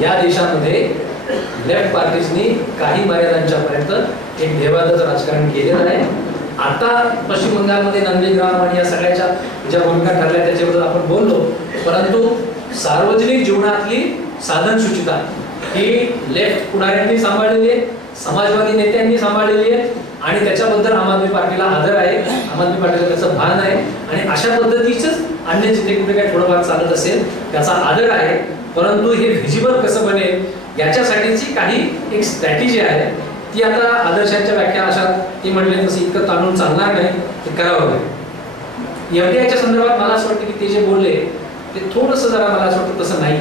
या देशामध्ये लेफ्ट पार्टीजनी काही मर्यादांच्या पर्यंत एक देवादाचं राजकारण केलेलं आहे. आता पश्चिम बंगालमध्ये नंदीग्राम आणि या सगळ्याच्या ज्या भूमिका ठरल्या त्याच्याबद्दल आपण बोललो, परंतु सार्वजनिक जीवनातली साधन सुचिता ही लेफ्ट पुढाऱ्यांनी सांभाळलेली आहे, समाजवादी नेत्यांनी सांभाळलेली आहे आणि त्याच्याबद्दल आम आदमी पार्टीला आदर आहे, आम आदमी पार्टीला त्याचं भान आहे. आणि अशा पद्धतीचंच अन्य जिथे कुठे काही थोडंफार चालत असेल त्याचा आदर आहे. परंतु हे व्हिजिबल कसं बनेल याच्यासाठीची काही एक स्ट्रॅटेजी आहे, ती आता आदर्शांच्या व्याख्या अशा ती म्हणले तसं इतकं ताणून चालणार नाही, ते करावं लागेल. एफडीआयच्या संदर्भात मला असं वाटतं की ते जे बोलले ते थोडंसं जरा मला असं वाटतं तसं नाही.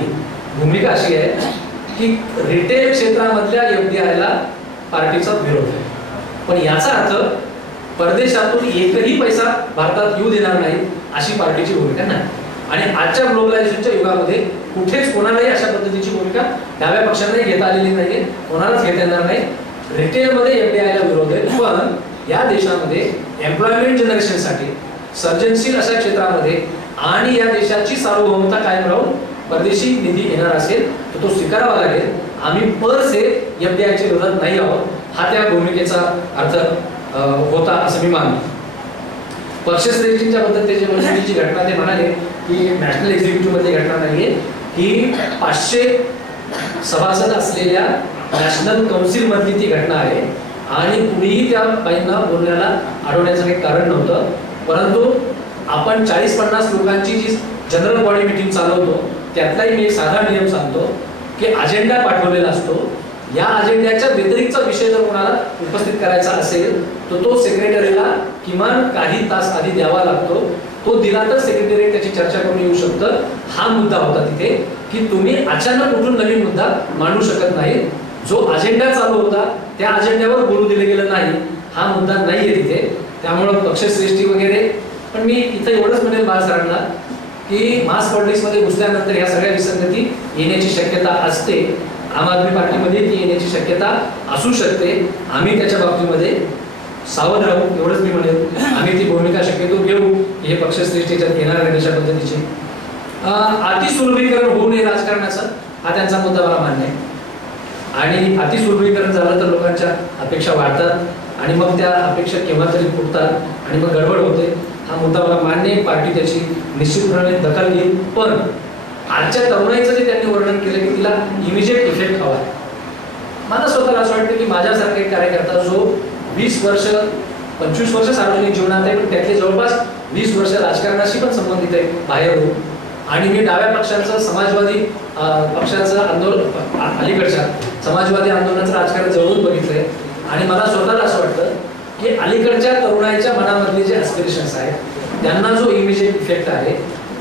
भूमिका अशी आहे की रिटेल क्षेत्रामधल्या एफडीआयला पार्टीचा विरोध आहे, पण याचा अर्थ परदेशातून एकही पैसा भारतात येऊ देणार नाही अशी पार्टीची भूमिका नाही. आणि आजच्या ग्लोबलायझेशनच्या युगामध्ये कुठेच कोणालाही अशा पद्धतीची भूमिका डाव्या पक्षांनाही घेता आलेली नाहीये, कोणालाच घेता येणार नाही. रिटेलमध्ये एफडीआयला विरोध आहे, पण या देशामध्ये एम्प्लॉयमेंट जनरेशनसाठी सर्जनशील अशा क्षेत्रामध्ये आणि या देशाची सार्वभौमता कायम राहून परदेशी निधी येणार असेल तर तो स्वीकारावा लागेल. आम्ही पर से एफडीआयच्या विरोधात नाही आहोत, हा त्या भूमिकेचा अर्थ होता असं मी मानतो. पक्षश्रेष्ठींच्या बद्दल त्याची जी घटना ते म्हणाले की नॅशनल एक्झिक्युटिव्ह मध्ये घटना नाहीये, ही 500 सभासद असलेल्या नॅशनल काउन्सिल मधली ती घटना आहे. आणि कुणीही त्या बाईंना बोलण्याला अडवण्याचं काही कारण नव्हतं. परंतु आपण 40-50 लोकांची जी जनरल बॉडी मीटिंग चालवतो त्यातलाही मी एक साधा नियम सांगतो की अजेंडा पाठवलेला असतो, या अजेंड्याच्या व्यतिरिक्तचा विषय जर कोणाला उपस्थित करायचा असेल तर तो सेक्रेटरीला किमान काही तास आधी द्यावा लागतो. तो दिला तर सेक्रेटरी त्याची चर्चा करून येऊ शकतं. हा मुद्दा होता तिथे की तुम्ही अचानक उठून नवीन मुद्दा मांडू शकत नाही. जो अजेंडा चालू होता त्या अजेंड्यावर बोलू दिले गेलं नाही, हा मुद्दा नाहीये तिथे. त्यामुळं पक्षश्रेष्ठी वगैरे, पण मी इथं एवढंच म्हणेल बाळासाहेबांना की मास पॉलिटिक्समध्ये घुसल्यानंतर ह्या सगळ्या विसंगती येण्याची शक्यता असते. आम आदमी पार्टीमध्ये ती येण्याची शक्यता असू शकते. आम्ही त्याच्या बाबतीमध्ये सावध राहू, एवढंच मी म्हणेल. आम्ही ती भूमिका शक्यतो घेऊ हे पक्षश्रेष्ठीच्यात येणार आहे अशा पद्धतीचे. अतिसुलभीकरण होऊ नये राजकारणाचं, हा त्यांचा मुद्दा मला मान्य आहे. आणि अतिसुलभीकरण झालं तर लोकांच्या अपेक्षा वाढतात आणि मग त्या अपेक्षा केव्हा तरी फुटतात आणि मग गडबड होते. हा मुद्दा मला मान्य आहे, पार्टी त्याची निश्चितपणे दखल घेईल. पण आजच्या तरुणाईचं जे त्यांनी वर्णन केलं की तिला इमिजिएट इफेक्ट हवा आहे, मला स्वतःला असं वाटतं की माझ्यासारखा एक कार्यकर्ता जो 20 वर्ष 25 वर्ष सार्वजनिक जीवनात आहे, पण त्यातले जवळपास 20 वर्ष राजकारणाशी पण संबंधित आहे बाहेर होऊन. आणि मी डाव्या पक्षांचं, समाजवादी पक्षाचं आंदोलन, अलीकडच्या समाजवादी आंदोलनाचं राजकारण जवळून बघितलंय. आणि मला स्वतःला असं वाटतं की अलीकडच्या तरुणाईच्या मनामधले जे ॲस्पिरेशन्स आहेत त्यांना जो इमिजिएट इफेक्ट आहे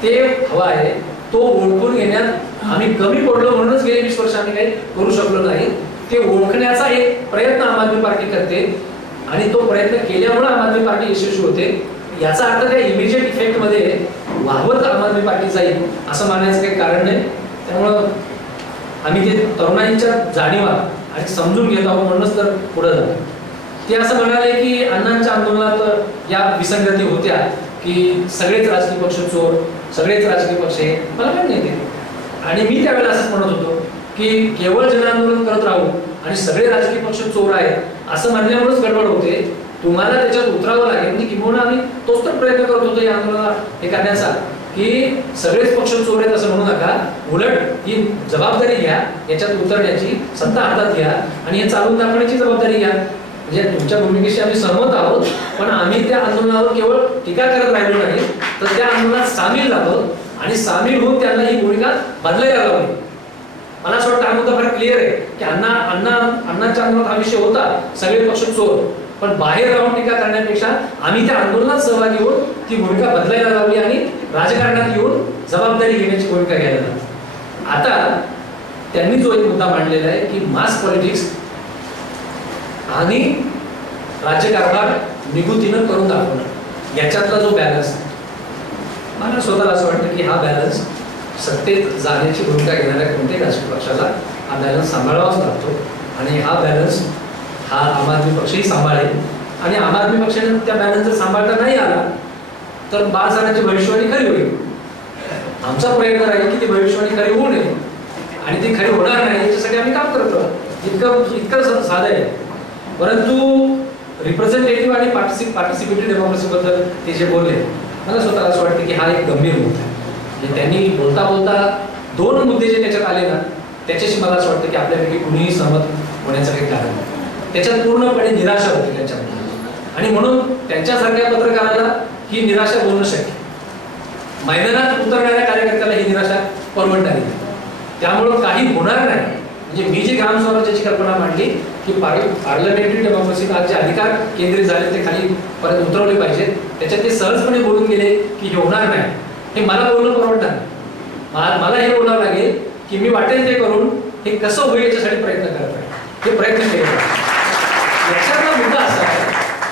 ते हवा आहे, तो ओळखून घेण्यात आम्ही कमी पडलो म्हणूनच गेले 20 वर्ष आम्ही काही करू शकलो नाही. ते ओळखण्याचा एक प्रयत्न आम आदमी पार्टी करते आणि तो प्रयत्न केल्यामुळे आम आदमी पार्टी यशस्वी होते. याचा अर्थ त्या इमिजिएट इफेक्ट मध्ये वाहवत आम आदमी पार्टी जाईल असं मानायचं काही कारण नाही. त्यामुळं आम्ही ते तरुणाईच्या जाणीवा आणि समजून घेत आहोत म्हणूनच तर पुढे जातो. ते असं म्हणाले की अण्णांच्या आंदोलनात या विसंगती होत्या की सगळेच राजकीय पक्ष चोर, सगळेच राजकीय पक्ष हे. मला पण नाही ते. आणि मी त्यावेळेला असंच म्हणत होतो की केवळ जनांदोलन करत राहू आणि सगळे राजकीय पक्ष चोर आहेत असं म्हणल्यामुळेच गडबड होते. तुम्हाला त्याच्यात उतरावं लागेल. म्हणजे किंवा आम्ही तोच तर प्रयत्न करत होतो या आंदोलनाला हे करण्याचा की सगळेच पक्ष चोर आहेत असं म्हणू नका, उलट ही जबाबदारी घ्या, याच्यात उतरण्याची सत्ता हातात घ्या आणि हे चालून दाखवण्याची जबाबदारी घ्या. म्हणजे तुमच्या भूमिकेशी आम्ही सहमत आहोत, पण आम्ही त्या आंदोलनावर केवळ टीका करत राहिलो नाही तर त्या आंदोलनात सामील झालो आणि सामील होऊन त्यांना ही भूमिका बदलायला लावली. मला असं वाटतं हा मुद्दा फार क्लिअर आहे की अण्णांच्या आंदोलनात हा विषय होता सगळे पक्ष चोर, पण बाहेर राहून टीका करण्यापेक्षा आम्ही त्या आंदोलनात सहभागी होऊन ती भूमिका बदलायला लावली आणि राजकारणात येऊन जबाबदारी घेण्याची भूमिका घ्यायला लागली. आता त्यांनी जो एक मुद्दा मांडलेला आहे की मास पॉलिटिक्स आणि राज्यकारभार निगुतीनं करून दाखवणं याच्यातला जो बॅलन्स, मला स्वतःला असं वाटतं की हा बॅलन्स सत्तेत जाण्याची भूमिका घेणाऱ्या कोणत्याही राजकीय पक्षाला हा बॅलन्स सांभाळावाच लागतो आणि हा बॅलन्स हा आम आदमी पक्षही सांभाळेल. आणि आम आदमी पक्षाने त्या बॅलन्स जर सांभाळता नाही आला तर बाळासाहेबांची भविष्यवाणी खरी होईल. आमचा प्रयत्न राहील की ती भविष्यवाणी खरी होऊ नये आणि ती खरी होणार नाही याच्यासाठी आम्ही काम करतो. इतकं साधं आहे. परंतु रिप्रेझेंटेटिव्ह आणि पार्टिसिपेटरी डेमोक्रेसी बद्दल ते जे बोलले, मला स्वतःला असं वाटतं की हा एक गंभीर मुद्दा आहे. म्हणजे त्यांनी बोलता बोलता दोन मुद्दे जे त्याच्यात आले ना त्याच्याशी मला असं वाटतं की आपल्यापैकी कुणीही सहमत होण्याचं काही कारण नाही. त्याच्यात पूर्णपणे निराशा होती त्यांच्यामध्ये आणि म्हणून त्यांच्यासारख्या पत्रकाराला ही निराशा बोलणं शक्य. मैदानात उतरणाऱ्या कार्यकर्त्याला ही निराशा परवडणारी नाही. त्यामुळं काही होणार नाही. म्हणजे मी जी ग्राम स्वराज्याची कल्पना मांडली की पार्लमेंटरी डेमोक्रेसीत आज जे अधिकार केंद्रित झाले ते खाली परत उतरवले पाहिजेत, त्याच्यात ते सहजपणे बोलून गेले की हे होणार नाही, हे मला बोलणं परवडणार नाही. मला हे बोलावं लागेल की मी वाटेल ते करून हे कसं होईल याच्यासाठी प्रयत्न करत आहे, हे प्रयत्न केले. याच्यातला मुद्दा असा आहे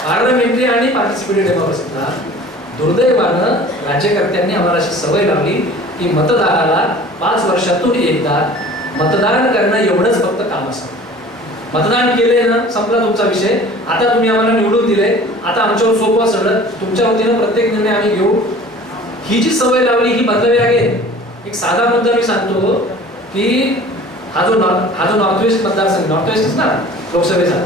पार्लमेंटरी आणि पार्टिसिपेटरी डेमोक्रेसीला दुर्दैवानं राज्यकर्त्यांनी आम्हाला अशी सवय लावली की मतदाराला 5 वर्षातून एकदा मतदान करणं एवढंच फक्त काम असतं. मतदान केले ना संपला तुमचा विषय, आता तुम्ही आम्हाला निवडून दिले, आता आमच्यावर सोपं सगळं, तुमच्या वतीनं प्रत्येक निर्णय आम्ही घेऊ. ही जी सवय लावली ही बदलावी लागेल. एक साधा मुद्दा मी सांगतो की हा जो नॉर्थ वेस्ट मतदारसंघ, नॉर्थ वेस्ट ना लोकसभेचा,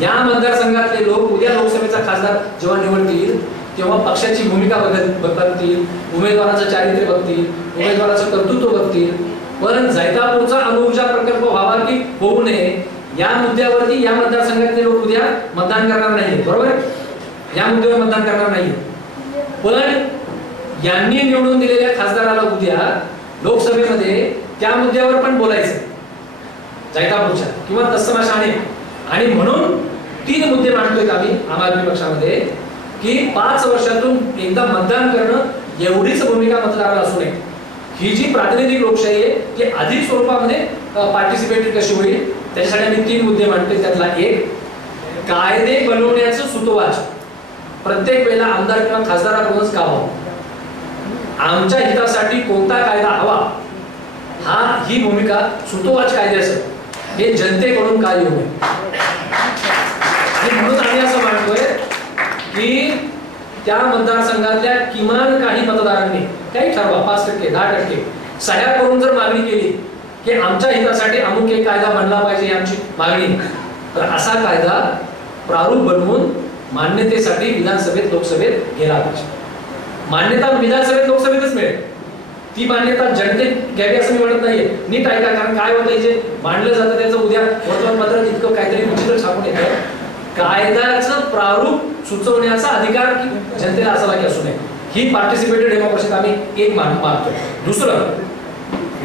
या मतदारसंघातले लोक उद्या लोकसभेचा खासदार जेव्हा निवडतील तेव्हा पक्षाची भूमिका बघतील, उमेदवाराचं चारित्र्य बघतील, उमेदवाराचं कर्तृत्व बघतील. पण जैतापूरचा अणुऊर्जा प्रकल्प व्हावा की होऊ नये या मुद्द्यावरती या मतदारसंघातले लोक उद्या मतदान करणार नाही, बरोबर? या मुद्द्यावर मतदान करणार नाही. पण यांनी निवडून दिलेल्या खासदाराला उद्या लोकसभेमध्ये त्या मुद्द्यावर पण बोलायचं जैतापूरच्या किंवा तत्समाशाने. आणि म्हणून 3 मुद्दे मांडतोय आम्ही आम आदमी पक्षामध्ये की 5 वर्षातून एकदा मतदान करणं एवढीच भूमिका मतदाराला असू नये. ही जी प्रातिनिधिक लोकशाही आहे ती अधिक स्वरूपामध्ये पार्टिसिपेटरी कशी होईल त्याच्यासाठी आम्ही 3 मुद्दे मांडतोय. त्यातला एक, कायदे बनवण्याचं सुतोवाच प्रत्येक वेळेला आमदार किंवा खासदाराकडूनच का व्हावं, आमच्या हितासाठी कोणता कायदा हवा ही भूमिका सुतोवाच कायद्याचं हे जनतेकडून काय येऊ नये. आणि म्हणून आम्ही असं मांडतोय की त्या मतदारसंघातल्या किमान काही मतदारांनी काही ठरवा 5%, 10% सह्या करून जर मागणी केली की आमच्या हितासाठी अमुक एक कायदा बनला पाहिजे ही आमची मागणी, तर असा कायदा प्रारूप बनवून मान्यतेसाठी विधानसभेत लोकसभेत गेला पाहिजे. मान्यता विधानसभेत लोकसभेतच मिळेल. ती मान्यता जनतेत घ्यावी असं मी म्हणत नाहीये. नीट ऐका, कारण काय होतं जे मांडलं जातं त्याचं उद्या वर्तमानपत्रात इतकं काहीतरी विचित्र छापून येतं. कायद्याचं प्रारूप सुचवण्याचा अधिकार जनतेला असावा की असू नये, ही पार्टिसिपेटरी डेमोक्रेसीत आम्ही एक मानतो. दुसरं,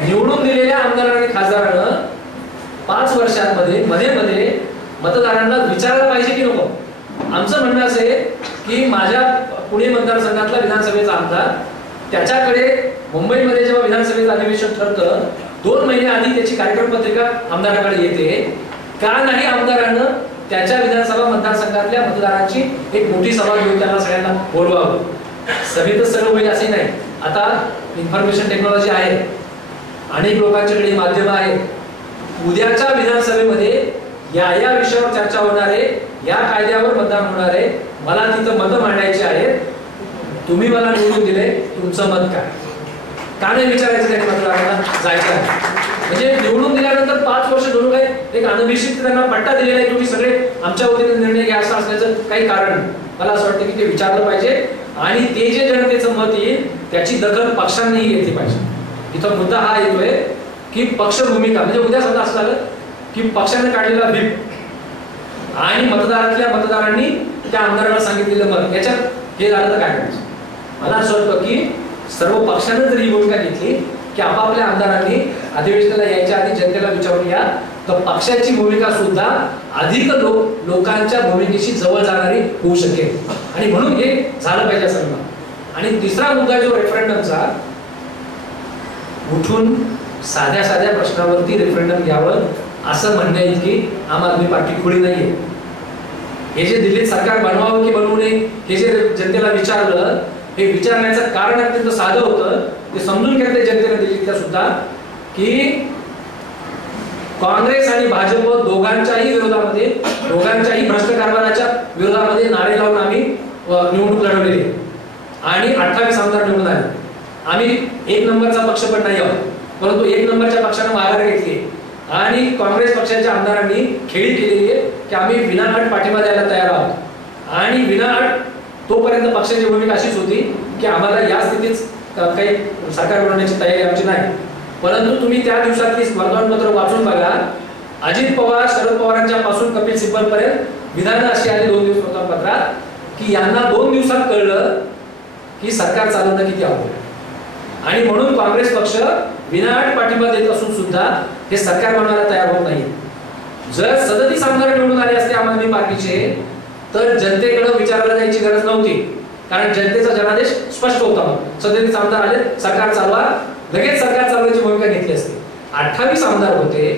निवडून दिलेल्या आमदारांना आणि खासदारांना 5 वर्षांमध्ये मध्ये मतदारांना विचारायला पाहिजे की नको. आमचं म्हणणं असं आहे की माझ्या पुणे मतदारसंघातला विधानसभेचा आमदार, त्याच्याकडे मुंबईमध्ये जेव्हा विधानसभेचं अधिवेशन ठरतं 2 महिने आधी त्याची कार्यक्रम पत्रिका आमदाराकडे येते. का नाही आमदारानं त्याच्या विधानसभा मतदारसंघातल्या मतदारांची एक मोठी सभा घेऊन त्यांना सगळ्यांना बोलवावं? सभेतच सगळं होईल असे नाही. आता इन्फॉर्मेशन टेक्नॉलॉजी आहे, अनेक लोकांच्याकडे माध्यम आहे. उद्याच्या विधानसभेमध्ये या विषयावर चर्चा होणार आहे, या कायद्यावर मतदान होणार आहे. मला तिथं मतं मांडायची आहेत. तुम्ही मला निवडून दिले, तुमचं मत काय? का नाही विचारायचं त्यांनी मतदारांना? जायचं आहे. म्हणजे निवडून दिल्यानंतर 5 वर्ष धरून काय एक अनभिषिक्त त्यांना पट्टा दिलेला आहे, तुम्ही सगळे आमच्या वतीने निर्णय घ्या असं असल्याचं काही कारण नाही. मला असं वाटतं की ते विचारलं पाहिजे आणि ते जे जनतेचं मत येईल त्याची दखल पक्षांनीही घेतली पाहिजे. इथं मुद्दा हा येतोय की पक्ष भूमिका, म्हणजे उद्या समजा असं झालं की पक्षाने काढलेला व्हीप आणि मतदारांनी त्या आमदाराला सांगितलेलं मत, याच्यात हे झालं तर काय करायचं? मला असं वाटतं की सर्व पक्षानं जर ही भूमिका घेतली की आपापल्या आमदारांनी अधिवेशनाला यायच्या आधी जनतेला विचारून या, तर पक्षाची भूमिका सुद्धा अधिक लोकांच्या भूमिकेशी जवळ जाणारी होऊ शकेल. आणि म्हणून हे झालं पाहिजे असं मला. आणि तिसरा मुद्दा जो रेफरंडमचा, उठून साध्या प्रश्नावरती रेफरंडम घ्यावं असं म्हणण्या इतकी आम आदमी पार्टी खुली नाहीये. हे जे दिल्लीत सरकार बनवावं की बनवू नये हे जे जनतेला विचारलं, हे विचारण्याचं कारण अत्यंत साधं होतं. ते समजून घेतले जनतेने दिल्लीतल्या सुद्धा की काँग्रेस आणि भाजप दोघांच्याही विरोधामध्ये, दोघांच्याही भ्रष्ट कारभाराच्या विरोधामध्ये नारे लावून आम्ही निवडणूक लढवलेली आणि 28 आमदार निवडून आले. आम्ही 1 नंबरचा पक्ष पण नाही आहोत, परंतु 1 नंबरच्या पक्षानं माघार घेतली आणि काँग्रेस पक्षाच्या आमदारांनी खेळी केलेली आहे की आम्ही विनाअट पाठिंबा द्यायला तयार आहोत. आणि विनाअट तोपर्यंत पक्षाची भूमिका अशीच होती की आम्हाला या स्थितीत काही सरकार बनवण्याची तयारी आमची नाही. परंतु तुम्ही त्या दिवसातली वर्तमानपत्र वाचून बघा. अजित पवार, शरद पवारांच्या पासून कपिल सिब्बल पर्यंत विधानं अशी आली 2 दिवस वर्तमानपत्रात की यांना 2 दिवसात कळलं की सरकार चालवणं किती अवघड आहे. आणि म्हणून काँग्रेस पक्ष विनाअट पाठिंबा देत असून सुद्धा हे सरकार बनवायला तयार होत नाही. जर 37 आमदार निवडून आले असते आम आदमी पार्टीचे तर जनतेकडे विचारायला जायची गरज नव्हती, कारण जनतेचा जनादेश स्पष्ट होता. 37 आमदार आले, सरकार चालवा, लगेच सरकार चालवायची भूमिका घेतली असती. 28 आमदार होते.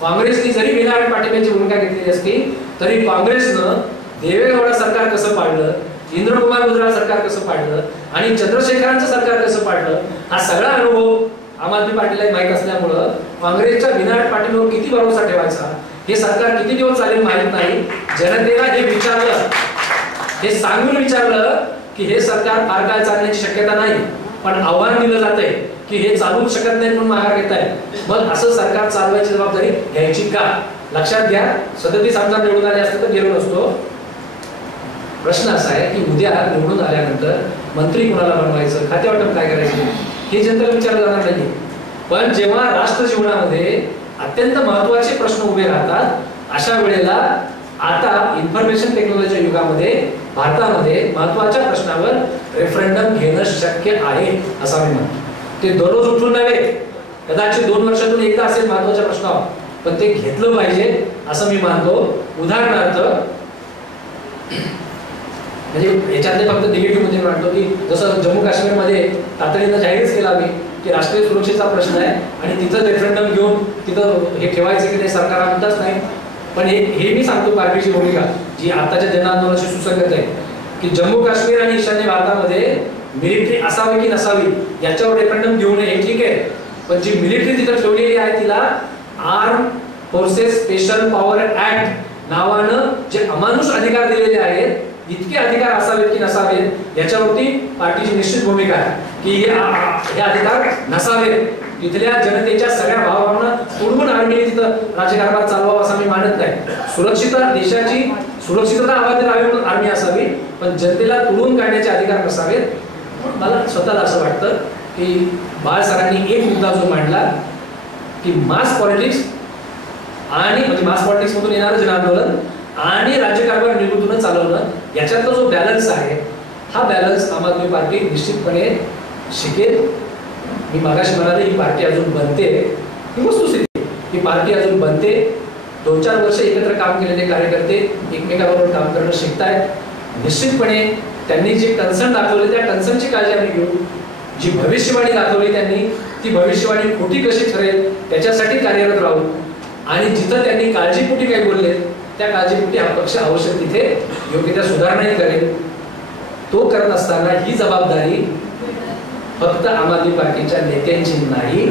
काँग्रेसने जरी विनाअट पाठिंब्याची भूमिका घेतलेली असती तरी काँग्रेसनं देवेगौडा सरकार कसं पाडलं, इंद्रकुमार गुजराल सरकार कसं पाडलं आणि चंद्रशेखरांचं सरकार कसं पाडलं, हा सगळा अनुभव आम आदमी पार्टीला माहीत असल्यामुळं काँग्रेसच्या विनाअट पाठिंब्यावर किती भरोसा ठेवायचा, हे सरकार किती दिवस चालेल माहित नाही. जनतेला हे विचारलं, हे सांगून विचारलं की हे सरकार फार काळ चालण्याची शक्यता नाही, पण आव्हान दिलं जातंय की हे चालवू शकत नाही म्हणून माघार घेत आहे. मग असं सरकार चालवायची जबाबदारी घ्यायची का? लक्षात घ्या, 37 आमदार निवडून आले असते तर गेलो नसतो. प्रश्न असा आहे की उद्या निवडून आल्यानंतर मंत्री कोणाला बनवायचं, खाते वाटप काय करायचं, हे जनतेला विचारलं जाणार नाही. पण जेव्हा राष्ट्र जीवनामध्ये अत्यंत महत्त्वाचे प्रश्न उभे राहतात, अशा वेळेला आता इन्फॉर्मेशन टेक्नॉलॉजीच्या युगामध्ये भारतामध्ये महत्त्वाच्या प्रश्नावर रेफरंडम घेणं शक्य आहे असं मी म्हणतो. ते दररोज उठून नव्हे, कदाचित 2 वर्षातून एकदा असेल महत्त्वाच्या प्रश्नावर, पण ते घेतलं पाहिजे असं मी मानतो. उदाहरणार्थ म्हणजे याच्यातले फक्त निगेटिव्ह मुद्दे मांडतो की जसं जम्मू काश्मीरमध्ये तातडीनं जाहीरच केला मी की राष्ट्रीय सुरक्षेचा प्रश्न आहे आणि तिथं रेफरंडम घेऊन तिथं हे ठेवायचं की नाही सरकार हा मुद्दाच नाही. पण हे मी सांगतो पार्टीची भूमिका जी आताच्या जनआंदोलनाशी सुसंगत आहे की जम्मू काश्मीर आणि ईशान्य भारतामध्ये मिलिटरी असावी की नसावी याच्यावर रेफरंडम घेऊ नये, हे ठीक आहे. पण जी मिलिटरी तिथं ठेवलेली आहे तिला arm forces special power act नावानं जे अमानुष अधिकार दिलेले आहेत, इतके अधिकार असावेत की नसावेत याच्यावरती पार्टीची निश्चित भूमिका आहे की हे अधिकार नसावेत. तिथल्या जनतेच्या सगळ्या भावभावना तोडून आर्मीने तिथं राज्यकारभार चालवावा असं मी मानत नाही. सुरक्षितता, देशाची सुरक्षितता अबाधित राहावी म्हणून आर्मी असावी, पण जनतेला तोडून काढण्याचे अधिकार नसावेत. मला स्वतःला असं वाटतं की बाळ सरांनी एक मुद्दा जो मांडला की मास पॉलिटिक्स आणि म्हणजे मास पॉलिटिक्स मधून येणारं जनआंदोलन आणि राज्यकारभार निवडून चालवणं याच्यातला जो बॅलन्स आहे, हा बॅलन्स आम आदमी पार्टी निश्चितपणे शिकेल. मी मागाशी म्हणाले ही पार्टी अजून बनते, ही वस्तुस्थिती, ही पार्टी अजून बनते. 2-4 वर्ष एकत्र काम केलेले कार्यकर्ते एकमेकांबरोबर काम करणं शिकतायत. निश्चितपणे त्यांनी जे कन्सर्न दाखवले त्या कन्सर्नची काळजी आम्ही घेऊ. जी भविष्यवाणी दाखवली त्यांनी ती भविष्यवाणी खोटी कशी ठरेल त्याच्यासाठी कार्यरत राहू आणि जिथं त्यांनी काळजीपोटी काही बोलले त्या काळजीपोटी हा पक्ष आवश्यक तिथे योग्य त्या सुधारणाही करेल. तो करत असताना ही जबाबदारी फक्त आम आदमी पार्टीच्या नेत्यांची नाही.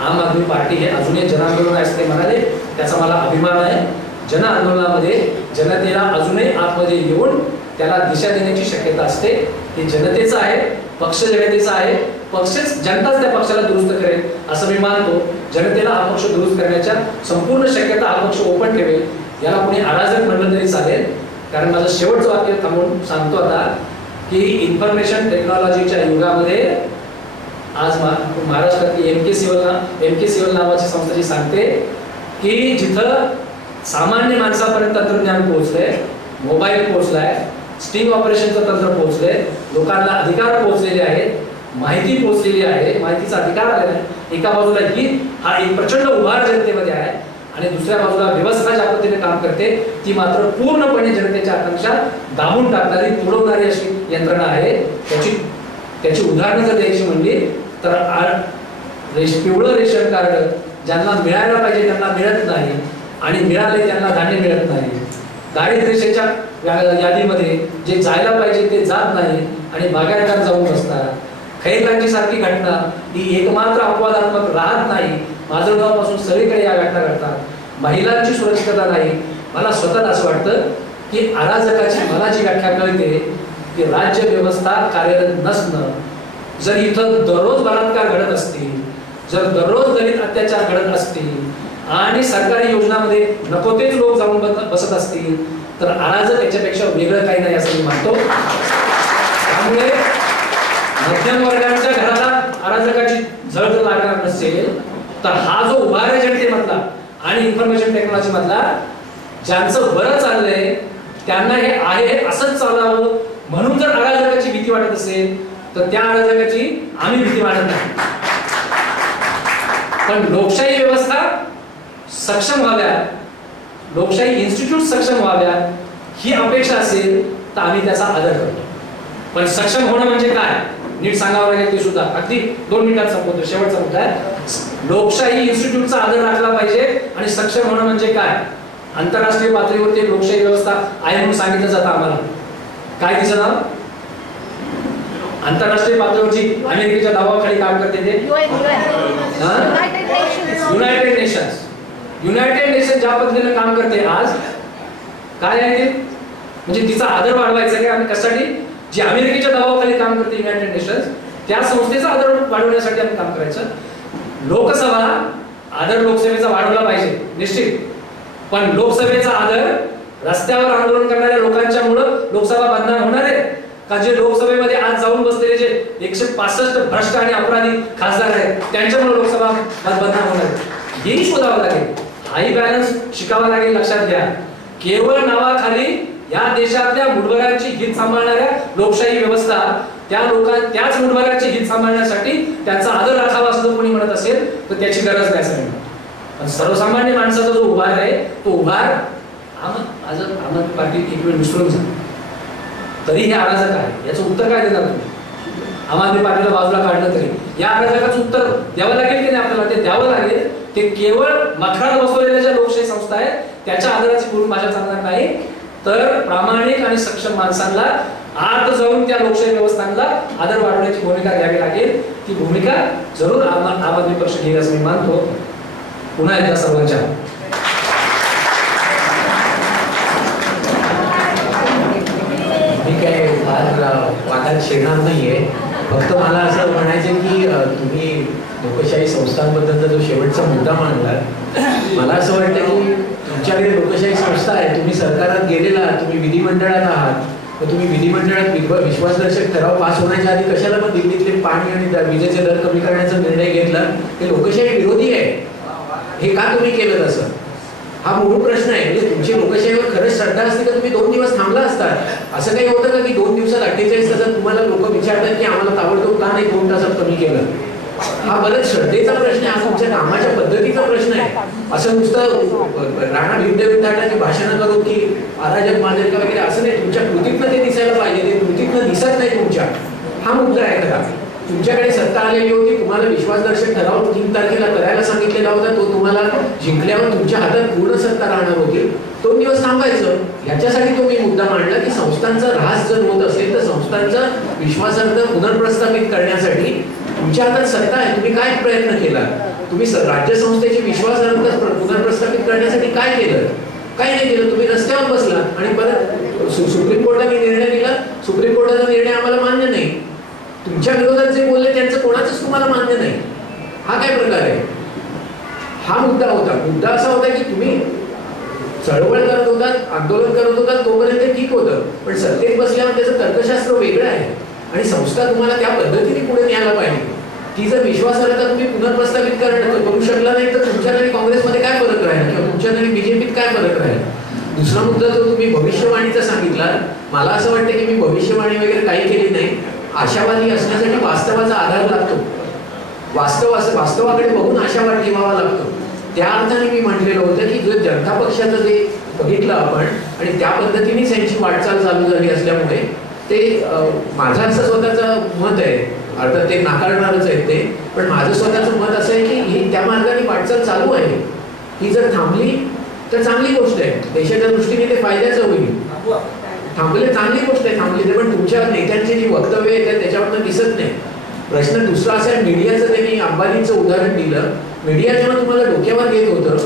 आम आदमी पार्टी हे अजूनही जनआंदोलन असते म्हणाले, त्याचा मला अभिमान आहे. जन आंदोलनामध्ये जनतेला अजूनही आतमध्ये येऊन त्याला दिशा देण्याची शक्यता असते. हे जनतेचं आहे, पक्ष जनतेचा आहे. पक्षच जनताच त्या पक्षाला दुरुस्त करेल असं मी मानतो. जनतेला हा पक्ष दुरुस्त करण्याच्या संपूर्ण शक्यता हा पक्ष ओपन ठेवेल. याला कोणी अराजक म्हणलं तरी चालेल. कारण माझं शेवटचं वाक्य थांबून सांगतो आता की इन्फॉर्मेशन टेक्नॉलॉजीच्या युगामध्ये आज महाराष्ट्रातली एमके नावाची संस्था जी सांगते की जिथं सामान्य माणसापर्यंत तंत्रज्ञान पोहोचलंय, मोबाईल पोहोचलाय, स्टिंग ऑपरेशनचं तंत्र पोहोचलंय, लोकांना अधिकार पोहोचलेले आहेत, माहिती पोहोचलेली आहे, माहितीचा अधिकार आलेला आहे. एका बाजूला हा एक प्रचंड उभार जनतेमध्ये आहे आणि दुसऱ्या बाजूला व्यवस्था ज्या पद्धतीने काम करते ती मात्र पूर्णपणे जनतेच्या आकांक्षा दाबून टाकणारी, तुडवणारी अशी यंत्रणा आहे. त्याची उदाहरणं जर द्यायची म्हणली तर पिवळं रेशन कार्ड ज्यांना मिळायला पाहिजे त्यांना मिळत नाही आणि मिळाले त्यांना धान्य मिळत नाही. दारिद्र्य रेषेच्या यादीमध्ये जे जायला पाहिजे ते जात नाही आणि बागायतदार जाऊन बसतात. खैरलांची सारखी घटना ही एकमात्र अपवादात्मक राहत नाही. माजलगाव पासून सगळीकडे या घटना घडतात. महिलांची सुरक्षितता नाही. मला स्वतःला असं वाटतं की अराजकाची मला जी व्याख्या कळते की राज्य व्यवस्था कार्यरत नसणं. जर इथं दररोज बलात्कार घडत असतील, जर दररोज दलित अत्याचार घडत असतील आणि सरकारी योजनांमध्ये नको तेच लोक जाऊन बसत असतील तर अराजक याच्यापेक्षा वेगळं काही नाही असं मी मानतो. त्यामुळे मध्यम वर्गाच्या घराला अराजकाची झळ जर लागणार नसेल तर हा जो उभार जनतेमधला आणि इन्फॉर्मेशन टेक्नॉलॉजी मधला ज्यांचं बरं चाललंय त्यांना हे आहे असंच चालावं म्हणून जर अराजकाची भीती वाटत असेल तर त्या अराजकाची आम्ही भीती वाटत नाही. पण लोकशाही व्यवस्था सक्षम व्हाव्या, लोकशाही इन्स्टिट्यूट सक्षम व्हाव्या ही अपेक्षा असेल तर आम्ही त्याचा आदर करतो. पण सक्षम होणं म्हणजे काय नीट सांगावं लागेल ते सुद्धा. अगदी 2 मिनिटात संपवतो. शेवटचा मुद्दा आहे, लोकशाही इन्स्टिट्यूटचा आदर राखला पाहिजे. आणि सक्षम होणं म्हणजे काय, आंतरराष्ट्रीय पातळीवरती लोकशाही व्यवस्था आहे म्हणून सांगितलं जातं आम्हाला. काय तिचं नाव? आंतरराष्ट्रीय पातळीवरची अमेरिकेच्या दबावाखाली काम करते ते युनायटेड नेशन्स. युनायटेड नेशन ज्या पद्धतीने काम करते आज काय आहे ते म्हणजे तिचा आदर वाढवायचा काय आम्ही कशासाठी? जी अमेरिकेच्या दबावाखाली काम करते युनायटेड नेशन्स त्या संस्थेचा आदर वाढवण्यासाठी आम्ही काम करायचं. लोकसभा आदर लोकसभेचा वाढवला पाहिजे निश्चित. पण लोकसभेचा आदर रस्त्यावर आंदोलन करणाऱ्या लोकांच्या मुळे लोकसभा बंद होणार आहे का? जे लोकसभेमध्ये आज जाऊन बसलेले जे 165 भ्रष्ट आणि अपराधी खासदार आहेत त्यांच्यामुळे लोकसभा बंद होणार आहे. हेही शोधावं लागेल. हाही बॅलन्स शिकावा लागेल. लक्षात घ्या, केवळ नावाखाली या देशातल्या मुठभरांची हित सांभाळणाऱ्या लोकशाही व्यवस्था त्याच मुठभरांची हित सांभाळण्यासाठी त्यांचा आदर राखावा असं कोणी म्हणत असेल तर त्याची गरज नाही असं. पण सर्वसामान्य माणसाचा जो उभार आहे तो उभार आम आदमी पार्टी एक वेळ विसरून जा तरी हे अराजक आहे. याचं उत्तर काय देणार तुम्ही? आम आदमी पार्टीला बाजूला काढलं तरी या अराजकाचं उत्तर द्यावं लागेल की नाही आपल्याला? ते द्यावं लागेल. ते केवळ मखरात बसवलेल्या ज्या लोकशाही संस्था आहेत त्याच्या आदराची पूर्ण भाषा चालणार नाही तर प्रामाणिक आणि सक्षम माणसांना आत जाऊन त्या लोकशाही व्यवस्थांना आदर वाढवण्याची भूमिका घ्यावी लागेल. ती भूमिका जरूर आम आदमी पक्ष घेईल असं मी मानतो. पुन्हा एकदा सर्वांच्या मी काय फार वादात शिरणार नाहीये. फक्त मला असं म्हणायचं की तुम्ही लोकशाही संस्थांबद्दलचा जो शेवटचा मुद्दा मांडला मला असं वाटतं की तुमच्याकडे लोकशाही संस्था आहे, तुम्ही सरकारात गेलेला, तुम्ही विधिमंडळात आहात, तर तुम्ही विधिमंडळात विश्वासदर्शक ठराव पास होण्याच्या आधी कशाला पण दिल्लीतले पाणी आणि विजेचे दर कमी करण्याचा निर्णय घेतला? ते लोकशाही विरोधी आहे. हे का तुम्ही केलं तसं? हा मूळ प्रश्न आहे. म्हणजे तुमची लोकशाहीवर खरंच श्रद्धा असते का तुम्ही 2 दिवस थांबला असतात? असं काही होतं का की 2 दिवसात 48 तासात तुम्हाला लोक विचारतात की आम्हाला ताबडतोब का नाही 2 तासात कमी केलं? हा बरंच श्रद्धेचा प्रश्न आहे, हा तुमच्या कामाच्या पद्धतीचा प्रश्न आहे. असं नुसतं राणा भिमदेव भाषण करू की अराजक माजलका वगैरे असं नाही. तुमच्या कृतीतनं ते दिसायला पाहिजे. ते कृतीतनं दिसत नाही तुमच्या. हा मुद्दा आहे खरा. तुमच्याकडे सत्ता आलेली होती, तुम्हाला विश्वासदर्शक ठराव 3 तारखेला करायला सांगितलेला होता, तो तुम्हाला जिंकल्यावर तुमच्या हातात पूर्ण सत्ता राहणार होती, 2 दिवस थांबायचं. याच्यासाठी तो मी मुद्दा मांडला की संस्थांचा ऱ्हास जर होत असेल तर संस्थांचा विश्वासार्थ पुनर्प्रस्थापित करण्यासाठी तुमच्या हातात सत्ता आहे, तुम्ही काय प्रयत्न केला? तुम्ही राज्य संस्थेची विश्वासार्हता पुनर्प्रस्थापित करण्यासाठी काय केलं? काही नाही केलं. तुम्ही रस्त्यावर बसला आणि परत सुप्रीम कोर्टाने निर्णय दिला. सुप्रीम कोर्टाचा निर्णय आम्हाला मान्य नाही. तुमच्या विरोधात जे बोलले त्यांचं कोणाचंच तुम्हाला मान्य नाही. हा काय प्रकार आहे? हा मुद्दा होता. मुद्दा असा होता की तुम्ही चळवळ करत होतात, आंदोलन करत होतात, तोपर्यंत ठीक होतं, पण सत्तेत बसल्यावर त्याचं तर्कशास्त्र वेगळं आहे आणि संस्था तुम्हाला त्या पद्धतीने पुढे न्यायला पाहिजे. ती जर विश्वासार्हता तुम्ही पुनर्प्रस्थापित करू शकला नाही तर तुमच्या नवी काँग्रेसमध्ये काय फरक राहील किंवा तुमच्या नवी बीजेपीत काय फरक राहील? दुसरा मुद्दा जो तुम्ही भविष्यवाणीचा सांगितला, मला असं वाटतं की मी भविष्यवाणी वगैरे काही केली नाही. आशावादी असण्यासाठी वास्तवाचा आधार लागतो. वास्तवाकडे बघून आशावाद ठेवावा लागतो. त्या अर्थाने मी म्हटलेलं होतं की जो जनता पक्षाचं जे बघितलं आपण आणि त्या पद्धतीनेच यांची वाटचाल चालू झाली असल्यामुळे ते माझं असं स्वतःचं मत आहे. अर्थात ते नाकारणारच आहेत ते, पण माझं स्वतःचं मत असं आहे की ही त्या मार्गाने वाटचाल चालू आहे. ही जर थांबली तर चांगली गोष्ट आहे, देशाच्या दृष्टीने ते फायद्याचं होईल. थांबले चांगली गोष्ट आहे, थांबली ते, पण तुमच्या नेत्यांची जी वक्तव्य आहेत त्याच्यावरनं दिसत नाही. प्रश्न दुसरा असा आहे, मीडियाचं त्यांनी अंबानीचं उदाहरण दिलं. मीडिया जेव्हा तुम्हाला डोक्यावर घेत होतं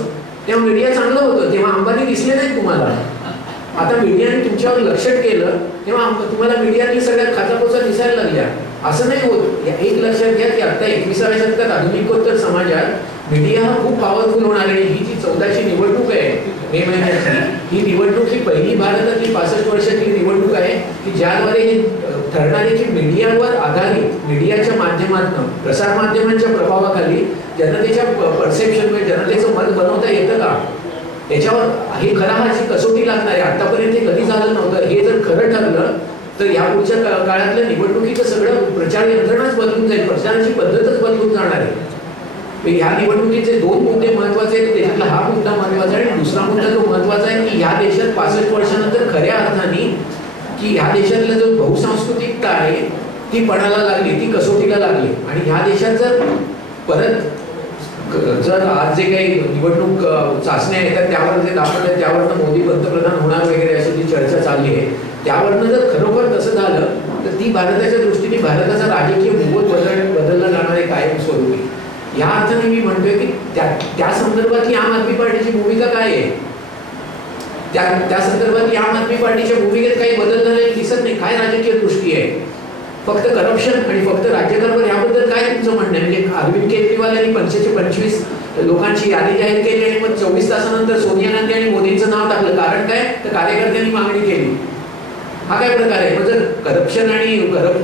तेव्हा मीडिया चांगलं होतं, तेव्हा अंबानी दिसले नाहीत तुम्हाला. आता मीडियाने तुमच्यावर लक्ष केलं तेव्हा तुम्हाला मीडियाने सगळ्या खाचापोचा दिसायला लागल्या. असं नाही होत. एक लक्षात घ्या की आता 21व्या शतकात आधुनिकोत्तर समाजात मीडिया हा खूप पॉवरफुल होणार आहे. ही जी 14ची निवडणूक आहे मे महिन्याची, ही निवडणूक ही पहिली भारतातली 65 वर्षाची निवडणूक आहे की ज्याद्वारे हे ठरणारे की मीडियावर आधारित, मीडियाच्या माध्यमातून, प्रसार माध्यमांच्या प्रभावाखाली जनतेच्या परसेप्शनमुळे जनतेचं मत बनवता येतं का, याच्यावर हे खरा ह्याची कसोटी लागणार आहे. आतापर्यंत हे कधी झालं नव्हतं. हे जर खरं ठरलं तर या पुढच्या काळातल्या निवडणुकीचं सगळं प्रचार यंत्रणाच बदलून जाईल, प्रचाराची पद्धतच बदलून जाणार आहे. ह्या निवडणुकीचे 2 मुद्दे महत्वाचे आहेत. त्याच्यातला हा मुद्दा महत्वाचा आहे आणि दुसरा मुद्दा जो महत्वाचा आहे की ह्या देशात 65 वर्षानंतर खऱ्या अर्थाने की ह्या देशातला जो बहुसांस्कृतिकता आहे ती पणाला लागली, ती कसोटीला लागली. आणि ह्या देशात जर परत जर आज जे काही निवडणूक चाचण्या येतात त्यावर जे दाखवलं त्यावरनं मोदी पंतप्रधान होणार वगैरे अशी जी चर्चा चालली आहे, त्यावरनं जर खरोखर तसं झालं तर ती भारताच्या दृष्टीने भारताचा राजकीय भूगोल बदलला जाणार आहे कायमस्वरूपी. या अर्थाने मी म्हणतोय की त्या संदर्भातली आम आदमी पार्टीची भूमिका काय आहे, त्या संदर्भातली आम आदमी पार्टीच्या भूमिकेत काही बदल झालेला दिसत नाही. काय राजकीय दृष्टी आहे? फक्त करप्शन आणि फक्त राज्यकारभार याबद्दल काय तुमचं म्हणणं आहे? म्हणजे अरविंद केजरीवाल यांनी 525 लोकांची यादी जाहीर केली आणि मग 24 तासानंतर सोनिया गांधी आणि मोदींचं नाव टाकलं. कारण काय? तर कार्यकर्त्यांनी मागणी केली. हा काय प्रकार आहे? मग जर करप्शन आणि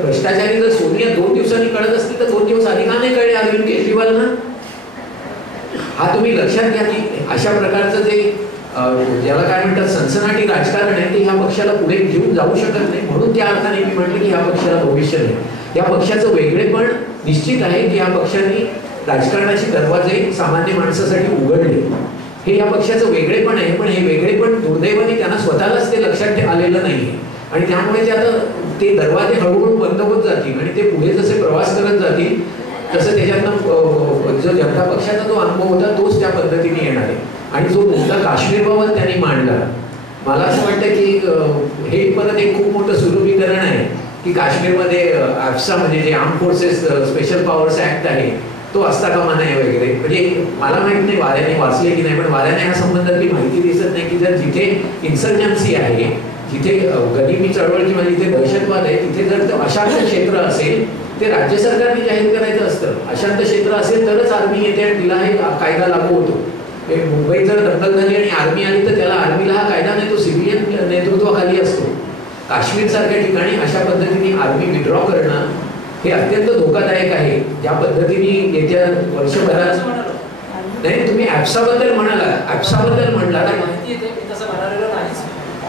भ्रष्टाचारी जर सोनिया 2 दिवसांनी कळत असतील तर 2 दिवस आधी का नाही कळले अरविंद केजरीवालांना? हा तुम्ही लक्षात घ्या की अशा प्रकारचं जे ज्याला काय म्हणतात सनसनाटी राजकारण आहे ते ह्या पक्षाला पुढे घेऊन जाऊ शकत नाही. म्हणून त्या अर्थाने मी म्हटलं की ह्या पक्षाला भविष्य नाही. या पक्षाचं वेगळेपण निश्चित आहे की या पक्षाने राजकारणाचे दरवाजे सामान्य माणसासाठी उघडले. हे या पक्षाचं वेगळेपण आहे, पण हे वेगळेपण दुर्दैवाने त्यांना स्वतःलाच ते लक्षात आलेलं नाही आणि त्यामुळे ते आता ते दरवाजे हळूहळू बंद होत जातील आणि ते पुढे जसे प्रवास करत जातील तसं त्याच्यातनं जो जनता पक्षाचा जो अनुभव होता तोच त्या पद्धतीने येणार आहे. आणि जो मुद्दा काश्मीरबाबत त्यांनी मांडला, मला असं वाटतं की हे परत एक खूप मोठं सुलभीकरण आहे की काश्मीरमध्ये AFSA म्हणजे जे arm forces special powers act आहे तो असता कामा नये वगैरे. म्हणजे मला माहित नाही वाऱ्याने वाचले की नाही, पण वाऱ्याने ह्या संबंधातली माहिती दिसत नाही की जर जिथे इन्सर्जन्सी आहे, जिथे गरिबी चळवळ किंवा जिथे दहशतवाद आहे तिथे जर अशांत क्षेत्र असेल ते राज्य सरकारने जाहीर करायचं असतं. अशांत क्षेत्र असेल तरच आर्मी येते आणि तिला हे कायदा लागू होतो. मुंबईत जर दंगल झाली आणि आर्मी आली तर त्याला आर्मीला हा कायदा नाही, तो सिव्हिलियन नेतृत्वाखाली असतो. काश्मीर सारख्या ठिकाणी अशा पद्धतीने आर्मी विड्रॉ करणं हे अत्यंत धोकादायक आहे. ज्या पद्धतीने येत्या वर्षभरात नाही तुम्ही AFSA बद्दल म्हणाला, AFSA बद्दल म्हणला,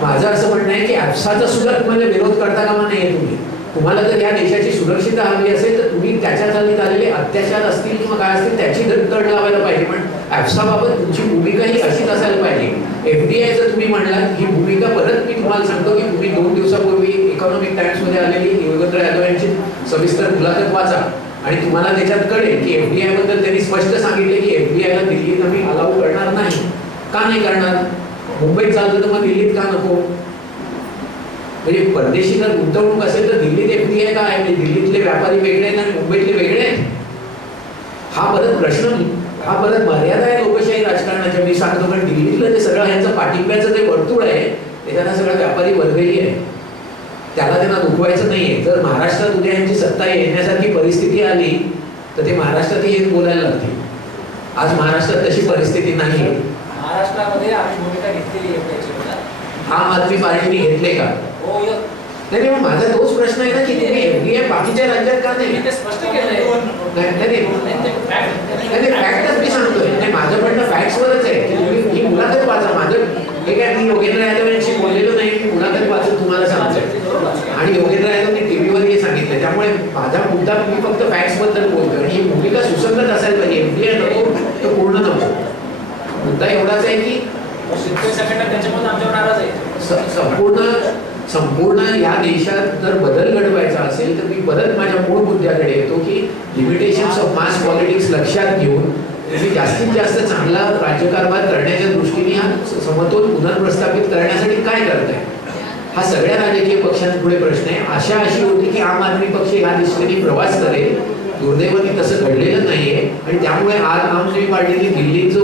माझं असं म्हणणं आहे की AFSAचा सुद्धा तुम्हाला विरोध करता कामा नाहीये. तुम्हाला जर या देशाची सुरक्षितता हवी असेल तर तुम्ही त्याच्या खाली झालेले अत्याचार असतील किंवा काय असतील त्याची तड लावायला पाहिजे. पण ॲप्साबाबत तुमची भूमिका ही अशीच असायला पाहिजे. FDI जर तुम्ही म्हणलात ही भूमिका, परत मी तुम्हाला सांगतो की तुम्ही 2 दिवसापूर्वी इकॉनॉमिक टाइम्समध्ये आलेली योगेंद्र यादव यांची सविस्तर मुलाखत वाचा आणि तुम्हाला त्याच्यात कळेल की FDI बद्दल त्यांनी स्पष्ट सांगितले की FDI ला दिल्लीत आम्ही अलाउ करणार नाही. का नाही करणार? मुंबईत चालतं तर मग दिल्लीत का नको? म्हणजे परदेशी जर गुंतवणूक असेल तर दिल्लीत FDI का आहे? म्हणजे दिल्लीतले व्यापारी वेगळे आहेत आणि मुंबईतले वेगळे आहेत? हा परत प्रश्न, हा परत मर्यादा आहे लोकशाही राजकारणाच्या. मी सांगतो कारण दिल्लीतलं जे सगळं ह्यांचं पाठिंब्याचं जे वर्तुळ आहे ते त्यांना सगळं व्यापारी वर्गही आहे, त्याला त्यांना दुखवायचं नाहीये. जर महाराष्ट्रात उद्या यांची सत्ता येण्यासारखी परिस्थिती आली तर ते महाराष्ट्रात येऊन बोलायला लागतील. आज महाराष्ट्रात तशी परिस्थिती नाही. महाराष्ट्रामध्ये आम्ही भूमिका घेतलेली आहे. आम आदमी पार्टीने घेतले का? नाही, मग माझा तोच प्रश्न आहे ना की तुम्ही FDI बाकीच्या राज्यात का नाही? ते स्पष्ट केलंय. फॅक्टच मी सांगतोय. नाही, माझं म्हणणं फॅक्ट्सवरच आहे की तुम्ही ही मुलाखत वाचा. माझं हे काय मी योगेंद्र यादव यांची बोललेलो नाही, मी मुलाखत वाचून तुम्हाला सांगतोय आणि योगेंद्र यादवने टीव्हीवर हे सांगितलं. त्यामुळे माझा मुद्दा मी फक्त फॅक्ट्स बद्दल बोलतोय आणि ही भूमिका सुसंगत असायला पाहिजे. FDI नको तर पूर्ण नको. मुद्दा एवढाच आहे की त्याच्यामुळे आमच्यावर नाराज आहे. संपूर्ण या देशात जर बदल घडवायचा असेल तर मी परत माझ्या मूळ मुद्द्याकडे येतो की लिमिटेशन्स ऑफ मास पॉलिटिक्स लक्षात घेऊन तुम्ही जास्तीत जास्त चांगला राज्यकारभार करण्याच्या दृष्टीने हा समतोल पुनर्प्रस्थापित करण्यासाठी काय करताय? हा सगळ्या राजकीय पक्षांपुढे प्रश्न आहे. आशा अशी होती की आम आदमी पक्ष ह्या दिशेने प्रवास करेल. दुर्दैवाने तसं घडलेलं नाहीये आणि त्यामुळे आज आम आदमी पार्टीने दिल्लीत जो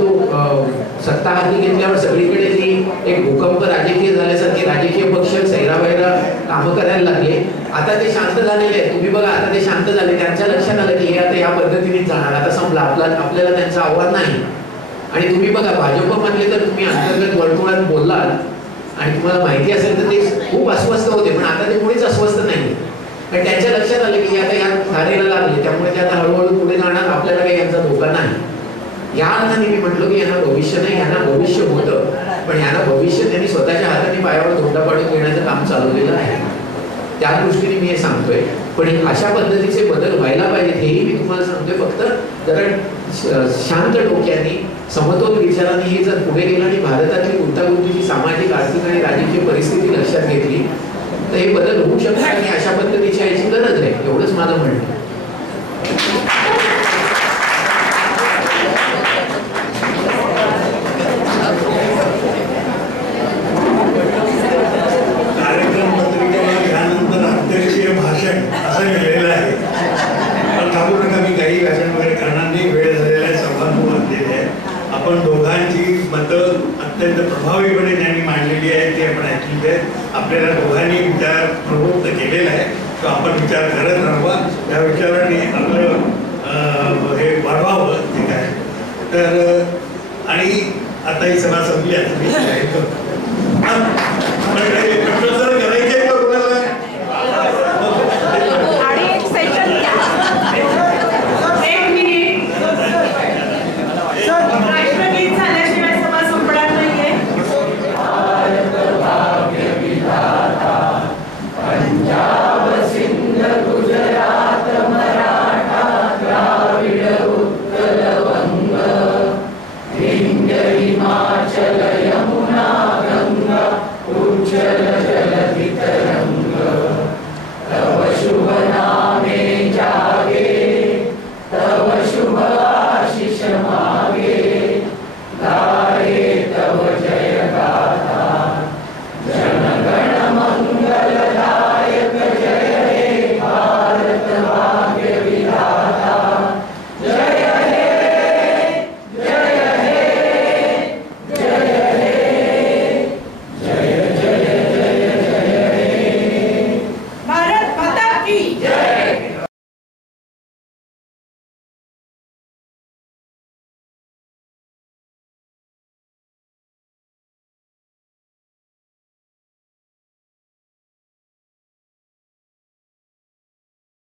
सत्ता हाती घेतल्यावर सगळीकडे जी एक भूकंप राजकीय झाल्यासारखे राजकीय पक्ष सैरावैरा कामं करायला लागले. आता ते शांत झालेले आहेत. तुम्ही बघा, आता ते शांत झाले. त्यांच्या लक्षात आलं की हे आता या पद्धतीनेच जाणार. आता संपला, आपल्याला त्यांचं आव्हान नाही. आणि तुम्ही बघा, भाजप म्हणले तर तुम्ही अंतर्गत वर्तुळात बोललात आणि तुम्हाला माहिती असेल तर ते खूप अस्वस्थ होते, पण आता ते कोणीच अस्वस्थ नाही. पण त्यांच्या लक्षात आलं की आता या धारेला लागले, त्यामुळे ते आता हळूहळू पुढे जाणार. आपल्याला काही यांचा धोका नाही. या अर्थाने मी म्हटलो की यांना भविष्य नाही, यांना भविष्य होतं, पण यांना भविष्य त्यांनी स्वतःच्या हाताने पायावर धोंडा पाडून घेण्याचं काम चालवलेलं आहे. त्या दृष्टीने मी हे सांगतोय. पण अशा पद्धतीचे बदल व्हायला पाहिजेत हेही मी तुम्हाला सांगतोय. फक्त जरा शांत डोक्याने समतोल विचाराने हे जर पुढे गेलं आणि भारतातली गुंतागुंतीची सामाजिक, आर्थिक आणि राजकीय परिस्थिती लक्षात घेतली तर हे बदल होऊ शकतात आणि अशा पद्धतीची याची गरज आहे. एवढंच माझं म्हणणं. कार्यक्रम पत्रिकेवर यानंतर अध्यक्षीय भाषण असं लिहिलेलं आहे. पण थांबू नका, मी काही भाषण वगैरे करणार नाही. वेळ झालेला आहे, सभागृह वाजलेले आहे. आपण दोघांची मतं अत्यंत प्रभावीपणे त्यांनी मांडलेली आहे ते आपण ऐकली आहे. आपल्याला दोघांनी विचार प्रवृत्त केलेला आहे, तो आपण विचार करत राहावा. त्या विचाराने आपलं हे वाढवावं, ठीक आहे. तर आणि आता ही सभा संपली आहे. मी प्रश्नोत्तर करायचे का कोणाला? राष्ट्रगीत झाल्याशिवाय सभा संपणार नाहीये. पंजाब सिंध गुजरात मराठा द्राविड उत्कल वंग विंध्य हिमाचल